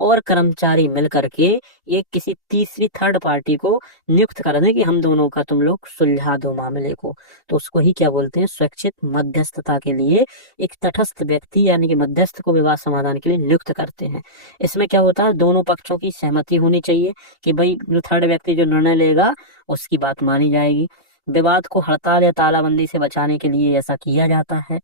और कर्मचारी मिल करके एक किसी तीसरी थर्ड पार्टी को नियुक्त कर दें कि हम दोनों का तुम लोग सुलझा दो मामले को, तो उसको ही क्या बोलते हैं, स्वैच्छिक मध्यस्थता के लिए एक तटस्थ व्यक्ति यानी कि मध्यस्थ को विवाद समाधान के लिए नियुक्त करते हैं। इसमें क्या होता है, दोनों पक्षों की सहमति होनी चाहिए कि भाई जो थर्ड व्यक्ति जो निर्णय लेगा उसकी बात मानी जाएगी। विवाद को हड़ताल या तालाबंदी से बचाने के लिए ऐसा किया जाता है,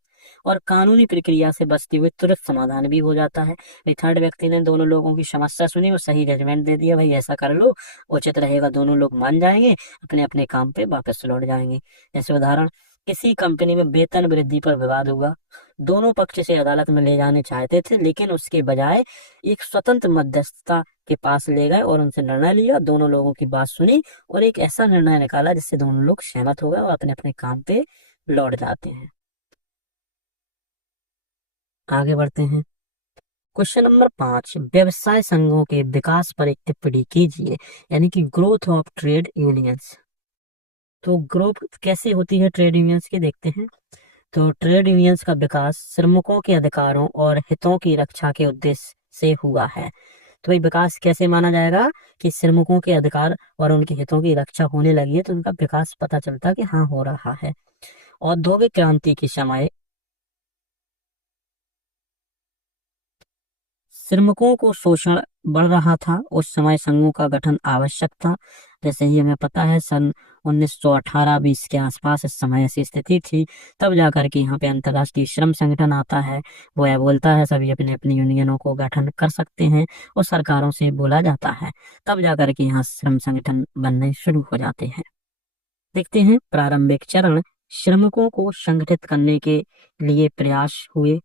और कानूनी प्रक्रिया से बचते हुए तुरंत समाधान भी हो जाता है। भाई थर्ड व्यक्ति ने दोनों लोगों की समस्या सुनी और सही जजमेंट दे दिया, भाई ऐसा कर लो, उचित रहेगा, दोनों लोग मान जाएंगे, अपने अपने काम पे वापस लौट जाएंगे। जैसे उदाहरण, किसी कंपनी में वेतन वृद्धि पर विवाद हुआ, दोनों पक्ष से अदालत में ले जाने चाहते थे, लेकिन उसके बजाय एक स्वतंत्र मध्यस्थता के पास ले गए और उनसे निर्णय लिया, दोनों लोगों की बात सुनी और एक ऐसा निर्णय निकाला जिससे दोनों लोग सहमत हो गए और अपने अपने काम पे लौट जाते हैं। आगे बढ़ते हैं, क्वेश्चन नंबर 5। व्यवसाय संघों के विकास पर एक टिप्पणी कीजिए, यानी कि ग्रोथ ऑफ ट्रेड यूनियंस। तो ग्रोथ कैसे होती है ट्रेड यूनियंस की, देखते हैं। तो ट्रेड यूनियंस का विकास श्रमिकों के अधिकारों और हितों की रक्षा के उद्देश्य से हुआ है। तो भाई विकास कैसे माना जाएगा, कि श्रमिकों के अधिकार और उनके हितों की रक्षा होने लगी है तो उनका विकास पता चलता है कि हाँ हो रहा है। औद्योगिक क्रांति के समय श्रमिकों को शोषण बढ़ रहा था, उस समय संघों का गठन आवश्यक था। जैसे ही हमें पता है सन 1918-20 के आसपास इस समय ऐसी स्थिति थी, तब जाकर के यहाँ पे अंतर्राष्ट्रीय श्रम संगठन आता है। वो यह बोलता है सभी अपने अपनी यूनियनों को गठन कर सकते हैं और सरकारों से बोला जाता है, तब जाकर के यहाँ श्रम संगठन बनने शुरू हो जाते हैं। देखते हैं प्रारंभिक चरण, श्रमिकों को संगठित करने के लिए प्रयास हुए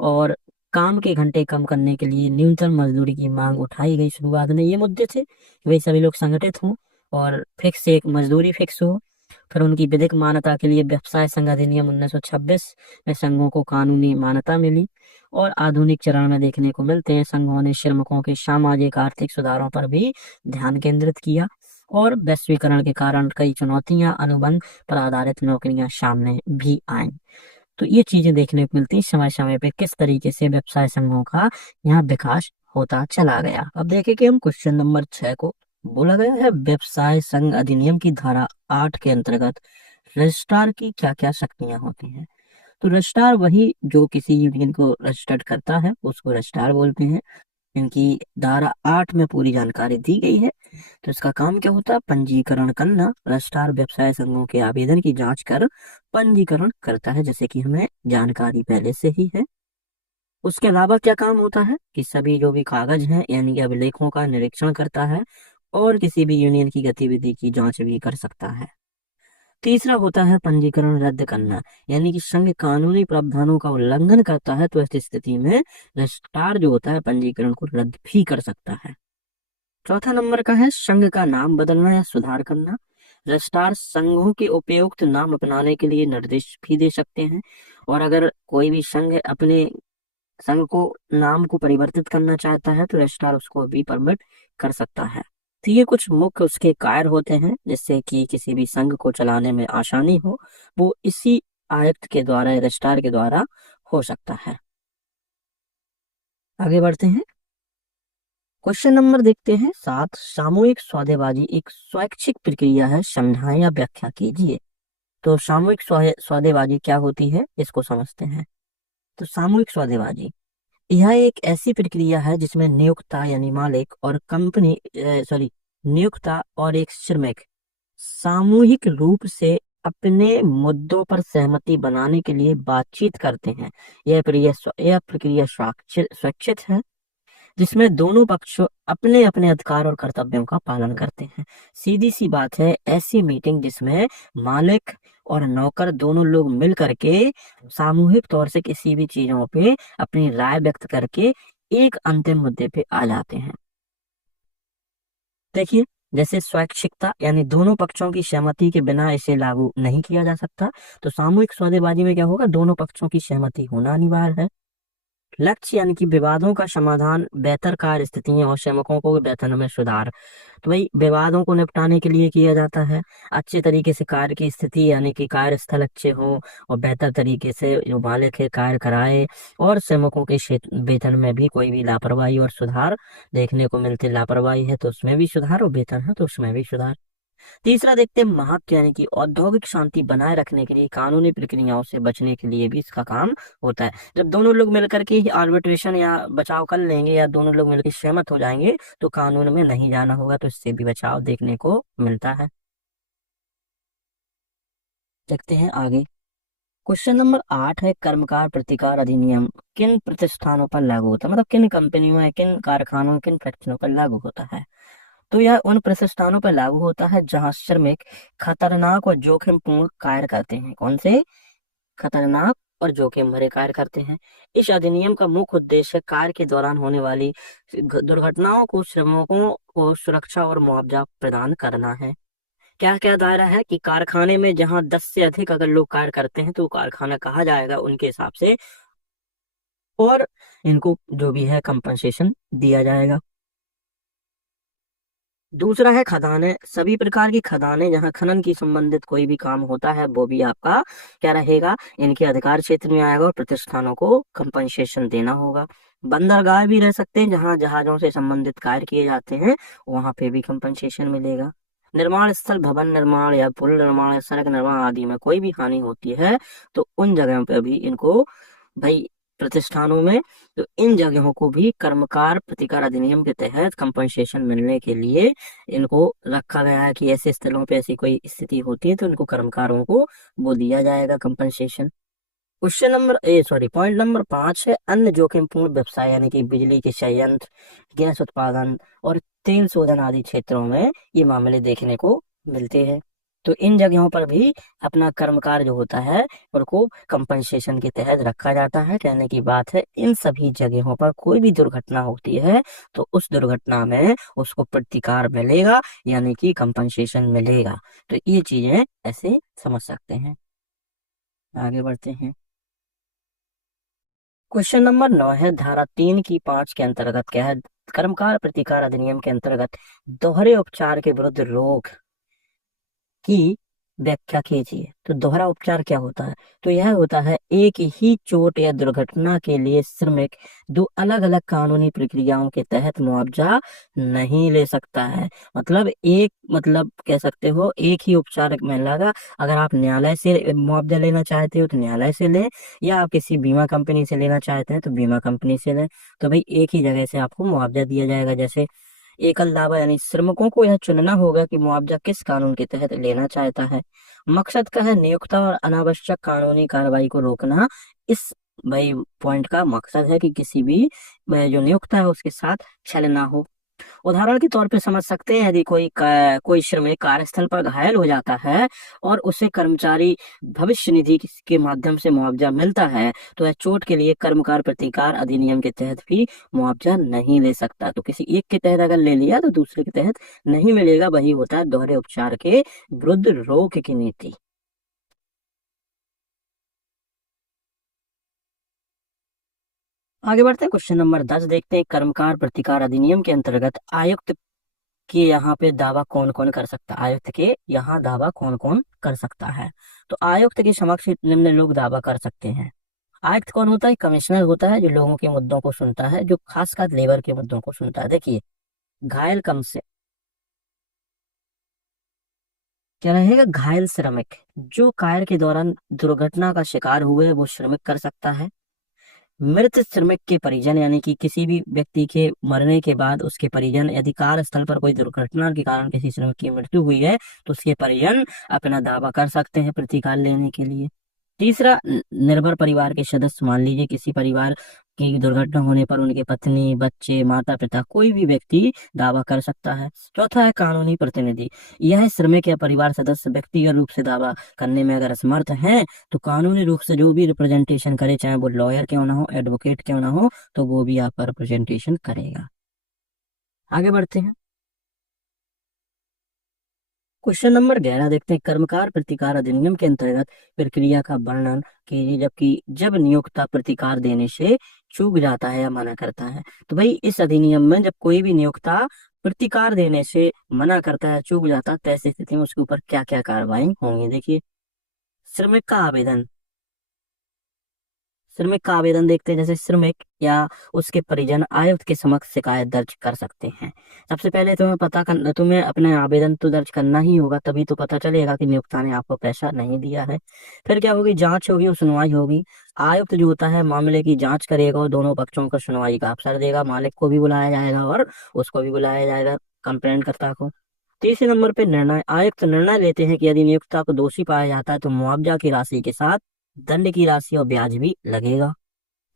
और काम के घंटे कम करने के लिए न्यूनतम मजदूरी की मांग उठाई गई। शुरुआत में ये मुद्दे थे कि भाई सभी लोग संगठित हों और फिक्स एक मजदूरी फिक्स हो। फिर उनकी विधिक मान्यता के लिए व्यवसाय संघ अधिनियम 1926 में संघों को कानूनी मान्यता मिली, और आधुनिक चरण में देखने को मिलते हैं संघों ने श्रमिकों के सामाजिक आर्थिक सुधारों पर भी ध्यान केंद्रित किया, और वैश्वीकरण के कारण कई चुनौतियां अनुबंध पर आधारित नौकरियां सामने भी आईं। तो ये चीजें देखने को मिलती है समय समय पे किस तरीके से व्यवसाय संघों का यहाँ विकास होता चला गया। अब देखें कि हम क्वेश्चन नंबर 6 को, बोला गया है व्यवसाय संघ अधिनियम की धारा 8 के अंतर्गत रजिस्ट्रार की क्या क्या शक्तियां होती हैं। तो रजिस्ट्रार वही जो किसी यूनियन को रजिस्टर्ड करता है उसको रजिस्ट्रार बोलते हैं। इनकी धारा 8 में पूरी जानकारी दी गई है। तो इसका काम क्या होता है, पंजीकरण करना। रजिस्ट्रार व्यवसाय संघों के आवेदन की जांच कर पंजीकरण करता है, जैसे कि हमें जानकारी पहले से ही है। उसके अलावा क्या काम होता है कि सभी जो भी कागज हैं यानी कि अभिलेखों का निरीक्षण करता है और किसी भी यूनियन की गतिविधि की जांच भी कर सकता है। तीसरा होता है पंजीकरण रद्द करना, यानी कि संघ कानूनी प्रावधानों का उल्लंघन करता है तो ऐसी स्थिति में रजिस्ट्रार जो होता है पंजीकरण को रद्द भी कर सकता है। चौथा नंबर का है संघ का नाम बदलना या सुधार करना। रजिस्ट्रार संघों के उपयुक्त नाम अपनाने के लिए निर्देश भी दे सकते हैं, और अगर कोई भी संघ अपने संघ को नाम को परिवर्तित करना चाहता है तो रजिस्ट्रार उसको भी परमिट कर सकता है। तो ये कुछ मुख्य उसके कार्य होते हैं जिससे कि किसी भी संघ को चलाने में आसानी हो, वो इसी आयुक्त के द्वारा, रजिस्ट्रार के द्वारा हो सकता है। आगे बढ़ते हैं। क्वेश्चन नंबर देखते हैं 7। सामूहिक सौदेबाजी एक स्वैच्छिक प्रक्रिया है, समझाएं या व्याख्या कीजिए। तो सामूहिक सौदेबाजी क्या होती है इसको समझते हैं। तो सामूहिक सौदेबाजी यह एक ऐसी प्रक्रिया है जिसमें नियोक्ता यानी मालिक और कंपनी नियोक्ता और एक श्रमिक सामूहिक रूप से अपने मुद्दों पर सहमति बनाने के लिए बातचीत करते हैं। यह प्रक्रिया स्वैच्छिक है जिसमें दोनों पक्ष अपने अपने अधिकार और कर्तव्यों का पालन करते हैं। सीधी सी बात है, ऐसी मीटिंग जिसमें मालिक और नौकर दोनों लोग मिल करके सामूहिक तौर से किसी भी चीजों पे अपनी राय व्यक्त करके एक अंतिम मुद्दे पे आ जाते हैं। देखिए, जैसे स्वैच्छिकता यानी दोनों पक्षों की सहमति के बिना इसे लागू नहीं किया जा सकता, तो सामूहिक सौदेबाजी में क्या होगा, दोनों पक्षों की सहमति होना अनिवार्य है। लक्ष्य यानी कि विवादों का समाधान, बेहतर कार्य स्थितियां और श्रमिकों को वेतन में सुधार। तो भाई विवादों को निपटाने के लिए किया जाता है, अच्छे तरीके से कार्य की स्थिति यानी कि कार्यस्थल अच्छे हो और बेहतर तरीके से जो मालिक है कार्य कराए, और श्रमिकों के वेतन में भी कोई भी लापरवाही और सुधार देखने को मिलते, लापरवाही है तो उसमें भी सुधार और वेतन है तो उसमें भी सुधार। तीसरा देखते हैं महत्व, यानी कि औद्योगिक शांति बनाए रखने के लिए कानूनी प्रक्रियाओं से बचने के लिए भी इसका काम होता है। जब दोनों लोग मिलकर के आर्बिट्रेशन या बचाव कर लेंगे या दोनों लोग मिलकर सहमत हो जाएंगे तो कानून में नहीं जाना होगा, तो इससे भी बचाव देखने को मिलता है। देखते हैं आगे। क्वेश्चन नंबर 8 है कर्मकार प्रतिकार अधिनियम किन प्रतिष्ठानों पर लागू होता है, मतलब किन कंपनियों या किन कारखानों किन फैक्ट्रियों पर लागू होता है। तो यह उन प्रतिष्ठानों पर लागू होता है जहां श्रमिक खतरनाक और जोखिमपूर्ण कार्य करते हैं। कौन से? खतरनाक और जोखिम भरे कार्य करते हैं। इस अधिनियम का मुख्य उद्देश्य कार्य के दौरान होने वाली दुर्घटनाओं को श्रमिकों को सुरक्षा और मुआवजा प्रदान करना है। क्या क्या दायरा है कि कारखाने में जहां 10 से अधिक अगर लोग कार्य करते हैं तो कारखाना कहा जाएगा उनके हिसाब से, और इनको जो भी है कंपनसेशन दिया जाएगा। दूसरा है खदानें, सभी प्रकार की खदानें जहां खनन की संबंधित कोई भी काम होता है वो भी आपका क्या रहेगा, इनके अधिकार क्षेत्र में आएगा और प्रतिष्ठानों को कंपनसेशन देना होगा। बंदरगाह भी रह सकते हैं जहां जहाजों से संबंधित कार्य किए जाते हैं, वहां पे भी कंपनसेशन मिलेगा। निर्माण स्थल, भवन निर्माण या पुल निर्माण या सड़क निर्माण आदि में कोई भी हानि होती है तो उन जगहों पे भी इनको भाई प्रतिष्ठानों में, तो इन जगहों को भी कर्मकार प्रतिकार अधिनियम के तहत कंपनसेशन मिलने के लिए इनको रखा गया है कि ऐसे स्थलों पे ऐसी कोई स्थिति होती है तो इनको कर्मकारों को वो दिया जाएगा कंपनसेशन। पॉइंट नंबर 5 है अन्य जोखिमपूर्ण व्यवसाय, यानी कि बिजली के संयंत्र, गैस उत्पादन और तेल शोधन आदि क्षेत्रों में ये मामले देखने को मिलते हैं। तो इन जगहों पर भी अपना कर्मकार जो होता है उनको कंपनसेशन के तहत रखा जाता है। कहने की बात है इन सभी जगहों पर कोई भी दुर्घटना होती है तो उस दुर्घटना में उसको प्रतिकार मिलेगा यानी कि कंपनसेशन मिलेगा। तो ये चीजें ऐसे समझ सकते हैं। आगे बढ़ते हैं। क्वेश्चन नंबर 9 है धारा 3 की 5 के अंतर्गत क्या है, कर्मकार प्रतिकार अधिनियम के अंतर्गत दोहरे उपचार के विरुद्ध रोक की व्याख्या कीजिए। तो दोहरा उपचार क्या होता है, तो यह होता है एक ही चोट या दुर्घटना के लिए श्रमिक दो अलग अलग कानूनी प्रक्रियाओं के तहत मुआवजा नहीं ले सकता है। मतलब कह सकते हो एक ही उपचार मिलेगा। अगर आप न्यायालय से मुआवजा लेना चाहते हो तो न्यायालय से लें, या आप किसी बीमा कंपनी से लेना चाहते हैं तो बीमा कंपनी से लें। तो भाई एक ही जगह से आपको मुआवजा दिया जाएगा। जैसे एकल दावा, यानी श्रमिकों को यह चुनना होगा कि मुआवजा किस कानून के तहत लेना चाहता है। मकसद का है नियोक्ता और अनावश्यक कानूनी कार्रवाई को रोकना। इस भाई पॉइंट का मकसद है कि किसी भी जो नियुक्त है उसके साथ छल ना हो। उदाहरण के तौर पे समझ सकते हैं, यदि कोई श्रमिक कार्यस्थल पर घायल हो जाता है और उसे कर्मचारी भविष्य निधि के माध्यम से मुआवजा मिलता है, तो वह चोट के लिए कर्मकार प्रतिकार अधिनियम के तहत भी मुआवजा नहीं ले सकता। तो किसी एक के तहत अगर ले लिया तो दूसरे के तहत नहीं मिलेगा। वही होता है दोहरे उपचार के विरुद्ध रोक की नीति। आगे बढ़ते हैं, क्वेश्चन नंबर 10 देखते हैं। कर्मकार प्रतिकार अधिनियम के अंतर्गत आयुक्त कि यहाँ पे दावा कौन कौन कर सकता है, आयुक्त के यहाँ दावा कौन कौन कर सकता है। तो आयुक्त के समक्ष निम्न लोग दावा कर सकते हैं। आयुक्त कौन होता है? कमिश्नर होता है, जो लोगों के मुद्दों को सुनता है, जो खासकर लेबर के मुद्दों को सुनता है। देखिए, घायल कम से क्या रहेगा? घायल श्रमिक जो कार्य के दौरान दुर्घटना का शिकार हुए वो श्रमिक कर सकता है। मृत श्रमिक के परिजन, यानी कि किसी भी व्यक्ति के मरने के बाद उसके परिजन, यदि कार्यस्थल पर कोई दुर्घटना के कारण किसी श्रमिक की मृत्यु हुई है तो उसके परिजन अपना दावा कर सकते हैं प्रतिकार लेने के लिए। तीसरा, निर्भर परिवार के सदस्य, मान लीजिए किसी परिवार की दुर्घटना होने पर उनके पत्नी, बच्चे, माता पिता, कोई भी व्यक्ति दावा कर सकता है। चौथा है कानूनी प्रतिनिधि। यह श्रमिक या परिवार सदस्य व्यक्तिगत रूप से दावा करने में अगर असमर्थ हैं तो कानूनी रूप से जो भी रिप्रेजेंटेशन करे, चाहे वो लॉयर क्यों ना हो, एडवोकेट क्यों ना हो, तो वो भी आपका रिप्रेजेंटेशन करेगा। आगे बढ़ते हैं, क्वेश्चन नंबर 11 देखते हैं। कर्मकार प्रतिकार अधिनियम के अंतर्गत प्रक्रिया का वर्णन कीजिए, जबकि जब नियोक्ता प्रतिकार देने से चूक जाता है या मना करता है। तो भाई इस अधिनियम में जब कोई भी नियोक्ता प्रतिकार देने से मना करता है, चूक जाता है, तो ऐसी स्थिति में उसके ऊपर क्या क्या कार्रवाई होंगी। देखिए, श्रमिक का आवेदन, श्रमिक का आवेदन देखते हैं। जैसे श्रमिक या उसके परिजन आयुक्त के समक्ष शिकायत दर्ज कर सकते हैं। सबसे पहले तुम्हें अपने आवेदन तो दर्ज करना ही होगा, तभी तो पता चलेगा कि नियोक्ता ने आपको पैसा नहीं दिया है। फिर क्या होगी? जांच होगी और सुनवाई होगी। आयुक्त जो होता है मामले की जांच करेगा और दोनों पक्षों को सुनवाई का अवसर देगा। मालिक को भी बुलाया जाएगा और उसको भी बुलाया जाएगा, कंप्लेंट कर्ता को। तीसरे नंबर पे निर्णय। आयुक्त निर्णय लेते हैं कि यदि नियोक्ता को दोषी पाया जाता है तो मुआवजा की राशि के साथ दंड की राशि और ब्याज भी लगेगा।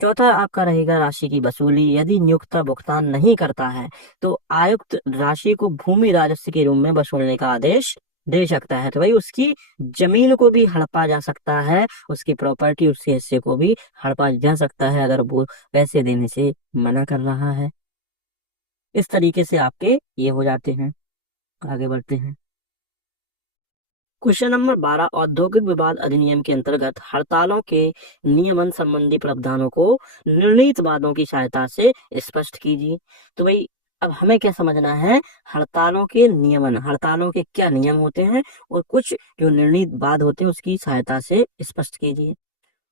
चौथा आपका रहेगा राशि की वसूली। यदि नियोक्ता भुगतान नहीं करता है तो आयुक्त राशि को भूमि राजस्व के रूप में वसूलने का आदेश दे सकता है। तो भाई उसकी जमीन को भी हड़पा जा सकता है, उसकी प्रॉपर्टी, उसके हिस्से को भी हड़पा जा सकता है अगर वो पैसे देने से मना कर रहा है। इस तरीके से आपके ये हो जाते हैं। आगे बढ़ते हैं, क्वेश्चन नंबर 12। औद्योगिक विवाद अधिनियम के अंतर्गत हड़तालों के नियमन संबंधी प्रावधानों को निर्णीत वादों की सहायता से स्पष्ट कीजिए। तो भाई अब हमें क्या समझना है? हड़तालों के नियमन, हड़तालों के क्या नियम होते हैं और कुछ जो निर्णीत वाद होते हैं उसकी सहायता से स्पष्ट कीजिए।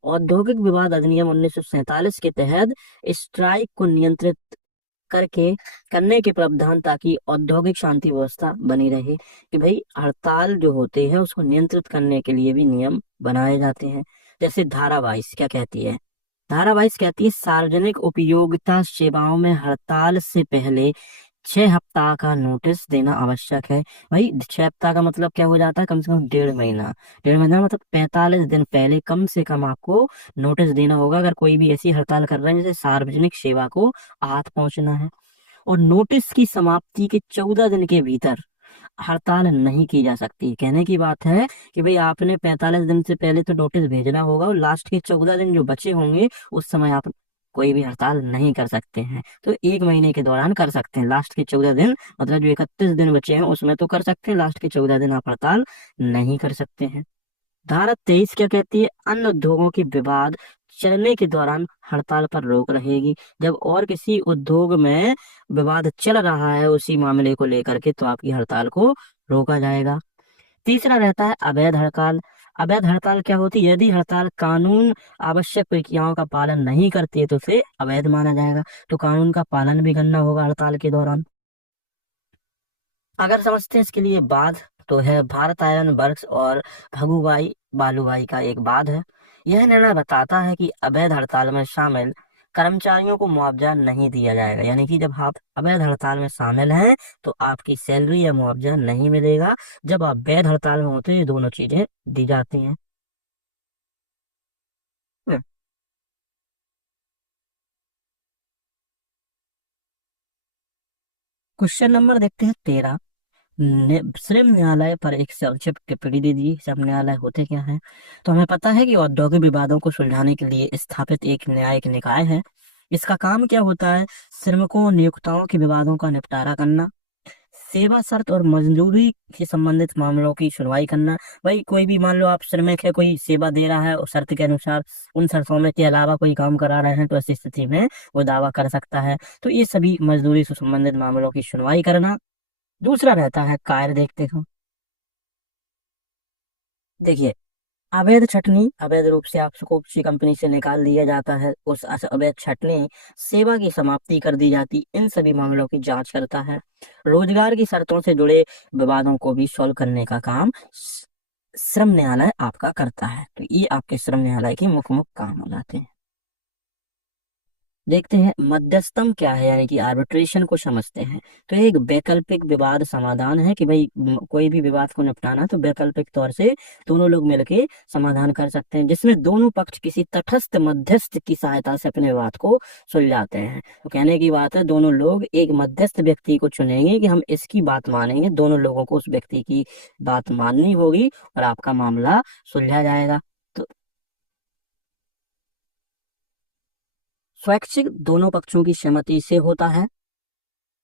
औद्योगिक विवाद अधिनियम 1947 के तहत स्ट्राइक को नियंत्रित करके करने के प्रावधान, ताकि औद्योगिक शांति व्यवस्था बनी रहे। कि भाई हड़ताल जो होते हैं उसको नियंत्रित करने के लिए भी नियम बनाए जाते हैं। जैसे धारा 22 क्या कहती है? धारा 22 कहती है सार्वजनिक उपयोगिता सेवाओं में हड़ताल से पहले 6 हफ्ता का नोटिस देना आवश्यक है। भाई 6 हफ्ता का मतलब क्या हो जाता है? कम से कम 1.5 महीना। 1.5 महीना मतलब 45 दिन पहले कम से कम आपको नोटिस देना होगा अगर कोई भी ऐसी हड़ताल कर रहे हैं जैसे सार्वजनिक सेवा को आहत पहुंचना है। और नोटिस की समाप्ति के 14 दिन के भीतर हड़ताल नहीं की जा सकती। कहने की बात है कि भाई आपने 45 दिन से पहले तो नोटिस भेजना होगा और लास्ट के 14 दिन जो बचे होंगे उस समय आप कोई भी हड़ताल नहीं कर सकते हैं। तो 1 महीने के दौरान कर सकते हैं, लास्ट के 14 दिन मतलब जो 31 दिन बचे हैं उसमें तो कर सकते हैं, लास्ट के 14 दिन आप हड़ताल नहीं कर सकते हैं। धारा 23 क्या कहती है? अन्य उद्योगों के विवाद चलने के दौरान हड़ताल पर रोक रहेगी। जब और किसी उद्योग में विवाद चल रहा है उसी मामले को लेकर के तो आपकी हड़ताल को रोका जाएगा। तीसरा रहता है अवैध हड़ताल। अवैध हड़ताल क्या होती है? यदि हड़ताल कानून आवश्यक प्रक्रियाओं का पालन नहीं करती है तो उसे अवैध माना जाएगा। तो कानून का पालन भी करना होगा हड़ताल के दौरान। अगर समझते हैं इसके लिए बाध, तो है भारत आयरन वर्क्स और भगुबाई बालूबाई का एक बाध है। यह निर्णय बताता है कि अवैध हड़ताल में शामिल कर्मचारियों को मुआवजा नहीं दिया जाएगा। यानी कि जब आप अवैध हड़ताल में शामिल हैं तो आपकी सैलरी या मुआवजा नहीं मिलेगा। जब आप वैध हड़ताल में होते हैं ये दोनों चीजें दी जाती हैं। क्वेश्चन नंबर देखते हैं 13। श्रम न्यायालय पर एक संक्षिप्त टिप्पणी दे दी। श्रम न्यायालय होते क्या है? तो हमें पता है कि औद्योगिक विवादों को सुलझाने के लिए स्थापित एक न्यायिक निकाय है। इसका काम क्या होता है? श्रमिकों नियोक्ताओं के विवादों का निपटारा करना, सेवा शर्त और मजदूरी से संबंधित मामलों की सुनवाई करना। भाई कोई भी मान लो आप श्रमिक है, कोई सेवा दे रहा है और शर्त के अनुसार उन शर्तों में के अलावा कोई काम करा रहे हैं, तो ऐसी स्थिति में वो दावा कर सकता है। तो ये सभी मजदूरी से संबंधित मामलों की सुनवाई करना। दूसरा रहता है कार्य, देखते हो। देखिए, अवैध छटनी, अवैध रूप से आपको किसी कंपनी से निकाल दिया जाता है, उस अवैध छटनी, सेवा की समाप्ति कर दी जाती, इन सभी मामलों की जांच करता है। रोजगार की शर्तों से जुड़े विवादों को भी सॉल्व करने का काम श्रम न्यायालय आपका करता है। तो ये आपके श्रम न्यायालय के मुख्य मुख्य काम हो जाते हैं। देखते हैं मध्यस्थम क्या है, यानी कि आर्बिट्रेशन को समझते हैं। तो ये एक वैकल्पिक विवाद समाधान है कि भाई कोई भी विवाद को निपटाना तो वैकल्पिक तौर से दोनों लोग मिलके समाधान कर सकते हैं, जिसमें दोनों पक्ष किसी तटस्थ मध्यस्थ की सहायता से अपने विवाद को सुलझाते हैं। तो कहने की बात है, दोनों लोग एक मध्यस्थ व्यक्ति को चुनेंगे कि हम इसकी बात मानेंगे, दोनों लोगों को उस व्यक्ति की बात माननी होगी और आपका मामला सुलझा जाएगा। तो स्वैच्छिक दोनों पक्षों की सहमति से होता है।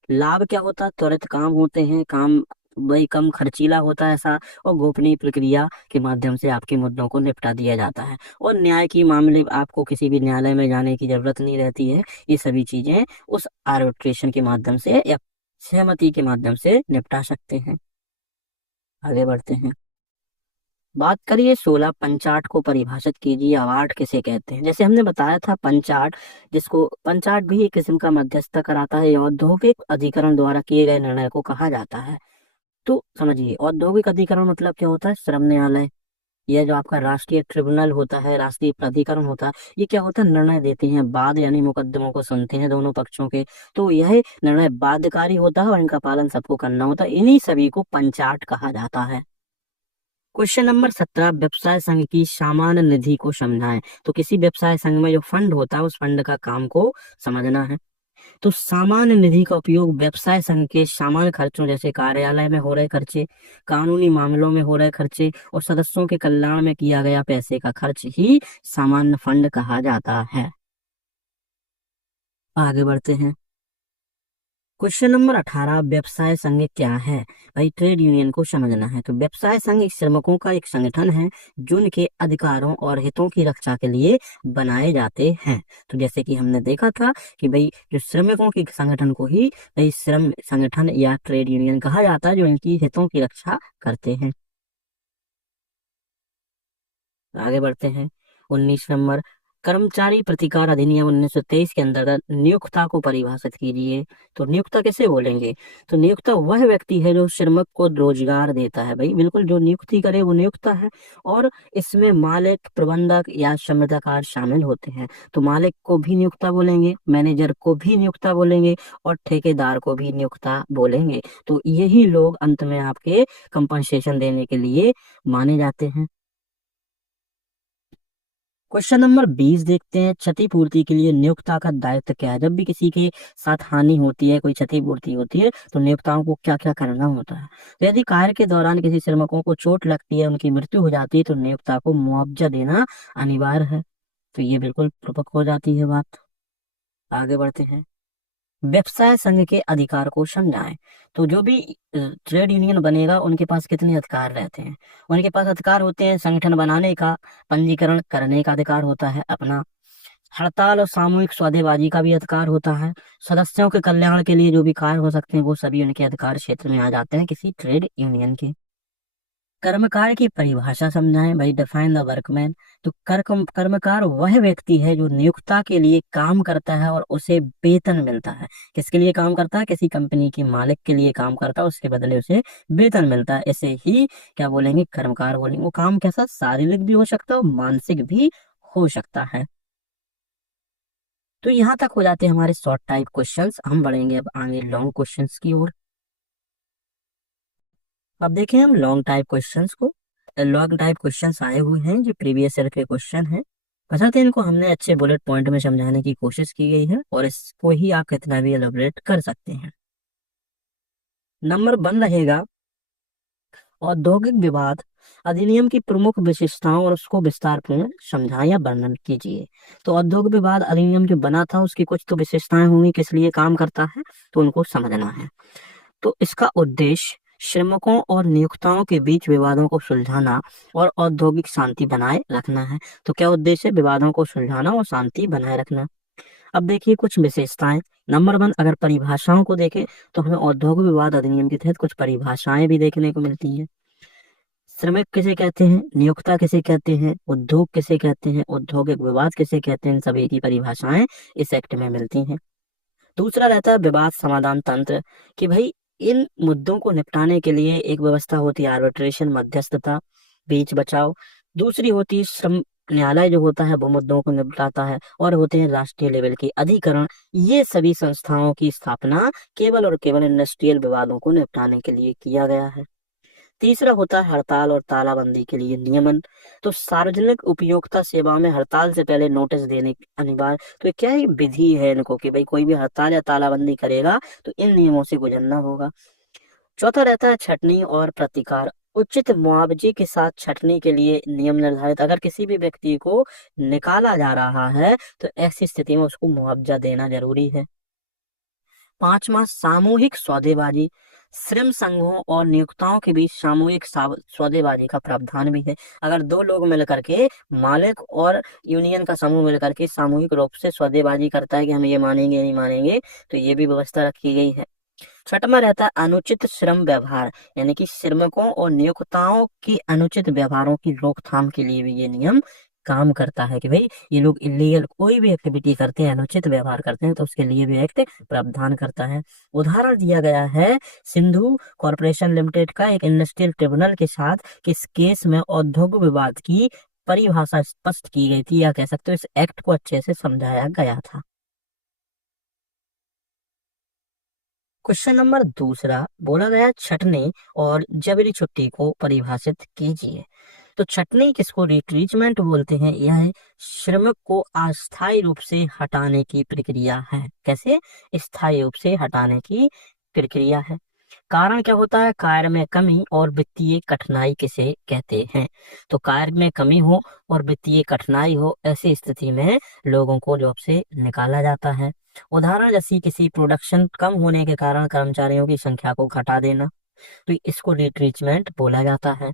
लाभ क्या होता है? त्वरित काम होते हैं, काम वही कम खर्चीला होता है ऐसा, और गोपनीय प्रक्रिया के माध्यम से आपके मुद्दों को निपटा दिया जाता है। और न्याय की मामले आपको किसी भी न्यायालय में जाने की जरूरत नहीं रहती है। ये सभी चीजें उस आर्बिट्रेशन के माध्यम से या सहमति के माध्यम से निपटा सकते हैं। आगे बढ़ते हैं, बात करिए 16 पंचाट को परिभाषित कीजिए। अवार्ड किसे कहते हैं? जैसे हमने बताया था पंचाट, जिसको पंचाट भी एक किस्म का मध्यस्थता कराता है, औद्योगिक अधिकरण द्वारा किए गए निर्णय को कहा जाता है। तो समझिए, औद्योगिक अधिकरण मतलब क्या होता है? श्रम न्यायालय, यह जो आपका राष्ट्रीय ट्रिब्यूनल होता है, राष्ट्रीय प्राधिकरण होता है, ये क्या होता है? निर्णय देते हैं, बाद यानी मुकदमों को सुनते हैं दोनों पक्षों के। तो यह निर्णय बाध्यकारी होता है और इनका पालन सबको करना होता है। इन्हीं सभी को पंचाट कहा जाता है। क्वेश्चन नंबर 17, व्यवसाय संघ की सामान्य निधि को समझाएं। तो किसी व्यवसाय संघ में जो फंड होता है, उस फंड का काम को समझना है। तो सामान्य निधि का उपयोग व्यवसाय संघ के सामान्य खर्चों, जैसे कार्यालय में हो रहे खर्चे, कानूनी मामलों में हो रहे खर्चे और सदस्यों के कल्याण में किया गया पैसे का खर्च ही सामान्य फंड कहा जाता है। आगे बढ़ते हैं, क्वेश्चन नंबर 18, व्यवसाय संघ क्या है? भाई ट्रेड यूनियन को समझना है। तो व्यवसाय संघ एक श्रमिकों का एक संगठन है जो उनके अधिकारों और हितों की रक्षा के लिए बनाए जाते हैं। तो जैसे कि हमने देखा था कि भाई जो श्रमिकों के संगठन को ही भाई श्रम संगठन या ट्रेड यूनियन कहा जाता है, जो इनकी हितों की रक्षा करते हैं। आगे बढ़ते हैं, 19 नंबर, कर्मचारी प्रतिकार अधिनियम 1923 के अंतर्गत नियोक्ता को परिभाषित कीजिए। तो नियोक्ता किसे बोलेंगे? तो नियोक्ता वह व्यक्ति है जो श्रमिक को रोजगार देता है। भाई बिल्कुल, जो नियुक्ति करे वो नियोक्ता है। और इसमें मालिक, प्रबंधक या संविदाकार शामिल होते हैं। तो मालिक को भी नियोक्ता बोलेंगे, मैनेजर को भी नियोक्ता बोलेंगे और ठेकेदार को भी नियोक्ता बोलेंगे। तो यही लोग अंत में आपके कंपनसेशन देने के लिए माने जाते हैं। क्वेश्चन नंबर 20 देखते हैं, क्षतिपूर्ति के लिए नियोक्ता का दायित्व क्या है? जब भी किसी के साथ हानि होती है, कोई क्षतिपूर्ति होती है, तो नियोक्ताओं को क्या क्या करना होता है? तो यदि कार्य के दौरान किसी श्रमिकों को चोट लगती है, उनकी मृत्यु हो जाती है, तो नियोक्ता को मुआवजा देना अनिवार्य है। तो ये बिल्कुल प्रपक हो जाती है बात। आगे बढ़ते हैं, व्यवसाय संघ के अधिकार को समझाएं। तो जो भी ट्रेड यूनियन बनेगा, उनके पास कितने अधिकार रहते हैं? उनके पास अधिकार होते हैं संगठन बनाने का, पंजीकरण करने का अधिकार होता है अपना, हड़ताल और सामूहिक सौदेबाजी का भी अधिकार होता है, सदस्यों के कल्याण के लिए जो भी कार्य हो सकते हैं वो सभी उनके अधिकार क्षेत्र में आ जाते हैं किसी ट्रेड यूनियन के। कर्मकार की परिभाषा समझाएं। भाई डिफाइन द वर्कमैन। तो कर्मकार वह व्यक्ति है जो नियोक्ता के लिए काम करता है और उसे वेतन मिलता है। किसके लिए काम करता है? किसी कंपनी के मालिक के लिए काम करता है, उसके बदले उसे वेतन मिलता है। इसे ही क्या बोलेंगे? कर्मकार बोलेंगे। वो काम कैसा? शारीरिक भी हो सकता है और मानसिक भी हो सकता है। तो यहाँ तक हो जाते हैं हमारे शॉर्ट टाइप क्वेश्चंस। हम बढ़ेंगे अब आगे लॉन्ग क्वेश्चंस की ओर। अब देखें हम लॉन्ग टाइप क्वेश्चंस को। लॉन्ग टाइप क्वेश्चंस आए हुए हैं जो प्रीवियस ईयर के क्वेश्चन हैं। बता इनको हमने अच्छे बुलेट पॉइंट में समझाने की कोशिश की गई है और इसको ही आप कितना भी एलोबरेट कर सकते हैं। नंबर वन रहेगा औद्योगिक विवाद अधिनियम की प्रमुख विशेषताओं और उसको विस्तार पूर्ण समझाएं या वर्णन कीजिए। तो औद्योगिक विवाद अधिनियम जो बना था उसकी कुछ तो विशेषताएं होंगी, किस लिए काम करता है, तो उनको समझना है। तो इसका उद्देश्य श्रमिकों और नियोक्ताओं के बीच विवादों को सुलझाना और औद्योगिक शांति बनाए रखना है। तो क्या उद्देश्य है? विवादों को सुलझाना और शांति बनाए रखना। अब देखिए कुछ विशेषताएं। नंबर वन, अगर परिभाषाओं को देखें तो हमें औद्योगिक विवाद अधिनियम के तहत कुछ परिभाषाएं भी देखने को मिलती हैं। श्रमिक किसे कहते हैं, नियोक्ता किसे कहते हैं, उद्योग किसे कहते हैं, औद्योगिक विवाद किसे कहते हैं, इन सभी की परिभाषाएं इस एक्ट में मिलती हैं। दूसरा रहता है विवाद समाधान तंत्र, कि भाई इन मुद्दों को निपटाने के लिए एक व्यवस्था होती है आर्बिट्रेशन, मध्यस्थता, बीच बचाव। दूसरी होती है श्रम न्यायालय जो होता है वो मुद्दों को निपटाता है। और होते हैं राष्ट्रीय लेवल के अधिकरण। ये सभी संस्थाओं की स्थापना केवल और केवल इंडस्ट्रियल विवादों को निपटाने के लिए किया गया है। तीसरा होता है हड़ताल और तालाबंदी के लिए नियमन। तो सार्वजनिक उपयोगिता सेवा में हड़ताल से पहले नोटिस देने की अनिवार्य। तो ये क्या है, विधि है इनको कि भाई कोई भी हड़ताल या तालाबंदी करेगा तो इन नियमों से गुजरना होगा। चौथा रहता है छटनी और प्रतिकार। उचित मुआवजे के साथ छटनी के लिए नियम निर्धारित। अगर किसी भी व्यक्ति को निकाला जा रहा है तो ऐसी स्थिति में उसको मुआवजा देना जरूरी है। पांचवा सामूहिक सौदेबाजी। श्रम संघों और नियोक्ताओं के बीच सामूहिक सौदेबाजी का प्रावधान भी है। अगर दो लोग मिलकर के, मालिक और यूनियन का समूह मिलकर के सामूहिक रूप से सौदेबाजी करता है कि हम ये मानेंगे नहीं मानेंगे, तो ये भी व्यवस्था रखी गई है। छठवां रहता है अनुचित श्रम व्यवहार, यानी कि श्रमिकों और नियोक्ताओं की अनुचित व्यवहारों की रोकथाम के लिए भी ये नियम काम करता है कि भाई ये लोग इलीगल कोई भी एक्टिविटी करते हैं, अनुचित व्यवहार करते हैं, तो उसके लिए भी एक्ट प्रावधान करता है। उदाहरण दिया गया है सिंधु कॉरपोरेशन लिमिटेड का एक इंडस्ट्रियल ट्रिब्यूनल के साथ, कि इस केस में औद्योगिक विवाद की परिभाषा स्पष्ट की गई थी, या कह सकते हो इस एक्ट को अच्छे से समझाया गया था। क्वेश्चन नंबर दूसरा बोला गया छटनी और जबरी छुट्टी को परिभाषित कीजिए। तो छटनी किसको रिट्रीचमेंट बोलते हैं? यह श्रमिक को अस्थायी रूप से हटाने की प्रक्रिया है। कैसे? स्थायी रूप से हटाने की प्रक्रिया है। कारण क्या होता है? कार्य में कमी और वित्तीय कठिनाई किसे कहते हैं? तो कार्य में कमी हो और वित्तीय कठिनाई हो, ऐसी स्थिति में लोगों को जॉब से निकाला जाता है। उदाहरण जैसे किसी प्रोडक्शन कम होने के कारण कर्मचारियों की संख्या को घटा देना, तो इसको रिट्रीचमेंट बोला जाता है।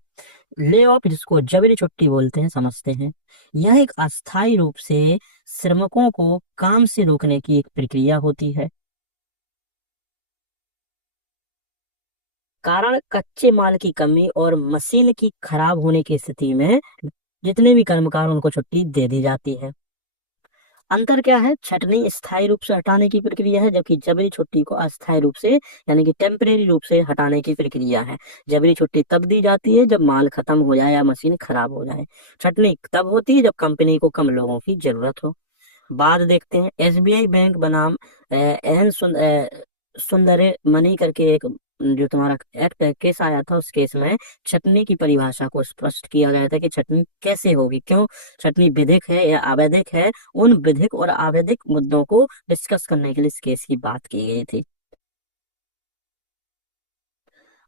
ले ऑफ, जिसको जबरी छुट्टी बोलते हैं, समझते हैं। यह एक अस्थायी रूप से श्रमिकों को काम से रोकने की एक प्रक्रिया होती है। कारण कच्चे माल की कमी और मशीन की खराब होने की स्थिति में जितने भी कर्मकार उनको छुट्टी दे दी जाती है। अंतर क्या है? छटनी स्थायी रूप से हटाने की प्रक्रिया है, जबकि जबरी छुट्टी को अस्थायी रूप से यानी कि टेम्परेरी रूप से हटाने की प्रक्रिया है। जबरी छुट्टी तब दी जाती है जब माल खत्म हो जाए या मशीन खराब हो जाए। छटनी तब होती है जब कंपनी को कम लोगों की जरूरत हो। बाद देखते हैं एसबीआई बैंक बनाम एन सुंदरे मनी करके एक जो तुम्हारा एक्ट केस आया था, उस केस में छटनी की परिभाषा को स्पष्ट किया गया था कि छटनी कैसे होगी, क्यों छटनी विधिक है या अवैधिक है। उन विधिक और अवैधिक मुद्दों को डिस्कस करने के लिए इस केस की बात की गई थी।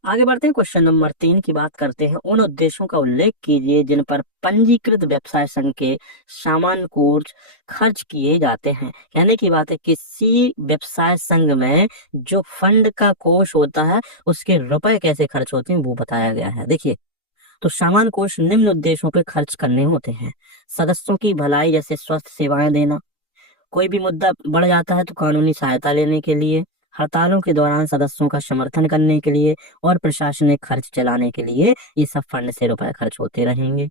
आगे बढ़ते हैं, क्वेश्चन नंबर 3 की बात करते हैं। उन उद्देश्यों का उल्लेख कीजिए जिन पर पंजीकृत व्यवसाय संघ के सामान्य कोष खर्च किए जाते हैं। कहने की बात है किसी व्यवसाय संघ में जो फंड का कोष होता है उसके रुपए कैसे खर्च होते हैं वो बताया गया है। देखिए, तो सामान्य कोष निम्न उद्देश्यों पर खर्च करने होते हैं। सदस्यों की भलाई, जैसे स्वास्थ्य सेवाएं देना। कोई भी मुद्दा बढ़ जाता है तो कानूनी सहायता लेने के लिए। हड़तालों के दौरान सदस्यों का समर्थन करने के लिए। और प्रशासनिक खर्च चलाने के लिए ये सब फंड से रुपए खर्च होते रहेंगे।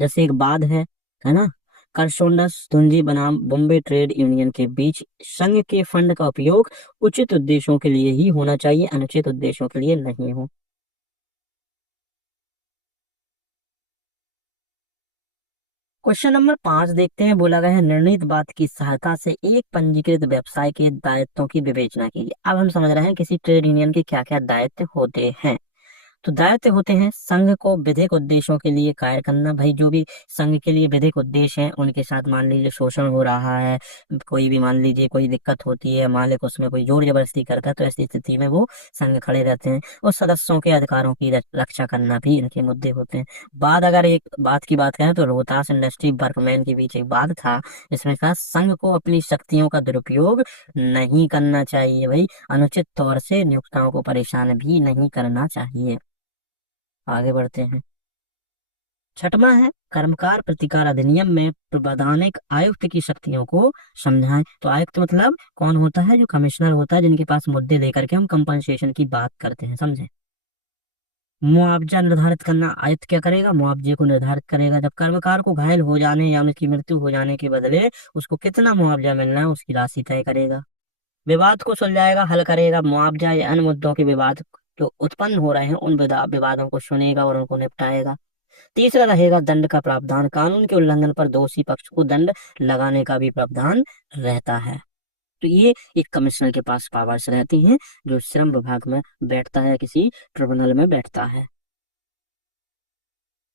जैसे एक बाद है ना, करसोंडस धुंजी बनाम बॉम्बे ट्रेड यूनियन के बीच संघ के फंड का उपयोग उचित उद्देश्यों के लिए ही होना चाहिए, अनुचित उद्देश्यों के लिए नहीं हो। क्वेश्चन नंबर 5 देखते हैं। बोला गया है निर्णीत बात की सहायता से एक पंजीकृत व्यवसाय के दायित्वों की विवेचना कीजिए। अब हम समझ रहे हैं किसी ट्रेड यूनियन के क्या क्या दायित्व होते हैं। तो दायित्व होते हैं संघ को विधिक उद्देश्यों के लिए कार्य करना। भाई जो भी संघ के लिए विधिक उद्देश्य हैं उनके साथ मान लीजिए शोषण हो रहा है, कोई भी मान लीजिए कोई दिक्कत होती है, मालिक उसमें कोई जोर जबरदस्ती करता है, तो ऐसी स्थिति में वो संघ खड़े रहते हैं। और सदस्यों के अधिकारों की रक्षा करना भी इनके मुद्दे होते हैं। बाद अगर एक बात की बात करें तो रोहतास इंडस्ट्री वर्कमैन के बीच एक वाद था, जिसमें कहा संघ को अपनी शक्तियों का दुरुपयोग नहीं करना चाहिए। भाई अनुचित तौर से नियोक्ताओं को परेशान भी नहीं करना चाहिए। आगे बढ़ते हैं। छठवां है कर्मकार प्रतिकार अधिनियम में प्रबंधानिक आयुक्त की शक्तियों को समझाएं। तो आयुक्त मतलब कौन होता है? जो कमिश्नर होता है, जिनके पास मुद्दे लेकर के हम कंपनसेशन की बात करते हैं, समझे। मुआवजा निर्धारित करना, आयुक्त क्या करेगा? मुआवजे को निर्धारित करेगा। जब कर्मकार को घायल हो जाने या उनकी मृत्यु हो जाने के बदले उसको कितना मुआवजा मिलना है उसकी राशि तय करेगा। विवाद को सुलझाएगा, हल करेगा। मुआवजा या अन्य मुद्दों के विवाद जो उत्पन्न हो रहे हैं उन विवादों को सुनेगा और उनको निपटाएगा। तीसरा रहेगा दंड का प्रावधान, कानून के उल्लंघन पर दोषी पक्ष को दंड लगाने का भी प्रावधान रहता है। तो ये एक कमिश्नर के पास पावर्स रहती हैं, जो श्रम विभाग में बैठता है, किसी ट्रिब्यूनल में बैठता है।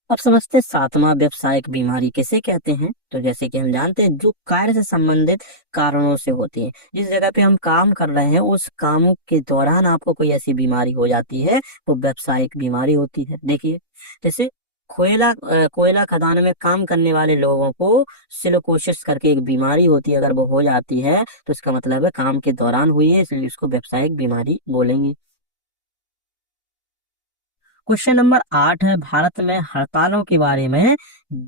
अब समझते हैं सातवां व्यवसायिक बीमारी किसे कहते हैं। तो जैसे कि हम जानते हैं जो कार्य से संबंधित कारणों से होती है, जिस जगह पे हम काम कर रहे हैं उस कामों के दौरान आपको कोई ऐसी बीमारी हो जाती है वो व्यवसायिक बीमारी होती है। देखिए जैसे कोयला खदान में काम करने वाले लोगों को सिलिकोसिस करके एक बीमारी होती है, अगर वो हो जाती है तो इसका मतलब है काम के दौरान हुई है, इसलिए उसको व्यावसायिक बीमारी बोलेंगे। क्वेश्चन नंबर 8 है भारत में हड़तालों के बारे में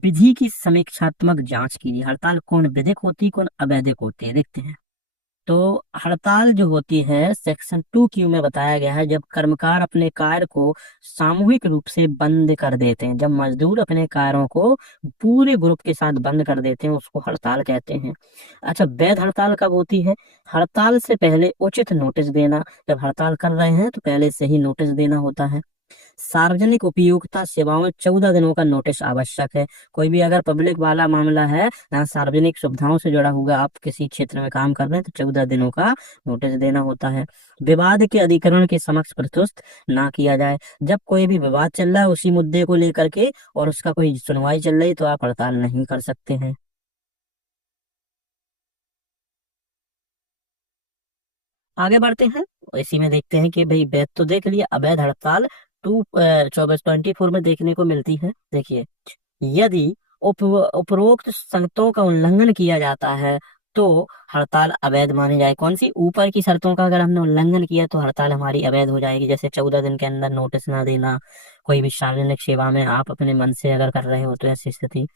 विधि की समीक्षात्मक जांच कीजिए। हड़ताल कौन विधिक होती है, कौन अवैधिक होती है, देखते हैं। तो हड़ताल जो होती है सेक्शन 2Q में बताया गया है, जब कर्मकार अपने कार्य को सामूहिक रूप से बंद कर देते हैं, जब मजदूर अपने कार्यों को पूरे ग्रुप के साथ बंद कर देते हैं उसको हड़ताल कहते हैं। अच्छा, वैध हड़ताल कब होती है? हड़ताल से पहले उचित नोटिस देना, जब हड़ताल कर रहे हैं तो पहले से ही नोटिस देना होता है। सार्वजनिक उपयोगिता सेवाओं में 14 दिनों का नोटिस आवश्यक है। कोई भी अगर पब्लिक वाला मामला है या सार्वजनिक सुविधाओं से जुड़ा हुआ, आप किसी क्षेत्र में काम कर रहे हैं तो 14 दिनों का नोटिस देना होता है। विवाद के अधिकरण के समक्ष प्रस्तुत ना किया जाए, जब कोई भी विवाद चल रहा है उसी मुद्दे को लेकर के और उसका कोई सुनवाई चल रही तो आप हड़ताल नहीं कर सकते हैं। आगे बढ़ते हैं, इसी में देखते हैं कि भाई वैध तो देख लिया, अवैध हड़ताल 24 में देखने को मिलती है। देखिए यदि उपरोक्त शर्तों का उल्लंघन किया जाता है तो हड़ताल अवैध मानी जाए। कौन सी? ऊपर की शर्तों का अगर हमने उल्लंघन किया तो हड़ताल हमारी अवैध हो जाएगी। जैसे 14 दिन के अंदर नोटिस ना देना, कोई भी सार्वजनिक सेवा में आप अपने मन से अगर कर रहे हो तो ऐसी स्थिति।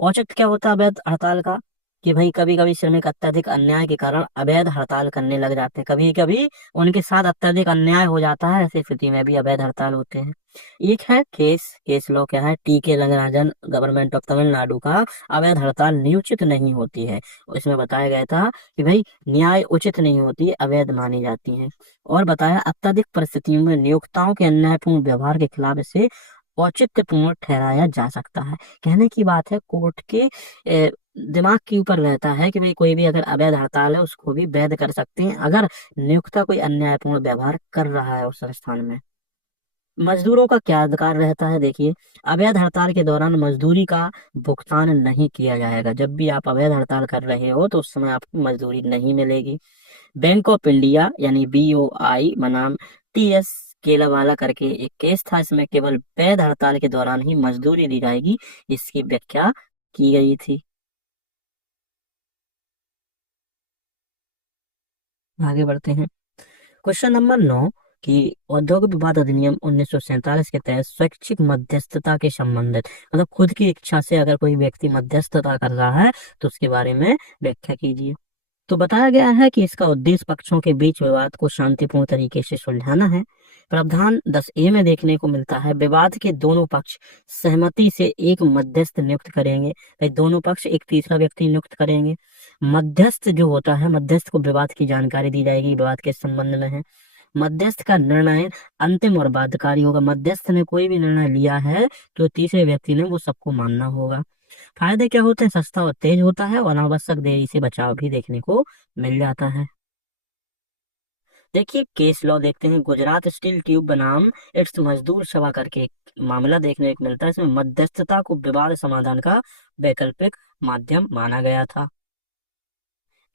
औचित्य क्या होता है अवैध हड़ताल का? कि भाई कभी कभी श्रमिक अत्यधिक अन्याय के कारण अवैध हड़ताल करने लग जाते हैं, कभी कभी उनके साथ अत्यधिक अन्याय हो जाता है, ऐसी स्थिति में भी अवैध हड़ताल होते हैं। एक है केस लॉ, क्या है? टी के रंगराजन गवर्नमेंट ऑफ तमिलनाडु का, अवैध हड़ताल नियोजित नहीं होती है। इसमें बताया गया था कि भाई न्याय उचित नहीं होती है, अवैध मानी जाती है। और बताया अत्यधिक परिस्थितियों में नियोक्ताओं के अन्यायपूर्ण व्यवहार के खिलाफ इसे औचित्यपूर्ण ठहराया जा सकता है। कहने की बात है कोर्ट के दिमाग के ऊपर रहता है कि भाई कोई भी अगर अवैध हड़ताल है उसको भी वैध कर सकते हैं अगर नियोक्ता कोई अन्यायपूर्ण व्यवहार कर रहा है उस संस्थान में। मजदूरों का क्या अधिकार रहता है? देखिए अवैध हड़ताल के दौरान मजदूरी का भुगतान नहीं किया जाएगा। जब भी आप अवैध हड़ताल कर रहे हो तो उस समय आपको मजदूरी नहीं मिलेगी। बैंक ऑफ इंडिया यानी BOI बनाम TS केलावाला करके एक केस था, इसमें केवल वैध हड़ताल के दौरान ही मजदूरी दी जाएगी, इसकी व्याख्या की गई थी। आगे बढ़ते हैं। क्वेश्चन नंबर 9 कि औद्योगिक विवाद अधिनियम 1947 के तहत स्वैच्छिक मध्यस्थता के संबंधित, मतलब खुद की इच्छा से अगर कोई व्यक्ति मध्यस्थता कर रहा है तो उसके बारे में व्याख्या कीजिए। तो बताया गया है कि इसका उद्देश्य पक्षों के बीच विवाद को शांतिपूर्ण तरीके से सुलझाना है। प्रावधान 10A में देखने को मिलता है विवाद के दोनों पक्ष सहमति से एक मध्यस्थ नियुक्त करेंगे। भाई दोनों पक्ष एक तीसरा व्यक्ति नियुक्त करेंगे। मध्यस्थ जो होता है, मध्यस्थ को विवाद की जानकारी दी जाएगी, विवाद के संबंध में है। मध्यस्थ का निर्णय अंतिम और बाध्यकारी होगा। मध्यस्थ ने कोई भी निर्णय लिया है तो तीसरे व्यक्ति ने वो सबको मानना होगा। फायदे क्या होते हैं? सस्ता और तेज होता है और अनावश्यक देरी से बचाव भी देखने को मिल जाता है। देखिए केस लॉ देखते हैं, गुजरात स्टील ट्यूब बनाम इट्स मजदूर सभा करके एक मामला देखने को मिलता है। इसमें मध्यस्थता को विवाद समाधान का वैकल्पिक माध्यम माना गया था।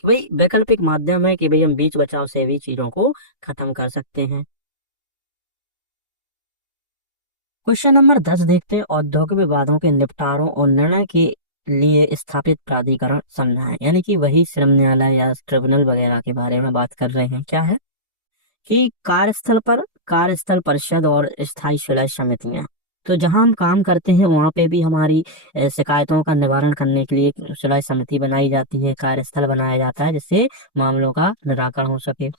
कि भाई वैकल्पिक माध्यम है कि भाई हम बीच बचाव से भी चीजों को खत्म कर सकते हैं। क्वेश्चन नंबर 10 देखते हैं, औद्योगिक विवादों के निपटारों और निर्णय के लिए स्थापित प्राधिकरण समझाएं। यानी कि वही श्रम न्यायालय या ट्रिब्यूनल वगैरह के बारे में बात कर रहे हैं। क्या है कि कार्यस्थल पर कार्यस्थल परिषद और स्थायी सुलह समितियां। तो जहां हम काम करते हैं वहां पे भी हमारी शिकायतों का निवारण करने के लिए एक सुलह समिति बनाई जाती है, कार्यस्थल बनाया जाता है जिससे मामलों का निराकरण हो सके।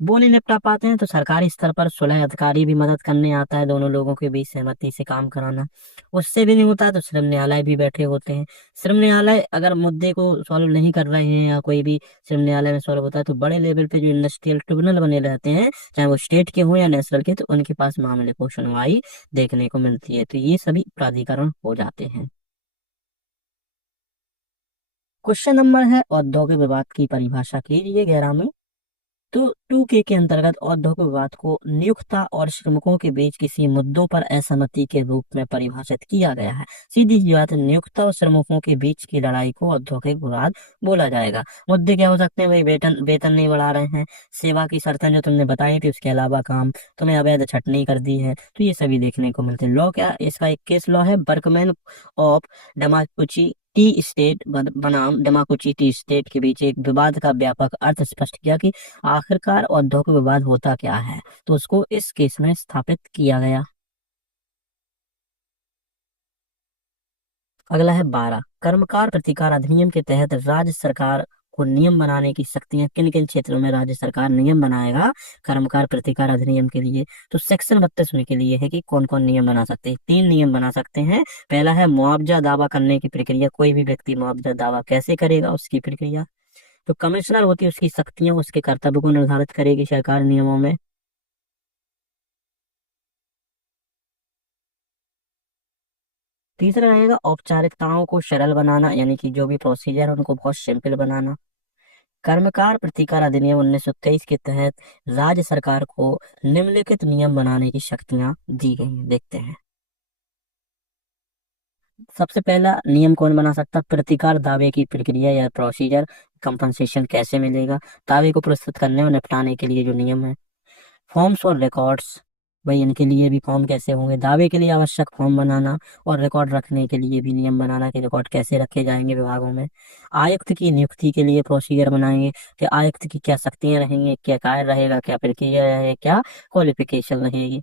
वो नहीं निपटा पाते हैं तो सरकारी स्तर पर सुलह अधिकारी भी मदद करने आता है, दोनों लोगों के बीच सहमति से काम कराना। उससे भी नहीं होता है तो श्रम न्यायालय भी बैठे होते हैं। श्रम न्यायालय अगर मुद्दे को सॉल्व नहीं कर रहे हैं या कोई भी श्रम न्यायालय में सॉल्व होता है तो बड़े लेवल पे जो इंडस्ट्रियल ट्रिब्यूनल बने रहते हैं, चाहे वो स्टेट के हों या नेशनल के, तो उनके पास मामले को सुनवाई देखने को मिलती है। तो ये सभी प्राधिकरण हो जाते हैं। क्वेश्चन नंबर है, औद्योगिक विवाद की परिभाषा कीजिए 11 में। तो 2K के अंतर्गत औद्योगिक विवाद को नियोक्ता और श्रमिकों के बीच किसी मुद्दों पर असहमति के रूप में परिभाषित किया गया है। सीधी सी बात है, नियोक्ता और श्रमिकों के बीच की लड़ाई को औद्योगिक विवाद बोला जाएगा। मुद्दे क्या हो सकते हैं भाई, वेतन वेतन नहीं बढ़ा रहे हैं, सेवा की शर्तें जो तुमने बताई थी उसके अलावा काम, तुम्हें अवैध छटनी कर दी है, तो ये सभी देखने को मिलते हैं। लॉ क्या, इसका एक केस लॉ है, बर्कमैन ऑफ डमाकुची टी स्टेट बनाम डमाकुची टी स्टेट के बीच एक विवाद का व्यापक अर्थ स्पष्ट किया कि आखिरकार औद्योगिक विवाद होता क्या है, तो उसको इस केस में स्थापित किया गया। अगला है 12, कर्मकार प्रतिकार अधिनियम के तहत राज्य सरकार को नियम बनाने की शक्तियां किन किन क्षेत्रों में राज्य सरकार नियम बनाएगा कर्मकार प्रतिकार अधिनियम के लिए। तो सेक्शन 32 में के लिए है कि कौन कौन नियम बना सकते हैं। 3 नियम बना सकते हैं। पहला है मुआवजा दावा करने की प्रक्रिया, कोई भी व्यक्ति मुआवजा दावा कैसे करेगा उसकी प्रक्रिया। तो कमिश्नर होती है, उसकी शक्तियां उसके कर्तव्य को निर्धारित करेगी सरकार नियमों में। तीसरा रहेगा औपचारिकताओं को सरल बनाना, यानी कि जो भी प्रोसीजर है उनको बहुत सिंपल बनाना। कर्मकार प्रतिकार अधिनियम 1923 के तहत राज्य सरकार को निम्नलिखित नियम बनाने की शक्तियां दी गई हैं। देखते हैं। सबसे पहला नियम कौन बना सकता है, प्रतिकार दावे की प्रक्रिया या प्रोसीजर, कंपनसेशन कैसे मिलेगा, दावे को प्रस्तुत करने और निपटाने के लिए जो नियम है। फॉर्म्स और रिकॉर्ड्स, भाई इनके लिए भी फॉर्म कैसे होंगे, दावे के लिए आवश्यक फॉर्म बनाना और रिकॉर्ड रखने के लिए भी नियम बनाना कि रिकॉर्ड कैसे रखे जाएंगे विभागों में। आयुक्त की नियुक्ति के लिए प्रोसीजर बनाएंगे कि आयुक्त की क्या शक्तियां रहेंगी, क्या कार्य रहेगा, क्या प्रक्रिया रहेगी, क्या क्वालिफिकेशन रहेगी।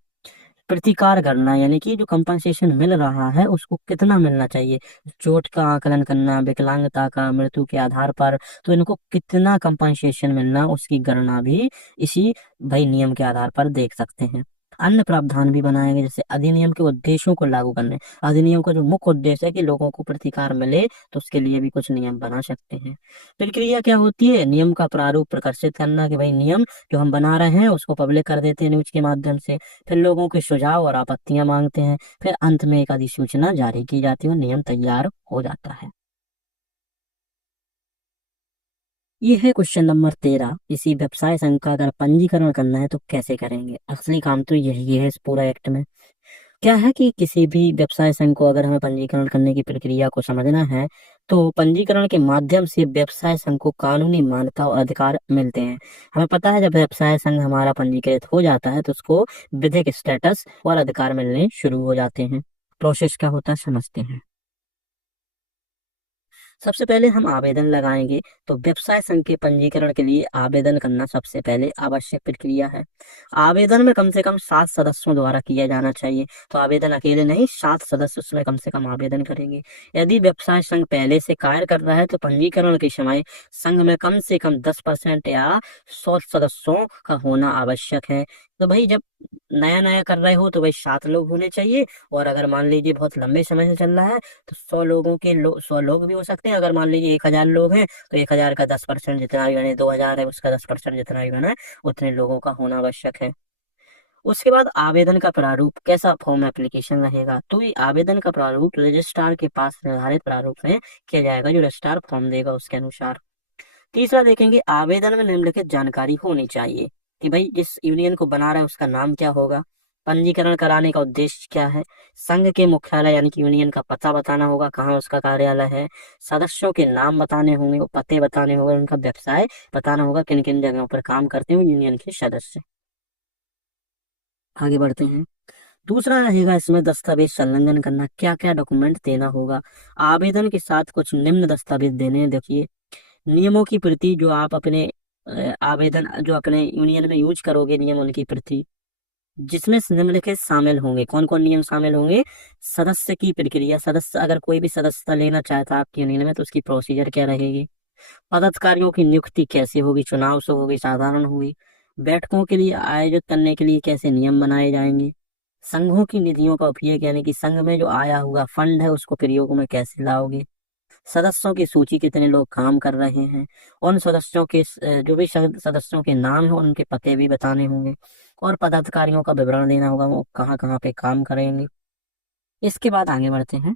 प्रतिकार करना, यानी कि जो कंपनसेशन मिल रहा है उसको कितना मिलना चाहिए, चोट का आकलन करना, विकलांगता का, मृत्यु के आधार पर, तो इनको कितना कंपनसेशन मिलना उसकी गणना भी इसी भाई नियम के आधार पर देख सकते हैं। अन्य प्रावधान भी बनाएंगे, जैसे अधिनियम के उद्देश्यों को लागू करने, अधिनियम का जो मुख्य उद्देश्य है कि लोगों को प्रतिकार मिले, तो उसके लिए भी कुछ नियम बना सकते हैं। प्रक्रिया क्या होती है, नियम का प्रारूप प्रकाशित करना कि भाई नियम जो हम बना रहे हैं उसको पब्लिक कर देते हैं न्यूज के माध्यम से, फिर लोगों के सुझाव और आपत्तियां मांगते हैं, फिर अंत में एक अधिसूचना जारी की जाती है और नियम तैयार हो जाता है। ये है क्वेश्चन नंबर 13, किसी व्यवसाय संघ का अगर पंजीकरण करना है तो कैसे करेंगे। असली काम तो यही है इस पूरा एक्ट में। क्या है कि किसी भी व्यवसाय संघ को अगर हमें पंजीकरण करने की प्रक्रिया को समझना है तो पंजीकरण के माध्यम से व्यवसाय संघ को कानूनी मान्यता और अधिकार मिलते हैं। हमें पता है जब व्यवसाय संघ हमारा पंजीकृत हो जाता है तो उसको विधिक स्टेटस और अधिकार मिलने शुरू हो जाते हैं। प्रोसेस क्या होता है समझते हैं। सबसे पहले हम आवेदन लगाएंगे, तो व्यवसाय संघ के पंजीकरण के लिए आवेदन करना सबसे पहले आवश्यक प्रक्रिया है। आवेदन में कम से कम 7 सदस्यों द्वारा किया जाना चाहिए। तो आवेदन अकेले नहीं, 7 सदस्य उसमें कम से कम आवेदन करेंगे। यदि व्यवसाय संघ पहले से कार्य कर रहा है तो पंजीकरण के समय संघ में कम से कम 10% या 100 सदस्यों का होना आवश्यक है। तो भाई जब नया नया कर रहे हो तो भाई 7 लोग होने चाहिए, और अगर मान लीजिए बहुत लंबे समय से चल रहा है तो 100 लोगों के 100 लोग भी हो सकते हैं। अगर मान लीजिए 1000 लोग हैं तो 1000 का 10% जितना भी बने, 2000 है उसका 10% जितना भी बना है, उतने लोगों का होना आवश्यक है। उसके बाद आवेदन का प्रारूप, कैसा फॉर्म एप्लीकेशन रहेगा, तो ये आवेदन का प्रारूप रजिस्ट्रार के पास निर्धारित प्रारूप में किया जाएगा, जो रजिस्ट्रार फॉर्म देगा उसके अनुसार। तीसरा देखेंगे, आवेदन में निम्नलिखित जानकारी होनी चाहिए। कि भाई जिस यूनियन को बना रहा है उसका नाम क्या होगा, पंजीकरण कराने का उद्देश्य क्या है, संघ के मुख्यालय यानी कि यूनियन का पता बताना होगा, कहाँ उसका कार्यालय है, सदस्यों के नाम बताने होंगे, वो पते बताने होंगे, उनका व्यवसाय बताना होगा, किन किन जगहों पर काम करते हैं यूनियन के सदस्य। आगे बढ़ते हैं। दूसरा रहेगा इसमें दस्तावेज संलग्न करना, क्या क्या डॉक्यूमेंट देना होगा। आवेदन के साथ कुछ निम्न दस्तावेज देने हैं, देखिए। नियमों की प्रति, जो आप अपने आवेदन जो अपने यूनियन में यूज करोगे, नियम उनकी प्रति, जिसमें निम्नलिखित शामिल होंगे। कौन कौन नियम शामिल होंगे? सदस्य की प्रक्रिया, सदस्य अगर कोई भी सदस्यता लेना चाहता है आपके यूनियन में तो उसकी प्रोसीजर क्या रहेगी। पदाधिकारियों की नियुक्ति कैसे होगी, चुनाव से होगी, साधारण होगी। बैठकों के लिए आयोजित करने के लिए कैसे नियम बनाए जाएंगे। संघों की निधियों का उपयोग, यानी कि संघ में जो आया हुआ फंड है उसको प्रयोग में कैसे लाओगे। सदस्यों की सूची, कितने लोग काम कर रहे हैं। उन सदस्यों के जो भी सदस्यों के नाम है उनके पते भी बताने होंगे। और पदाधिकारियों का विवरण देना होगा, वो कहाँ कहाँ पे काम करेंगे। इसके बाद आगे बढ़ते हैं।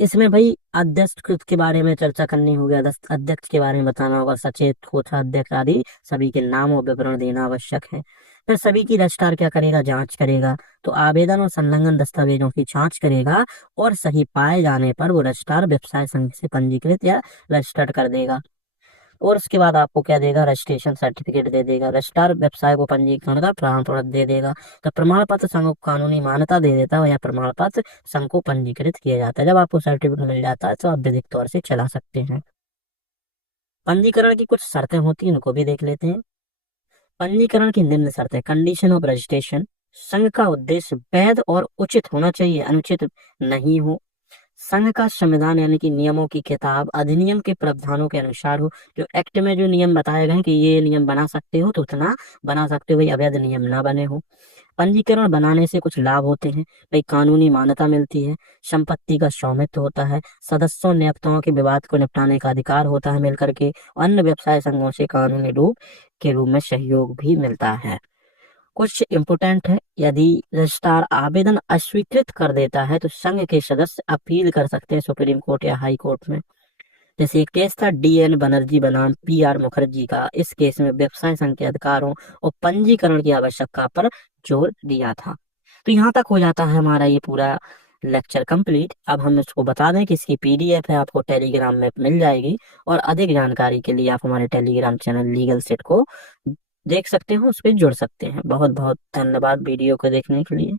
इसमें भाई अध्यक्ष के बारे में चर्चा करनी होगी, अध्यक्ष के बारे में बताना होगा, सचेत कोषाध्यक्ष आदि सभी के नाम और विवरण देना आवश्यक है। फिर सभी की रजिस्ट्रार क्या करेगा? जांच करेगा। तो आवेदन और संलग्न दस्तावेजों की जांच करेगा और सही पाए जाने पर वो रजिस्ट्रार व्यवसाय संघ से पंजीकृत या रजिस्टर्ड कर देगा। और उसके बाद आपको क्या देगा? रजिस्ट्रेशन सर्टिफिकेट दे देगा। रजिस्ट्रार व्यवसाय को पंजीकरण का प्रमाण पत्र दे देगा। तो प्रमाण पत्र संघ को कानूनी मान्यता दे देता है, या प्रमाण पत्र संघ को पंजीकृत किया जाता है। जब आपको सर्टिफिकेट मिल जाता है तो आप विधिक तौर से चला सकते हैं। पंजीकरण की कुछ शर्तें होती हैं, उनको भी देख लेते हैं। पंजीकरण की निम्न शर्तें। कंडीशन ऑफ रजिस्ट्रेशन, संघ का उद्देश्य वैध और उचित होना चाहिए, अनुचित नहीं हो। संघ का संविधान यानी कि नियमों की किताब अधिनियम के प्रावधानों के अनुसार हो। जो एक्ट में जो नियम बताए गए हैं कि ये नियम बना सकते हो तो उतना बना सकते हो, भाई अवैध नियम ना बने हो। पंजीकरण बनाने से कुछ लाभ होते हैं, भाई कानूनी मान्यता मिलती है, संपत्ति का स्वामित्व होता है, सदस्यों नियोक्ताओं के विवाद को निपटाने का अधिकार होता है मिलकर के, अन्य व्यवसाय संघों से कानूनी रूप में सहयोग भी मिलता है। कुछ इम्पोर्टेंट है। यदि रजिस्ट्रार आवेदन अस्वीकृत कर देता है तो संघ के सदस्य अपील कर सकते हैं सुप्रीम कोर्ट या हाई कोर्ट में। जैसे एक केस था DN बनर्जी बनाम PR मुखर्जी का। इस केस में व्यवसाय संघ के अधिकारों और पंजीकरण की आवश्यकता पर जोर दिया था। तो यहाँ तक हो जाता है हमारा ये पूरा लेक्चर कंप्लीट। अब हम इसको बता दें कि इसकी PDF है, आपको टेलीग्राम में मिल जाएगी। और अधिक जानकारी के लिए आप हमारे टेलीग्राम चैनल लीगल सेट को देख सकते हो, उस पर जुड़ सकते हैं। बहुत बहुत धन्यवाद वीडियो को देखने के लिए।